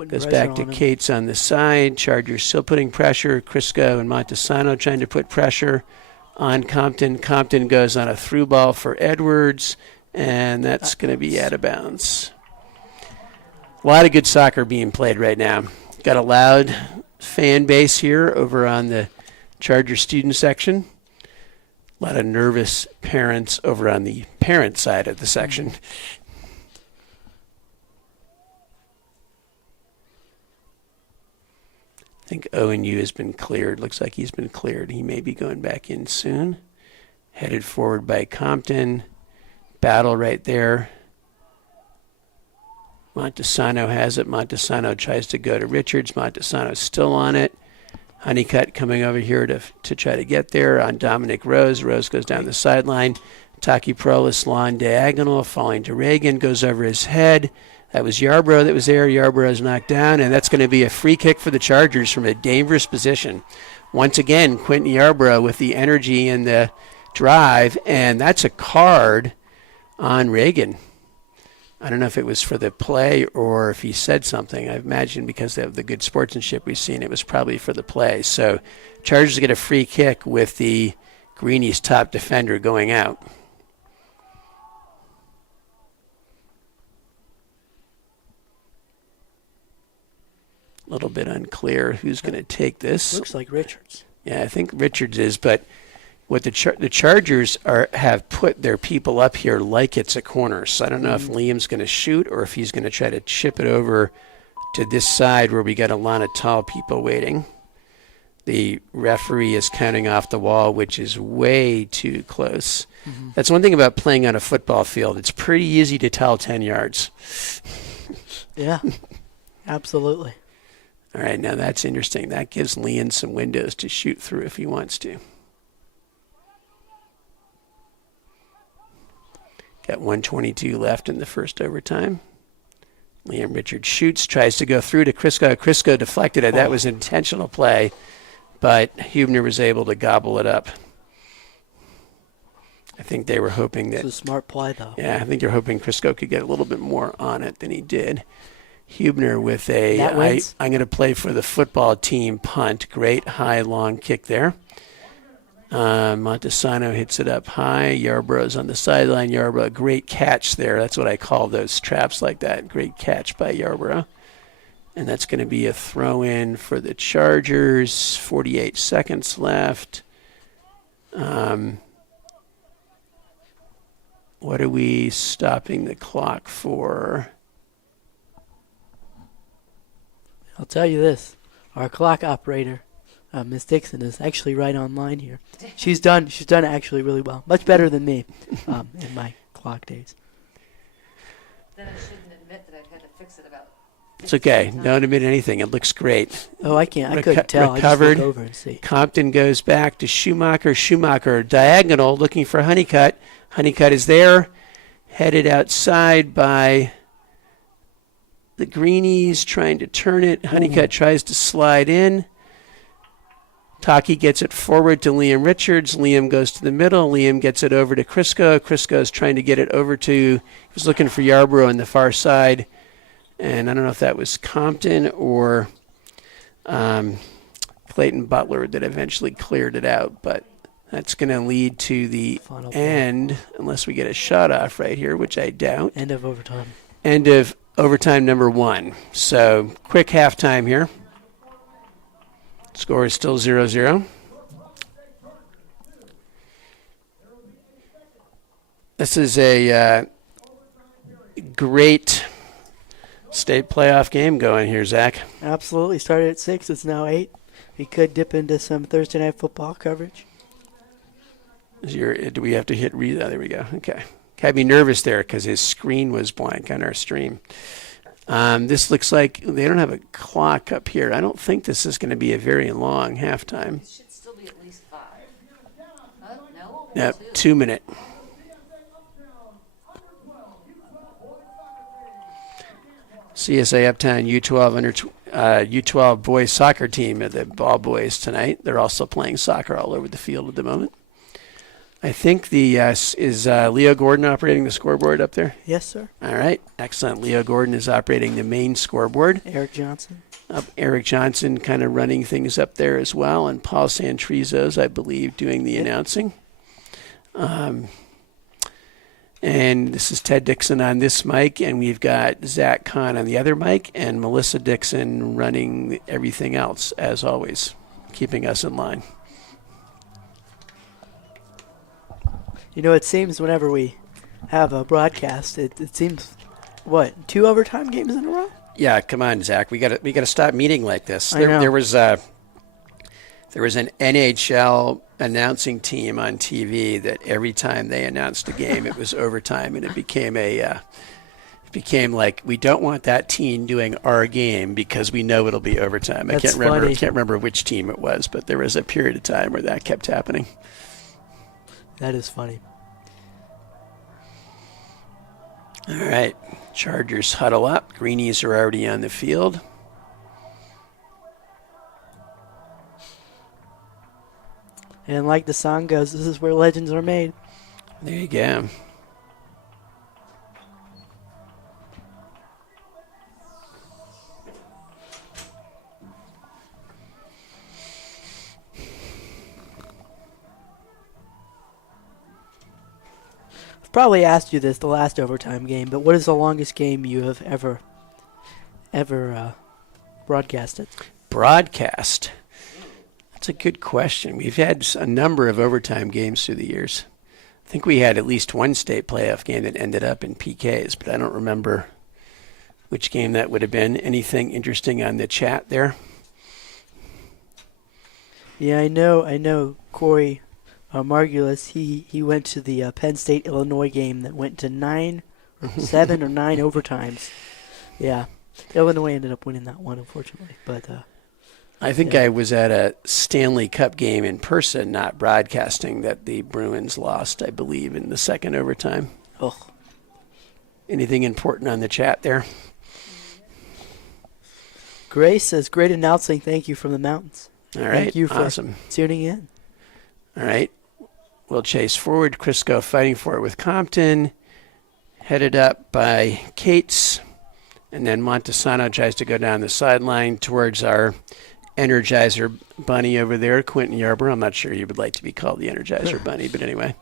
Goes back to Cates on the side. Chargers still putting pressure. Crisco and Montesano trying to put pressure on Compton. Compton goes on a through ball for Edwards, and that's going to be out of bounds. A lot of good soccer being played right now. Got a loud fan base here over on the Charger student section. A lot of nervous parents over on the parent side of the section. I think ONU has been cleared. Looks like he's been cleared. He may be going back in soon. Headed forward by Compton. Battle right there. Montesano has it. Montesano tries to go to Richards. Montesano's still on it. Honeycutt coming over here to try to get there on Dominic Rose. Rose goes down the sideline. Taki Prolis lawn diagonal, falling to Reagan, goes over his head. That was Yarbrough that was there. Yarborough's knocked down, and that's going to be a free kick for the Chargers from a dangerous position. Once again, Quentin Yarbrough with the energy and the drive, and that's a card on Reagan. I don't know if it was for the play or if he said something. I imagine because of the good sportsmanship we've seen, it was probably for the play. So Chargers get a free kick with the Greenies' top defender going out. A little bit unclear who's going to take this. Looks like Richards. Yeah, I think Richards is, but what the Chargers have put their people up here like it's a corner. So I don't know if Liam's going to shoot or if he's going to try to chip it over to this side where we got a lot of tall people waiting. The referee is counting off the wall, which is way too close. Mm-hmm. That's one thing about playing on a football field. It's pretty easy to tell 10 yards. Yeah, absolutely. All right, now that's interesting. That gives Liam some windows to shoot through if he wants to. Got 1:22 left in the first overtime. Liam Richards shoots, tries to go through to Crisco. Crisco deflected it. That was an intentional play, but Hubner was able to gobble it up. I think they were hoping that... It's a smart play, though. Yeah, I think they're hoping Crisco could get a little bit more on it than he did. Hubner with a, I'm going to play for the football team punt. Great high, long kick there. Montesano hits it up high. Yarbrough's on the sideline. Yarbrough, great catch there. That's what I call those traps like that. Great catch by Yarbrough. And that's going to be a throw-in for the Chargers. 48 seconds left. What are we stopping the clock for? I'll tell you this. Our clock operator, Miss Dixon, is actually right online here. She's done actually really well. Much better than me in my clock days. Then I shouldn't admit that I've had to fix it about... It's okay. Don't admit anything. It looks great. Oh, I can't. I couldn't tell. Recovered. I just look over and see. Compton goes back to Schumacher. Schumacher diagonal looking for Honeycutt. Honeycutt is there. Headed outside by the Greenies, trying to turn it. Honeycutt tries to slide in. Taki gets it forward to Liam Richards. Liam goes to the middle. Liam gets it over to Crisco. Crisco's trying to get it over to, he was looking for Yarbrough on the far side. And I don't know if that was Compton or Clayton Butler that eventually cleared it out. But That's going to lead to the Final play. end, unless we get a shot off right here, which I doubt. End of overtime. End of overtime number 1. So quick halftime here. Score is still 0-0. This is a great state playoff game going here, Zach. Absolutely. Started at 6. It's now 8. We could dip into some Thursday night football coverage. Do we have to hit read? Oh, there we go. Okay. Had me nervous there because his screen was blank on our stream. This looks like they don't have a clock up here. I don't think this is going to be a very long halftime. It should still be at least 5. No? Yep, 2. 2 minute. CSA Uptown U12 boys soccer team at the ball boys tonight. They're also playing soccer all over the field at the moment. I think is Leo Gordon operating the scoreboard up there? Yes, sir. All right, excellent. Leo Gordon is operating the main scoreboard. Eric Johnson. Eric Johnson kind of running things up there as well, and Paul Santrizo's, I believe, doing the announcing. And this is Ted Dixon on this mic, and we've got Zach Kahn on the other mic, and Melissa Dixon running everything else, as always, keeping us in line. You know, it seems whenever we have a broadcast, it seems, 2 overtime games in a row? Yeah, come on, Zach. We got to stop meeting like this. I know. There was an NHL announcing team on TV that every time they announced a game, it was overtime, and it became like, we don't want that team doing our game because we know it'll be overtime. That's Can't funny. remember which team it was, but there was a period of time where that kept happening. That is funny. All right, Chargers huddle up. Greenies are already on the field. And like the song goes, this is where legends are made. There you go. I've probably asked you this the last overtime game, but what is the longest game you have ever broadcasted? Broadcast. That's a good question. We've had a number of overtime games through the years. I think we had at least one state playoff game that ended up in PKs, but I don't remember which game that would have been. Anything interesting on the chat there? Yeah, I know Corey Margulis, he went to the Penn State Illinois game that went to 7 or 9 overtimes. Yeah, Illinois ended up winning that one, unfortunately. But I think yeah. I was at a Stanley Cup game in person, not broadcasting, that the Bruins lost, I believe, in the second overtime. Oh, Anything important on the chat there? Grace says, great announcing. Thank you from the mountains. All right, Thank you for awesome. tuning in. All right. We'll chase forward. Crisco fighting for it with Compton. Headed up by Cates. And then Montesano tries to go down the sideline towards our Energizer Bunny over there, Quentin Yarborough. I'm not sure he would like to be called the Energizer Bunny, but anyway.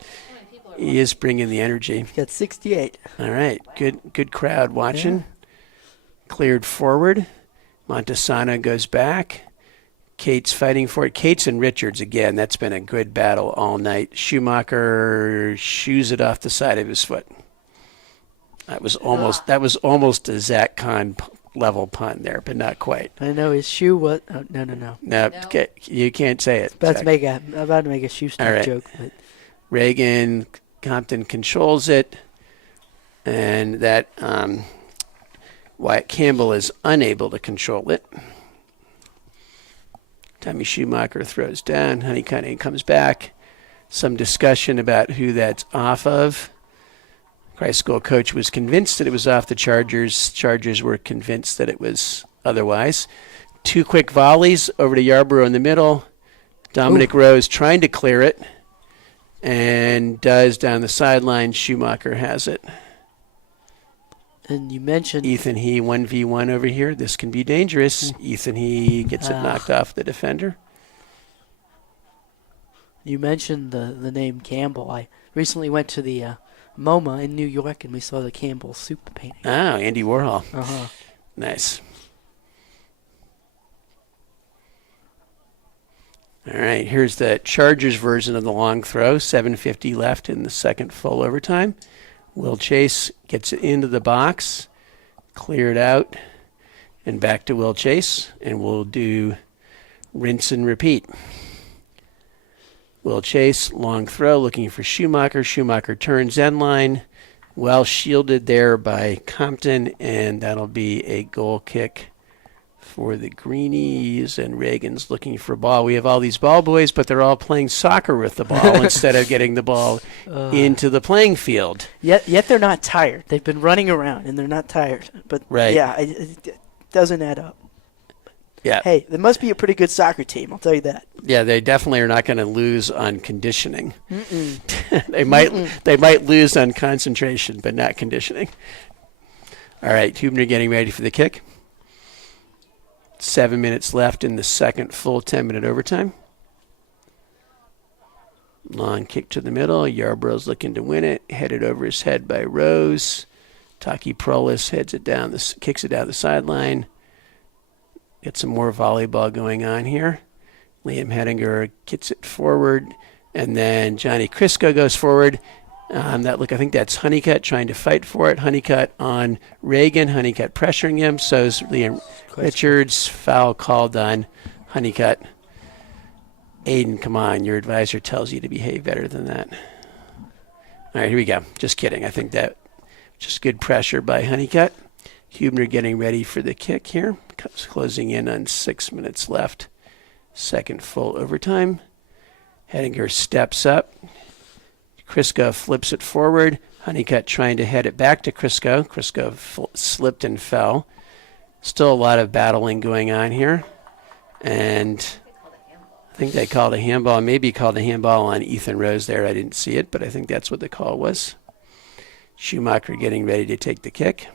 He is bringing the energy. Got 68. All right. Good crowd watching. Yeah. Cleared forward. Montesano goes back. Cates fighting for it. Cates and Richards again. That's been a good battle all night. Schumacher shoos it off the side of his foot. That was almost a Zach Kahn level pun there, but not quite. I know his shoe was. Oh, no. No, No. you can't say it. I'm Zach. about to make a shoe All snap right. joke, but Reagan Compton controls it, and that Wyatt Campbell is unable to control it. Tommy Schumacher throws down. Honeycutt comes back. Some discussion about who that's off of. Christ School coach was convinced that it was off the Chargers. Chargers were convinced that it was otherwise. 2 quick volleys over to Yarborough in the middle. Dominic Rose trying to clear it and does down the sideline. Schumacher has it. and you mentioned Ethan He 1v1 over here. This can be dangerous. Ethan He gets it knocked off the defender. You mentioned the name Campbell. I recently went to the MoMA in New York, and we saw the Campbell soup painting. Oh, Andy Warhol. Uh-huh. Nice. All right, here's the Chargers version of the long throw. 7:50 left in the second full overtime. Will Chase gets it into the box, clear it out, and back to Will Chase, and we'll do rinse and repeat. Will Chase, long throw, looking for Schumacher. Schumacher turns end line. Well shielded there by Compton, and that'll be a goal kick for the Greenies. And Reagan's looking for a ball. We have all these ball boys, but they're all playing soccer with the ball instead of getting the ball into the playing field. Yet they're not tired. They've been running around, and they're not tired. But, Right. yeah, it doesn't add up. Yeah. Hey, there must be a pretty good soccer team, I'll tell you that. Yeah, they definitely are not going to lose on conditioning. They might lose on concentration, but not conditioning. All right, Hubner getting ready for the kick. 7 minutes left in the second full 10-minute overtime. Long kick to the middle. Yarbrough's looking to win it. Headed over his head by Rose. Taki Prolis kicks it down the sideline. Get some more volleyball going on here. Liam Hedinger gets it forward, and then Johnny Crisco goes forward. I think that's Honeycutt trying to fight for it. Honeycutt on Reagan. Honeycutt pressuring him. So is Liam Richards. Foul called on Honeycutt. Aiden, come on. Your advisor tells you to behave better than that. All right, here we go. Just kidding. I think that just good pressure by Honeycutt. Hubner getting ready for the kick here. Closing in on 6 minutes left. Second full overtime. Hedinger steps up. Crisco flips it forward. Honeycutt trying to head it back to Crisco. Crisco slipped and fell. Still a lot of battling going on here. And I think they called a handball. Maybe called a handball on Ethan Rose there. I didn't see it, but I think that's what the call was. Schumacher getting ready to take the kick.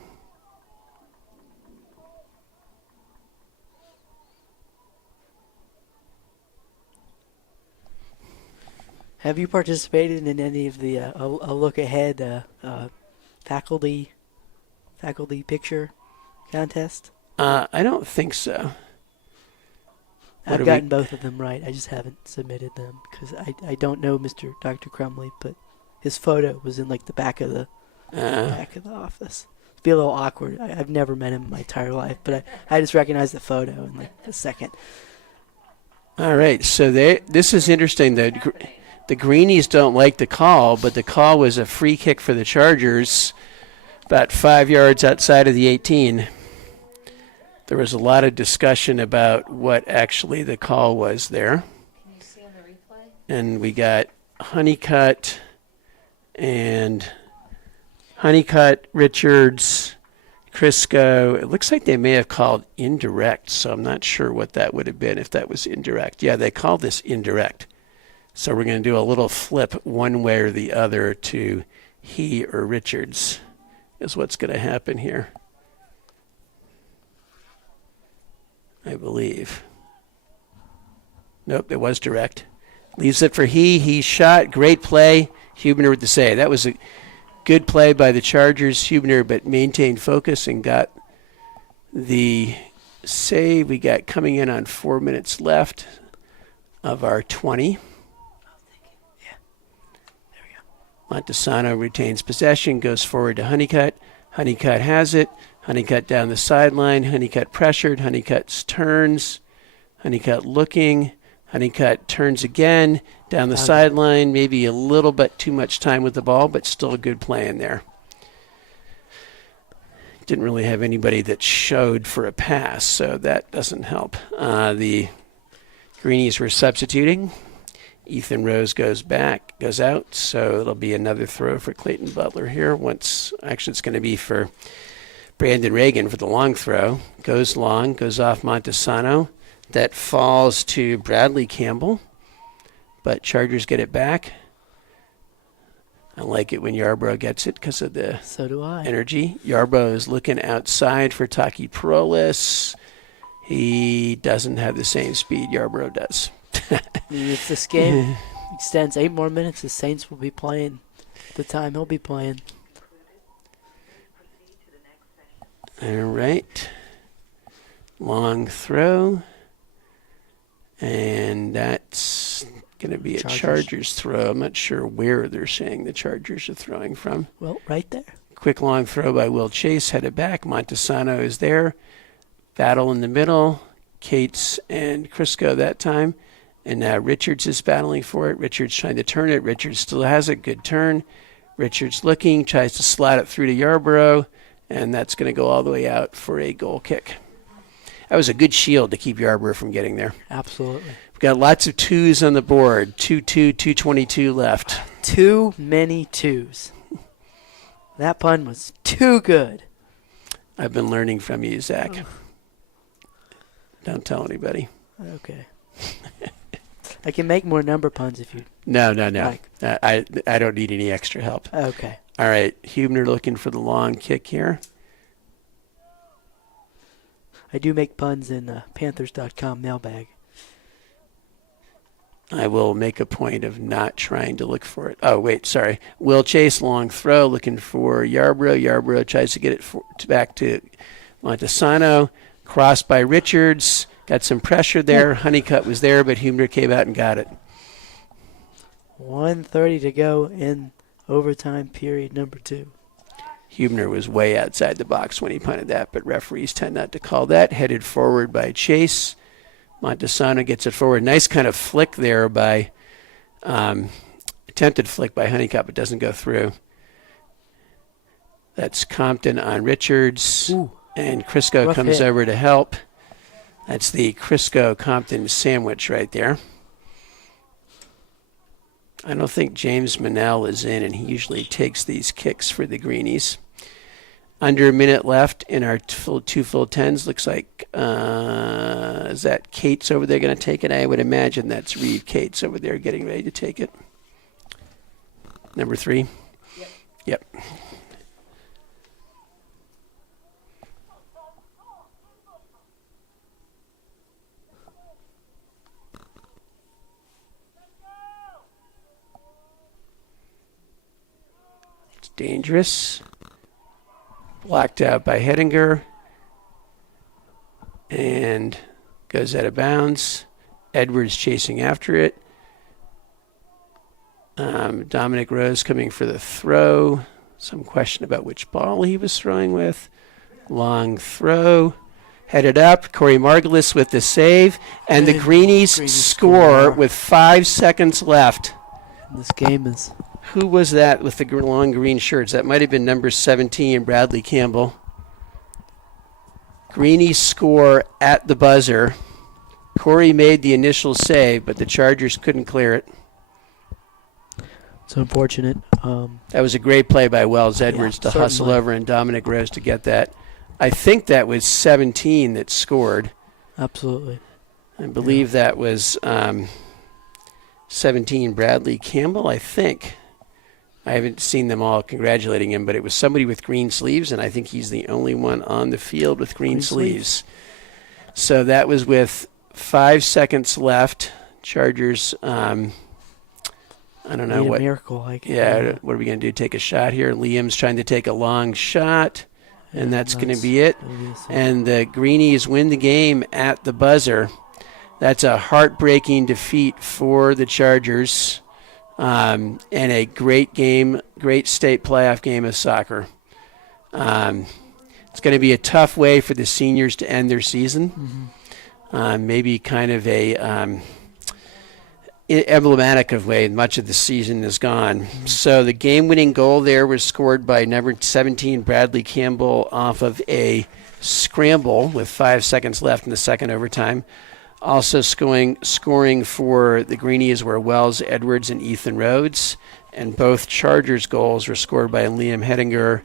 Have you participated in any of the a look ahead faculty picture contest? I don't think so. I've gotten both of them right. I just haven't submitted them because I don't know Dr. Crumley, but his photo was in like the back of the office. It'd be a little awkward. I've never met him in my entire life, but I just recognized the photo in like a second. All right, so this is interesting. The Greenies don't like the call, but the call was a free kick for the Chargers about 5 yards outside of the 18. There was a lot of discussion about what actually the call was there. Can you see on the replay? And we got Honeycutt, Richards, Crisco. It looks like they may have called indirect, so I'm not sure what that would have been if that was indirect. Yeah, they called this indirect. So we're going to do a little flip one way or the other to he or Richards is what's going to happen here, I believe. Nope, it was direct. Leaves it for he shot. Great play. Hubner with the save. That was a good play by the Chargers. Hubner, but maintained focus and got the save. We got coming in on 4 minutes left of our 20. Montesano retains possession, goes forward to Honeycutt. Honeycutt has it. Honeycutt down the sideline. Honeycutt pressured. Honeycutt turns. Honeycutt looking. Honeycutt turns again down the sideline. Maybe a little bit too much time with the ball, but still a good play in there. Didn't really have anybody that showed for a pass, so that doesn't help. The Greenies were substituting. Ethan Rose goes out, so it'll be another throw for Clayton Butler here. Actually, it's going to be for Brandon Reagan for the long throw. Goes long, goes off Montesano. That falls to Bradley Campbell, but Chargers get it back. I like it when Yarbrough gets it because of the energy. Yarbrough is looking outside for Taki Prolis. He doesn't have the same speed Yarbrough does. If this game extends 8 more minutes, the Saints will be playing the time he'll be playing. All right. Long throw. And that's going to be a Chargers throw. I'm not sure where they're saying the Chargers are throwing from. Well, right there. Quick long throw by Will Chase, headed back. Montesano is there. Battle in the middle. Cates and Crisco that time. And now Richards is battling for it. Richards trying to turn it. Richards still has a good turn. Richards looking, tries to slide it through to Yarborough, and that's going to go all the way out for a goal kick. That was a good shield to keep Yarborough from getting there. Absolutely. We've got lots of twos on the board. 2-2, 2:22 left. Too many twos. That pun was too good. I've been learning from you, Zach. Don't tell anybody. Okay. I can make more number puns if you... No. Like. I don't need any extra help. Okay. All right, Hubner looking for the long kick here. I do make puns in Panthers.com mailbag. I will make a point of not trying to look for it. Oh, wait, sorry. Will Chase, long throw, looking for Yarborough. Yarborough tries to get it back to Montesano. Crossed by Richards. Got some pressure there. Honeycutt was there, but Hubner came out and got it. 1:30 to go in overtime period number 2. Hubner was way outside the box when he punted that, but referees tend not to call that. Headed forward by Chase. Montesano gets it forward. Nice kind of flick there by, attempted flick by Honeycutt, but doesn't go through. That's Compton on Richards. Ooh. And Crisco Rough comes hit. over to help. That's the Crisco-Compton sandwich right there. I don't think James Manel is in, and he usually takes these kicks for the Greenies. Under a minute left in our 2 full 10s. Looks like, is that Cates over there going to take it? I would imagine that's Reeve Cates over there getting ready to take it. Number 3? Yep. It's dangerous. Blocked out by Hedinger. And goes out of bounds. Edwards chasing after it. Dominic Rose coming for the throw. Some question about which ball he was throwing with. Long throw. Headed up. Corey Margulis with the save. And the Greenies score with 5 seconds left. This game is... Who was that with the long green shirts? That might have been number 17, Bradley Campbell. Greenies score at the buzzer. Corey made the initial save, but the Chargers couldn't clear it. It's unfortunate. That was a great play by Wells Edwards to hustle certainly. over and Dominic Rose to get that. I think that was 17 that scored. Absolutely. I believe that was 17 Bradley Campbell, I think. I haven't seen them all congratulating him, but it was somebody with green sleeves, and I think he's the only one on the field with green sleeves. So that was with 5 seconds left. Chargers, I don't know Need what. a miracle. Yeah, what are we going to do? Take a shot here? Liam's trying to take a long shot, and that's going to be it. And the Greenies win the game at the buzzer. That's a heartbreaking defeat for the Chargers. And a great game, great state playoff game of soccer. It's going to be a tough way for the seniors to end their season. Maybe kind of a emblematic of way much of the season is gone. So the game-winning goal there was scored by number 17 Bradley Campbell off of a scramble with 5 seconds left in the second overtime. Also scoring for the Greenies were Wells Edwards and Ethan Rhodes, and both Chargers goals were scored by Liam Hedinger,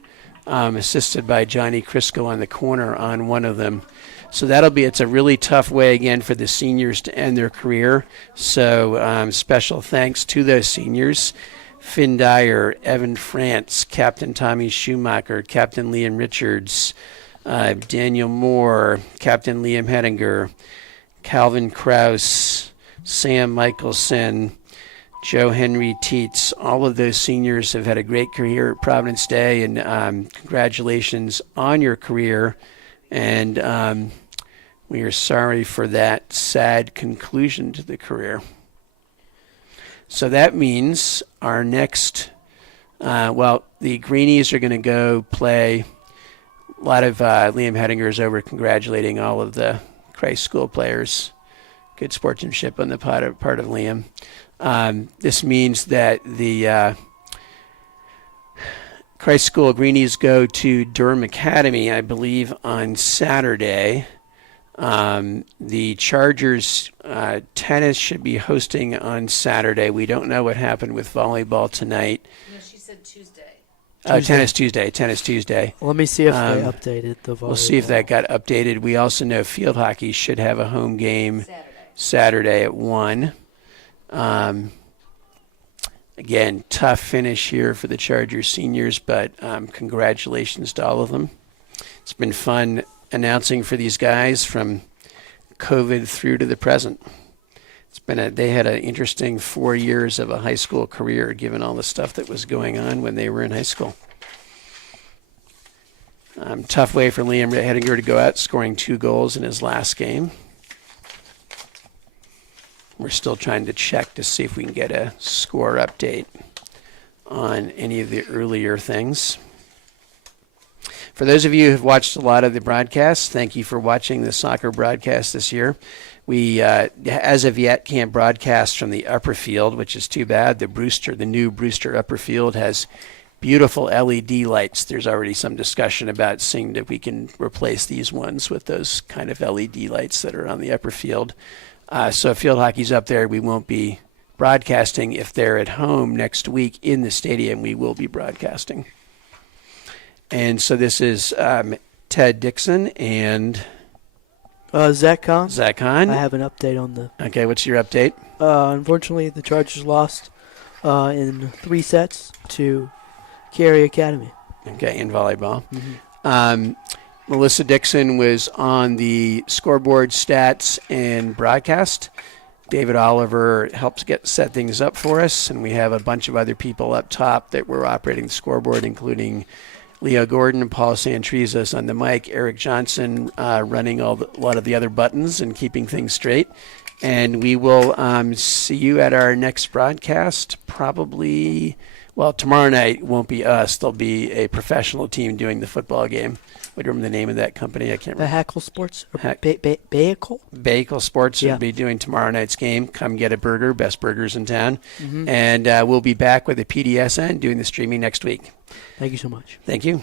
assisted by Johnny Crisco on the corner on one of them. So it's a really tough way again for the seniors to end their career. So special thanks to those seniors. Finn Dyer, Evan France, Captain Tommy Schumacher, Captain Liam Richards, Daniel Moore, Captain Liam Hedinger, Calvin Krause, Sam Michelson, Joe Henry Teets. All of those seniors have had a great career at Providence Day, and congratulations on your career. And we are sorry for that sad conclusion to the career. So that means our next, the Greenies are going to go play. A lot of Liam Hettinger's over congratulating all of the Christ School players. Good sportsmanship on the part of Liam. This means that the Christ School Greenies go to Durham Academy, I believe, on Saturday. The Chargers tennis should be hosting on Saturday. We don't know what happened with volleyball tonight. No, she said Tuesday. Oh, Tennis Tuesday. Let me see if they updated the volleyball. We'll see if that got updated. We also know field hockey should have a home game Saturday at 1. Again, tough finish here for the Chargers seniors, but congratulations to all of them. It's been fun announcing for these guys from COVID through to the present. They had an interesting 4 years of a high school career, given all the stuff that was going on when they were in high school. Tough way for Liam Hettinger to go out, scoring 2 goals in his last game. We're still trying to check to see if we can get a score update on any of the earlier things. For those of you who have watched a lot of the broadcasts, thank you for watching the soccer broadcast this year. We, as of yet, can't broadcast from the upper field, which is too bad. The new Brewster upper field has beautiful LED lights. There's already some discussion about seeing if we can replace these ones with those kind of LED lights that are on the upper field. So if field hockey's up there, we won't be broadcasting. If they're at home next week in the stadium, we will be broadcasting. And so this is Ted Dixon and Zach Kahn. Zach Kahn. I have an update on the. Okay, what's your update? Unfortunately, the Chargers lost in 3 sets to Cary Academy. Okay, in volleyball. Mm-hmm. Melissa Dixon was on the scoreboard, stats, and broadcast. David Oliver helps set things up for us, and we have a bunch of other people up top that were operating the scoreboard, including Leo Gordon and Paul Santrizos on the mic, Eric Johnson running a lot of the other buttons and keeping things straight. And we will see you at our next broadcast probably, tomorrow night won't be us. There'll be a professional team doing the football game. What do you remember the name of that company? I can't remember. The Hackle Sports? Bakel? Bakel Sports will be doing tomorrow night's game. Come get a burger, best burgers in town. Mm-hmm. And we'll be back with the PDSN doing the streaming next week. Thank you so much. Thank you.